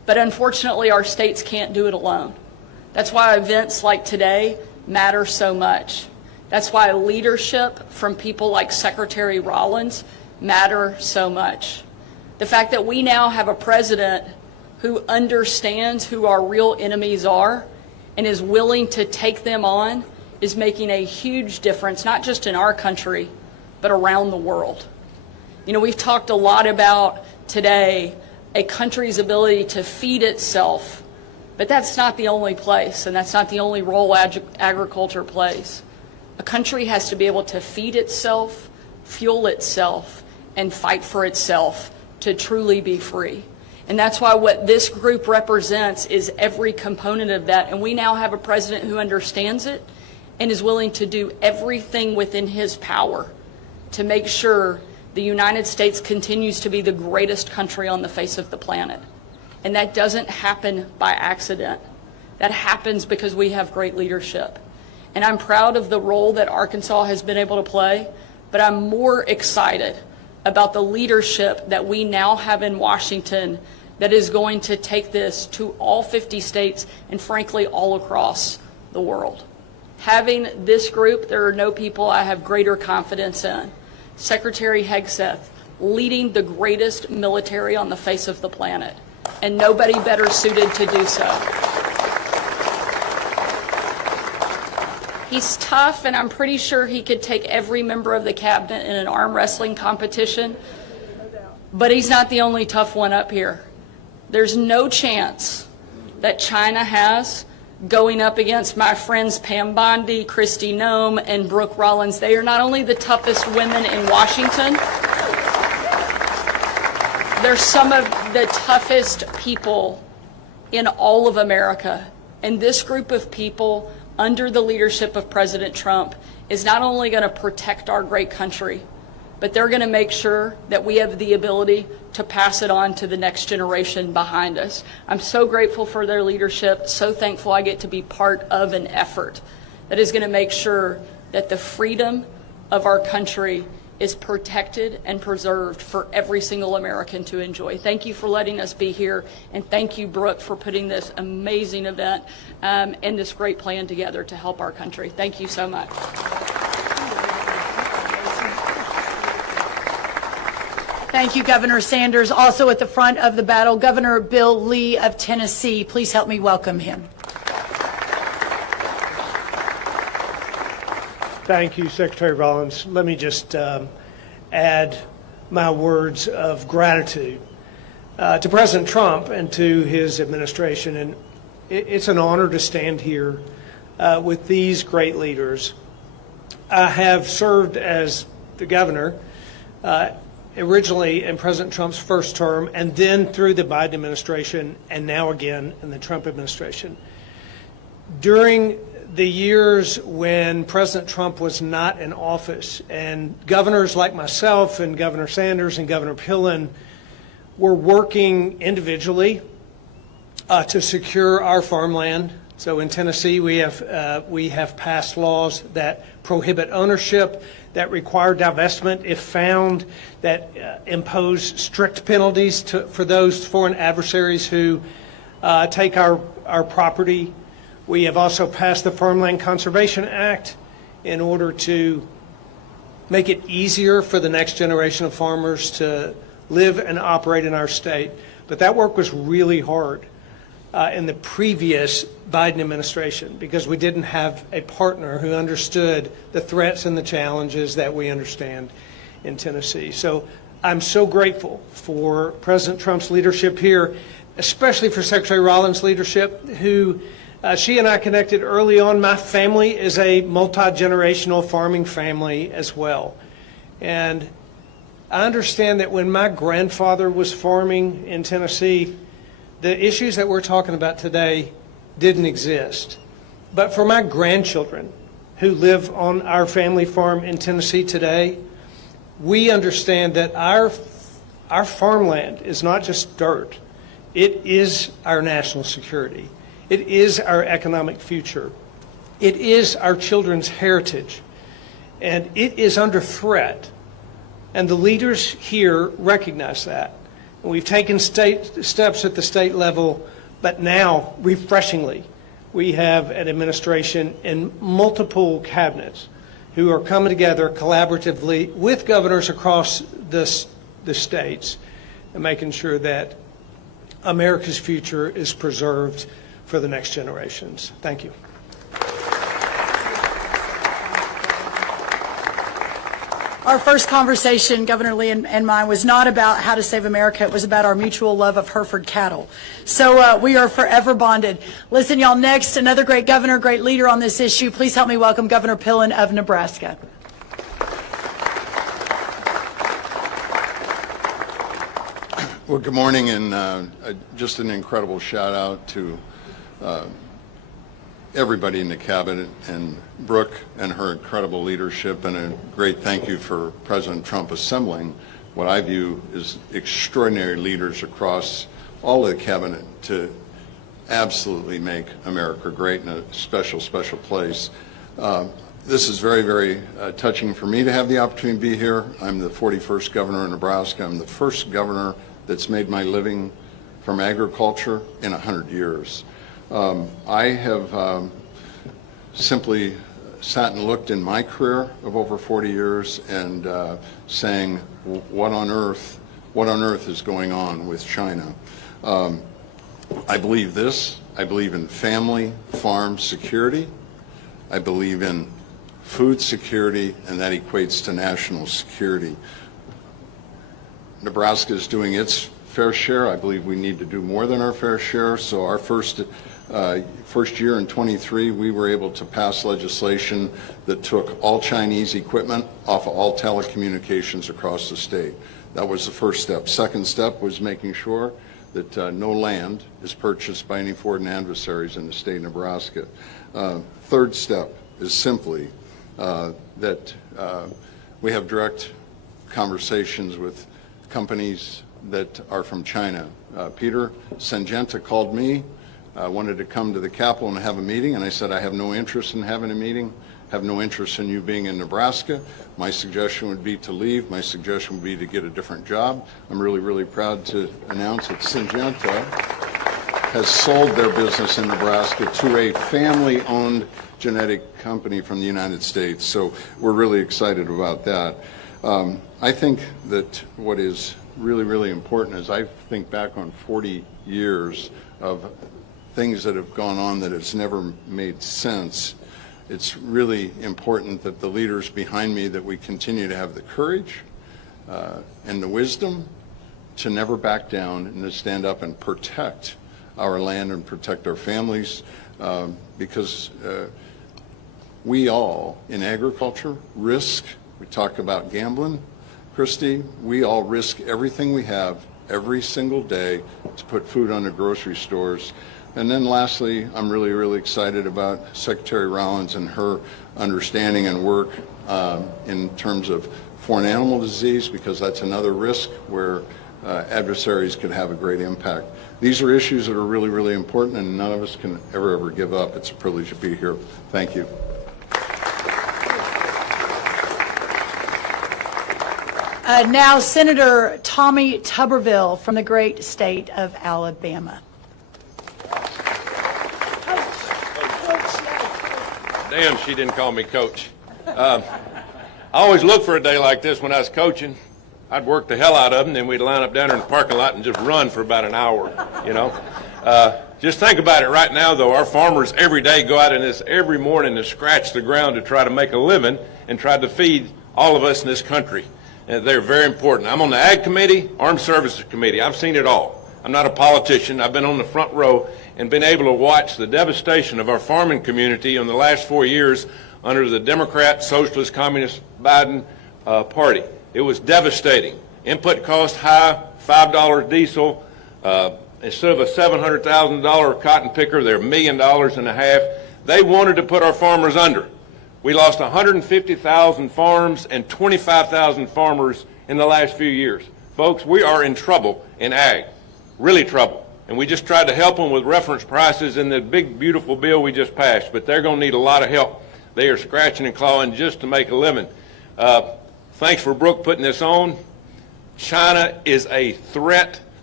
But unfortunately, our states can't do it alone. That's why events like today matter so much. That's why leadership from people like Secretary Rollins matter so much. The fact that we now have a president who understands who our real enemies are and is willing to take them on is making a huge difference, not just in our country, but around the world. You know, we've talked a lot about today a country's ability to feed itself, but that's not the only place, and that's not the only role agriculture plays. A country has to be able to feed itself, fuel itself, and fight for itself to truly be free. And that's why what this group represents is every component of that. And we now have a president who understands it and is willing to do everything within his power to make sure the United States continues to be the greatest country on the face of the planet. And that doesn't happen by accident. That happens because we have great leadership. And I'm proud of the role that Arkansas has been able to play, but I'm more excited about the leadership that we now have in Washington that is going to take this to all 50 states and frankly all across the world. Having this group, there are no people I have greater confidence in. Secretary Hegseth, leading the greatest military on the face of the planet, and nobody better suited to do so. He's tough, and I'm pretty sure he could take every member of the cabinet in an arm wrestling competition, but he's not the only tough one up here. There's no chance that China has going up against my friends Pam Bondi, Kristi Noem, and Brooke Rollins. They are not only the toughest women in Washington, they're some of the toughest people in all of America. And this group of people, under the leadership of President Trump, is not only going to protect our great country, but they're going to make sure that we have the ability to pass it on to the next generation behind us. I'm so grateful for their leadership, so thankful I get to be part of an effort that is going to make sure that the freedom of our country is protected and preserved for every single American to enjoy. Thank you for letting us be here, and thank you, Brooke, for putting this amazing event and this great plan together to help our country. Thank you so much. Thank you, Governor Sanders. Also at the front of the battle, Governor Bill Lee of Tennessee. Please help me welcome him. Thank you, Secretary Rollins. Let me just add my words of gratitude to President Trump and to his administration. And it's an honor to stand here with these great leaders. I have served as the governor originally in President Trump's first term, and then through the Biden administration, and now again in the Trump administration. During the years when President Trump was not in office, and governors like myself and Governor Sanders and Governor Pillen were working individually to secure our farmland. So in Tennessee, we have passed laws that prohibit ownership, that require divestment if found, that impose strict penalties for those foreign adversaries who take our property. We have also passed the Farmland Conservation Act in order to make it easier for the next generation of farmers to live and operate in our state. But that work was really hard in the previous Biden administration because we didn't have a partner who understood the threats and the challenges that we understand in Tennessee. So I'm so grateful for President Trump's leadership here, especially for Secretary Rollins' leadership, who she and I connected early on. My family is a multi-generational farming family as well. And I understand that when my grandfather was farming in Tennessee, the issues that we're talking about today didn't exist. But for my grandchildren who live on our family farm in Tennessee today, we understand that our farmland is not just dirt. It is our national security. It is our economic future. It is our children's heritage. And it is under threat. And the leaders here recognize that. We've taken steps at the state level, but now, refreshingly, we have an administration and multiple cabinets who are coming together collaboratively with governors across the states and making sure that America's future is preserved for the next generations. Thank you. Our first conversation, Governor Lee and mine, was not about how to save America. It was about our mutual love of Hereford cattle. So we are forever bonded. Listen, y'all, next, another great governor, great leader on this issue. Please help me welcome Governor Pillen of Nebraska. Well, good morning, and just an incredible shout out to everybody in the cabinet and Brooke and her incredible leadership, and a great thank you for President Trump assembling what I view as extraordinary leaders across all of the cabinet to absolutely make America great in a special, special place. This is very, very touching for me to have the opportunity to be here. I'm the 41st governor of Nebraska. I'm the first governor that's made my living from agriculture in 100 years. I have simply sat and looked in my career of over 40 years and saying, what on earth is going on with China? I believe this. I believe in family farm security. I believe in food security, and that equates to national security. Nebraska is doing its fair share. I believe we need to do more than our fair share. So our first year in 23, we were able to pass legislation that took all Chinese equipment off of all telecommunications across the state. That was the first step. Second step was making sure that no land is purchased by any foreign adversaries in the state of Nebraska. Third step is simply that we have direct conversations with companies that are from China. Peter Syngenta called me, wanted to come to the Capitol and have a meeting, and I said, I have no interest in having a meeting, have no interest in you being in Nebraska. My suggestion would be to leave. My suggestion would be to get a different job. I'm really, really proud to announce that Syngenta has sold their business in Nebraska to a family-owned genetic company from the United States. So we're really excited about that. I think that what is really, really important is I think back on 40 years of things that have gone on that has never made sense. It's really important that the leaders behind me, that we continue to have the courage and the wisdom to never back down and to stand up and protect our land and protect our families, because we all in agriculture risk. We talk about gambling, Kristi, we all risk everything we have every single day to put food on the grocery stores. And then lastly, I'm really, really excited about Secretary Rollins and her understanding and work in terms of foreign animal disease, because that's another risk where adversaries could have a great impact. These are issues that are really, really important, and none of us can ever give up. It's a privilege to be here. Thank you. Now, Senator Tommy Tuberville from the great state of Alabama. Damn, she didn't call me coach. I always look for a day like this when I was coaching. I'd work the hell out of them, then we'd line up down there in the parking lot and just run for about an hour, you know. Just think about it right now, though. Our farmers every day go out in this every morning to scratch the ground to try to make a living and try to feed all of us in this country. And they're very important. I'm on the Ag Committee, Armed Services Committee. I've seen it all. I'm not a politician. I've been on the front row and been able to watch the devastation of our farming community in the last 4 years under the Democrat, Socialist, Communist Biden party. It was devastating. Input cost high, $5 diesel. Instead of a $700,000 cotton picker, they're $1.5 million. They wanted to put our farmers under. We lost 150,000 farms and 25,000 farmers in the last few years. Folks, we are in trouble in ag, really trouble. And we just tried to help them with reference prices in the big, beautiful bill we just passed, but they're going to need a lot of help. They are scratching and clawing just to make a living. Thanks for Brooke putting this on. China is a threat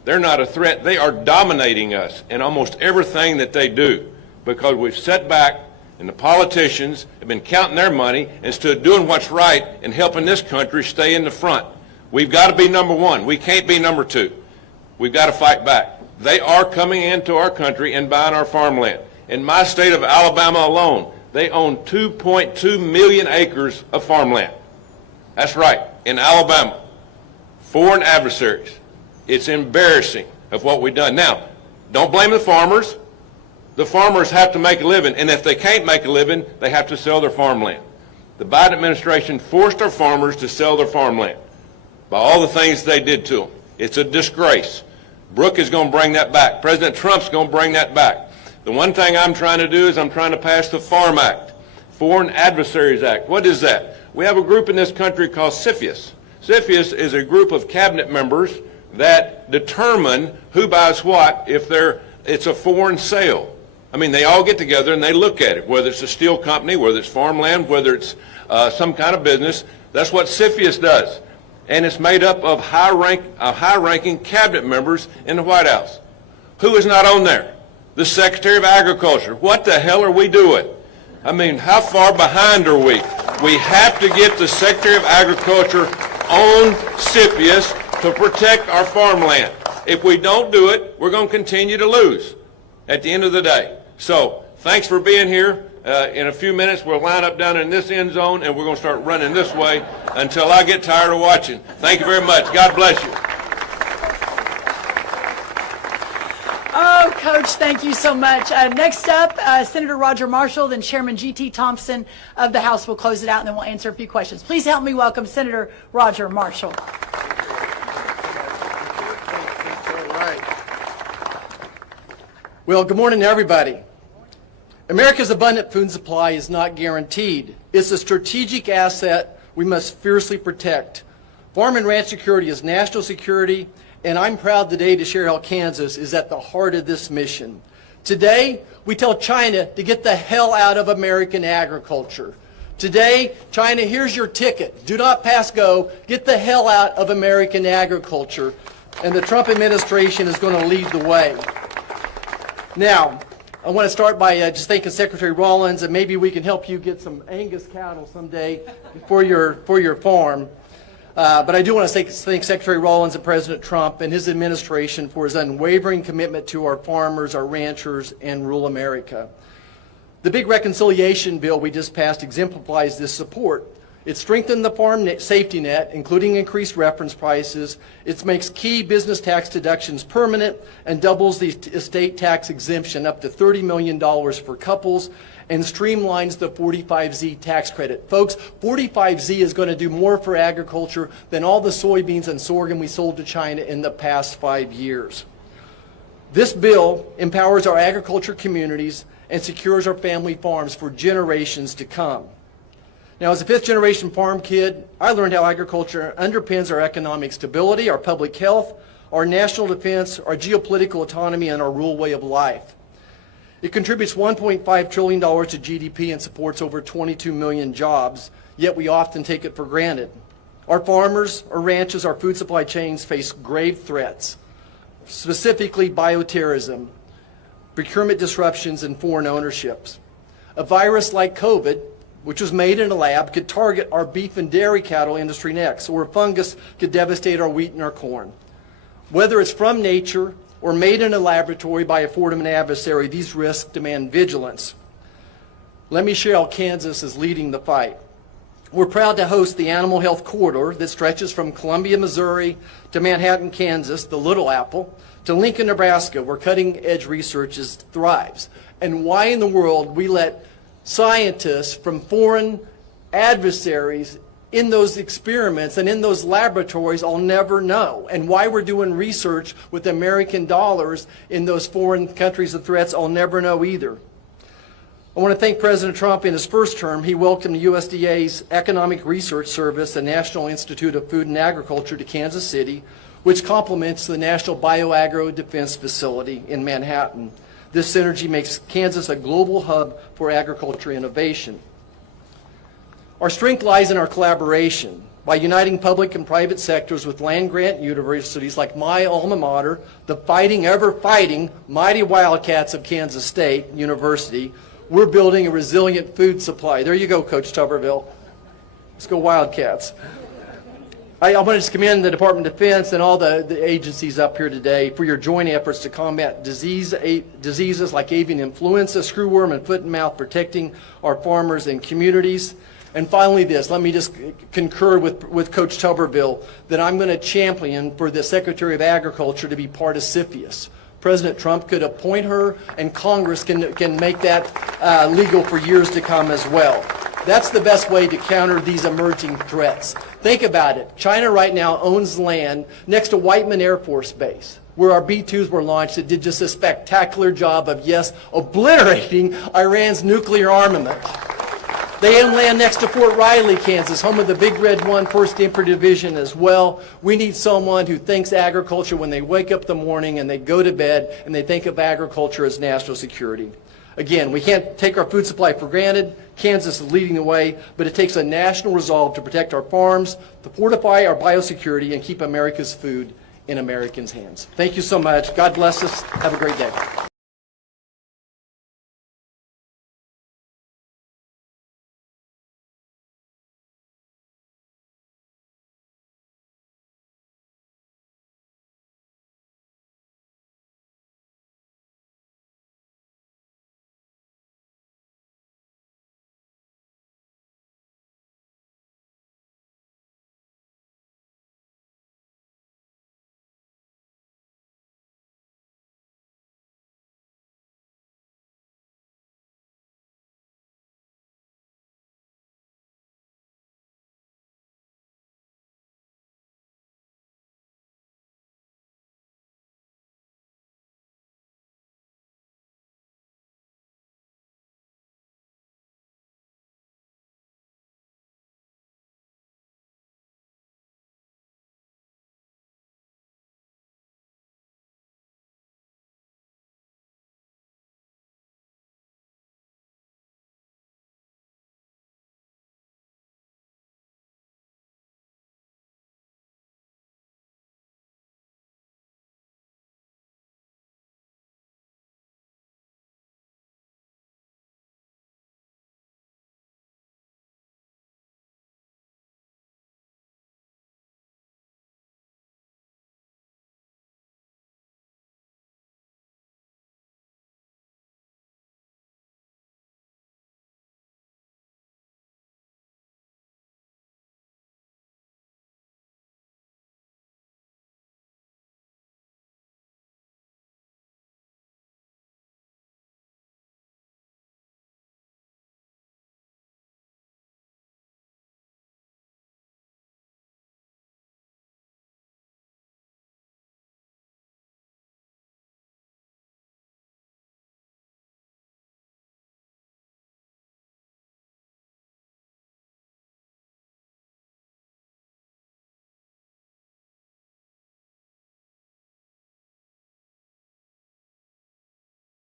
They're not a threat. They are dominating us in almost everything that they do because we've set back and the politicians have been counting their money instead of doing what's right and helping this country stay in the front. We've got to be number one. We can't be number two. We've got to fight back. They are coming into our country and buying our farmland. In my state of Alabama alone, they own 2.2 million acres of farmland. That's right, in Alabama. Foreign adversaries. It's embarrassing of what we've done. Now, don't blame the farmers. The farmers have to make a living, and if they can't make a living, they have to sell their farmland. The Biden administration forced our farmers to sell their farmland by all the things they did to them. It's a disgrace. Brooke is going to bring that back. President Trump's going to bring that back. The one thing I'm trying to do is I'm trying to pass the Farm Act, Foreign Adversaries Act. What is that? We have a group in this country called CFIUS. CFIUS is a group of cabinet members that determine who buys what if it's a foreign sale. I mean, they all get together and they look at it, whether it's a steel company, whether it's farmland, whether it's some kind of business. That's what CFIUS does. And it's made up of high-ranking cabinet members in the White House. Who is not on there? The Secretary of Agriculture. What the hell are we doing? I mean, how far behind are we? We have to get the Secretary of Agriculture on CFIUS to protect our farmland. If we don't do it, we're going to continue to lose at the end of the day. So, thanks for being here. In a few minutes, we'll line up down in this end zone, and we're going to start running this way until I get tired of watching. Thank you very much. God bless you. Oh, Coach, thank you so much. Next up, Senator Roger Marshall, then Chairman G.T. Thompson of the House will close it out, and then we'll answer a few questions. Please help me welcome Senator Roger Marshall. Well, good morning, everybody. America's abundant food supply is not guaranteed. It's a strategic asset we must fiercely protect. Farm and ranch security is national security, and I'm proud today to share how Kansas is at the heart of this mission. Today, we tell China to get the hell out of American agriculture. Today, China, here's your ticket. Do not pass go. Get the hell out of American agriculture. And the Trump administration is going to lead the way. Now, I want to start by just thanking Secretary Rollins, and maybe we can help you get some Angus cattle someday for your farm. But I do want to thank Secretary Rollins and President Trump and his administration for his unwavering commitment to our farmers, our ranchers, and rural America. The big reconciliation bill we just passed exemplifies this support. It strengthened the farm safety net, including increased reference prices. It makes key business tax deductions permanent and doubles the estate tax exemption up to $30 million for couples and streamlines the 45Z tax credit. Folks, 45Z is going to do more for agriculture than all the soybeans and sorghum we sold to China in the past 5 years. This bill empowers our agriculture communities and secures our family farms for generations to come. Now, as a fifth-generation farm kid, I learned how agriculture underpins our economic stability, our public health, our national defense, our geopolitical autonomy, and our rural way of life. It contributes $1.5 trillion to GDP and supports over 22 million jobs, yet we often take it for granted. Our farmers, our ranches, our food supply chains face grave threats, specifically bioterrorism, procurement disruptions, and foreign ownerships. A virus like COVID, which was made in a lab, could target our beef and dairy cattle industry next, or a fungus could devastate our wheat and our corn. Whether it's from nature or made in a laboratory by a foreign adversary, these risks demand vigilance. Let me share how Kansas is leading the fight. We're proud to host the Animal Health Corridor that stretches from Columbia, Missouri to Manhattan, Kansas, the Little Apple, to Lincoln, Nebraska, where cutting-edge research thrives. And why in the world we let scientists from foreign adversaries in those experiments and in those laboratories, I'll never know. And why we're doing research with American dollars in those foreign countries of threats, I'll never know either. I want to thank President Trump. In his first term, he welcomed USDA's Economic Research Service, the National Institute of Food and Agriculture, to Kansas City, which complements the National Bioagro Defense Facility in Manhattan. This synergy makes Kansas a global hub for agriculture innovation. Our strength lies in our collaboration. by uniting public and private sectors with land-grant universities like my alma mater, the fighting, ever-fighting, mighty Wildcats of Kansas State University, we're building a resilient food supply. There you go, Coach Tuberville. Let's go Wildcats. I want to just commend the Department of Defense and all the agencies up here today for your joint efforts to combat diseases like avian influenza, screwworm, and foot and mouth, protecting our farmers and communities. And finally this, let me just concur with Coach Tuberville that I'm going to champion for the Secretary of Agriculture to be part of CFIUS. President Trump could appoint her, and Congress can make that legal for years to come as well. That's the best way to counter these emerging threats. Think about it. China right now owns land next to Whiteman Air Force Base, where our B-2s were launched that did just a spectacular job of, yes, obliterating Iran's nuclear armament. They own land next to Fort Riley, Kansas, home of the Big Red 1 1st Infantry Division as well. We need someone who thinks agriculture when they wake up in the morning and they go to bed and they think of agriculture as national security. Again, we can't take our food supply for granted. Kansas is leading the way, but it takes a national resolve to protect our farms, to fortify our biosecurity, and keep America's food in Americans' hands. Thank you so much. God bless us. Have a great day.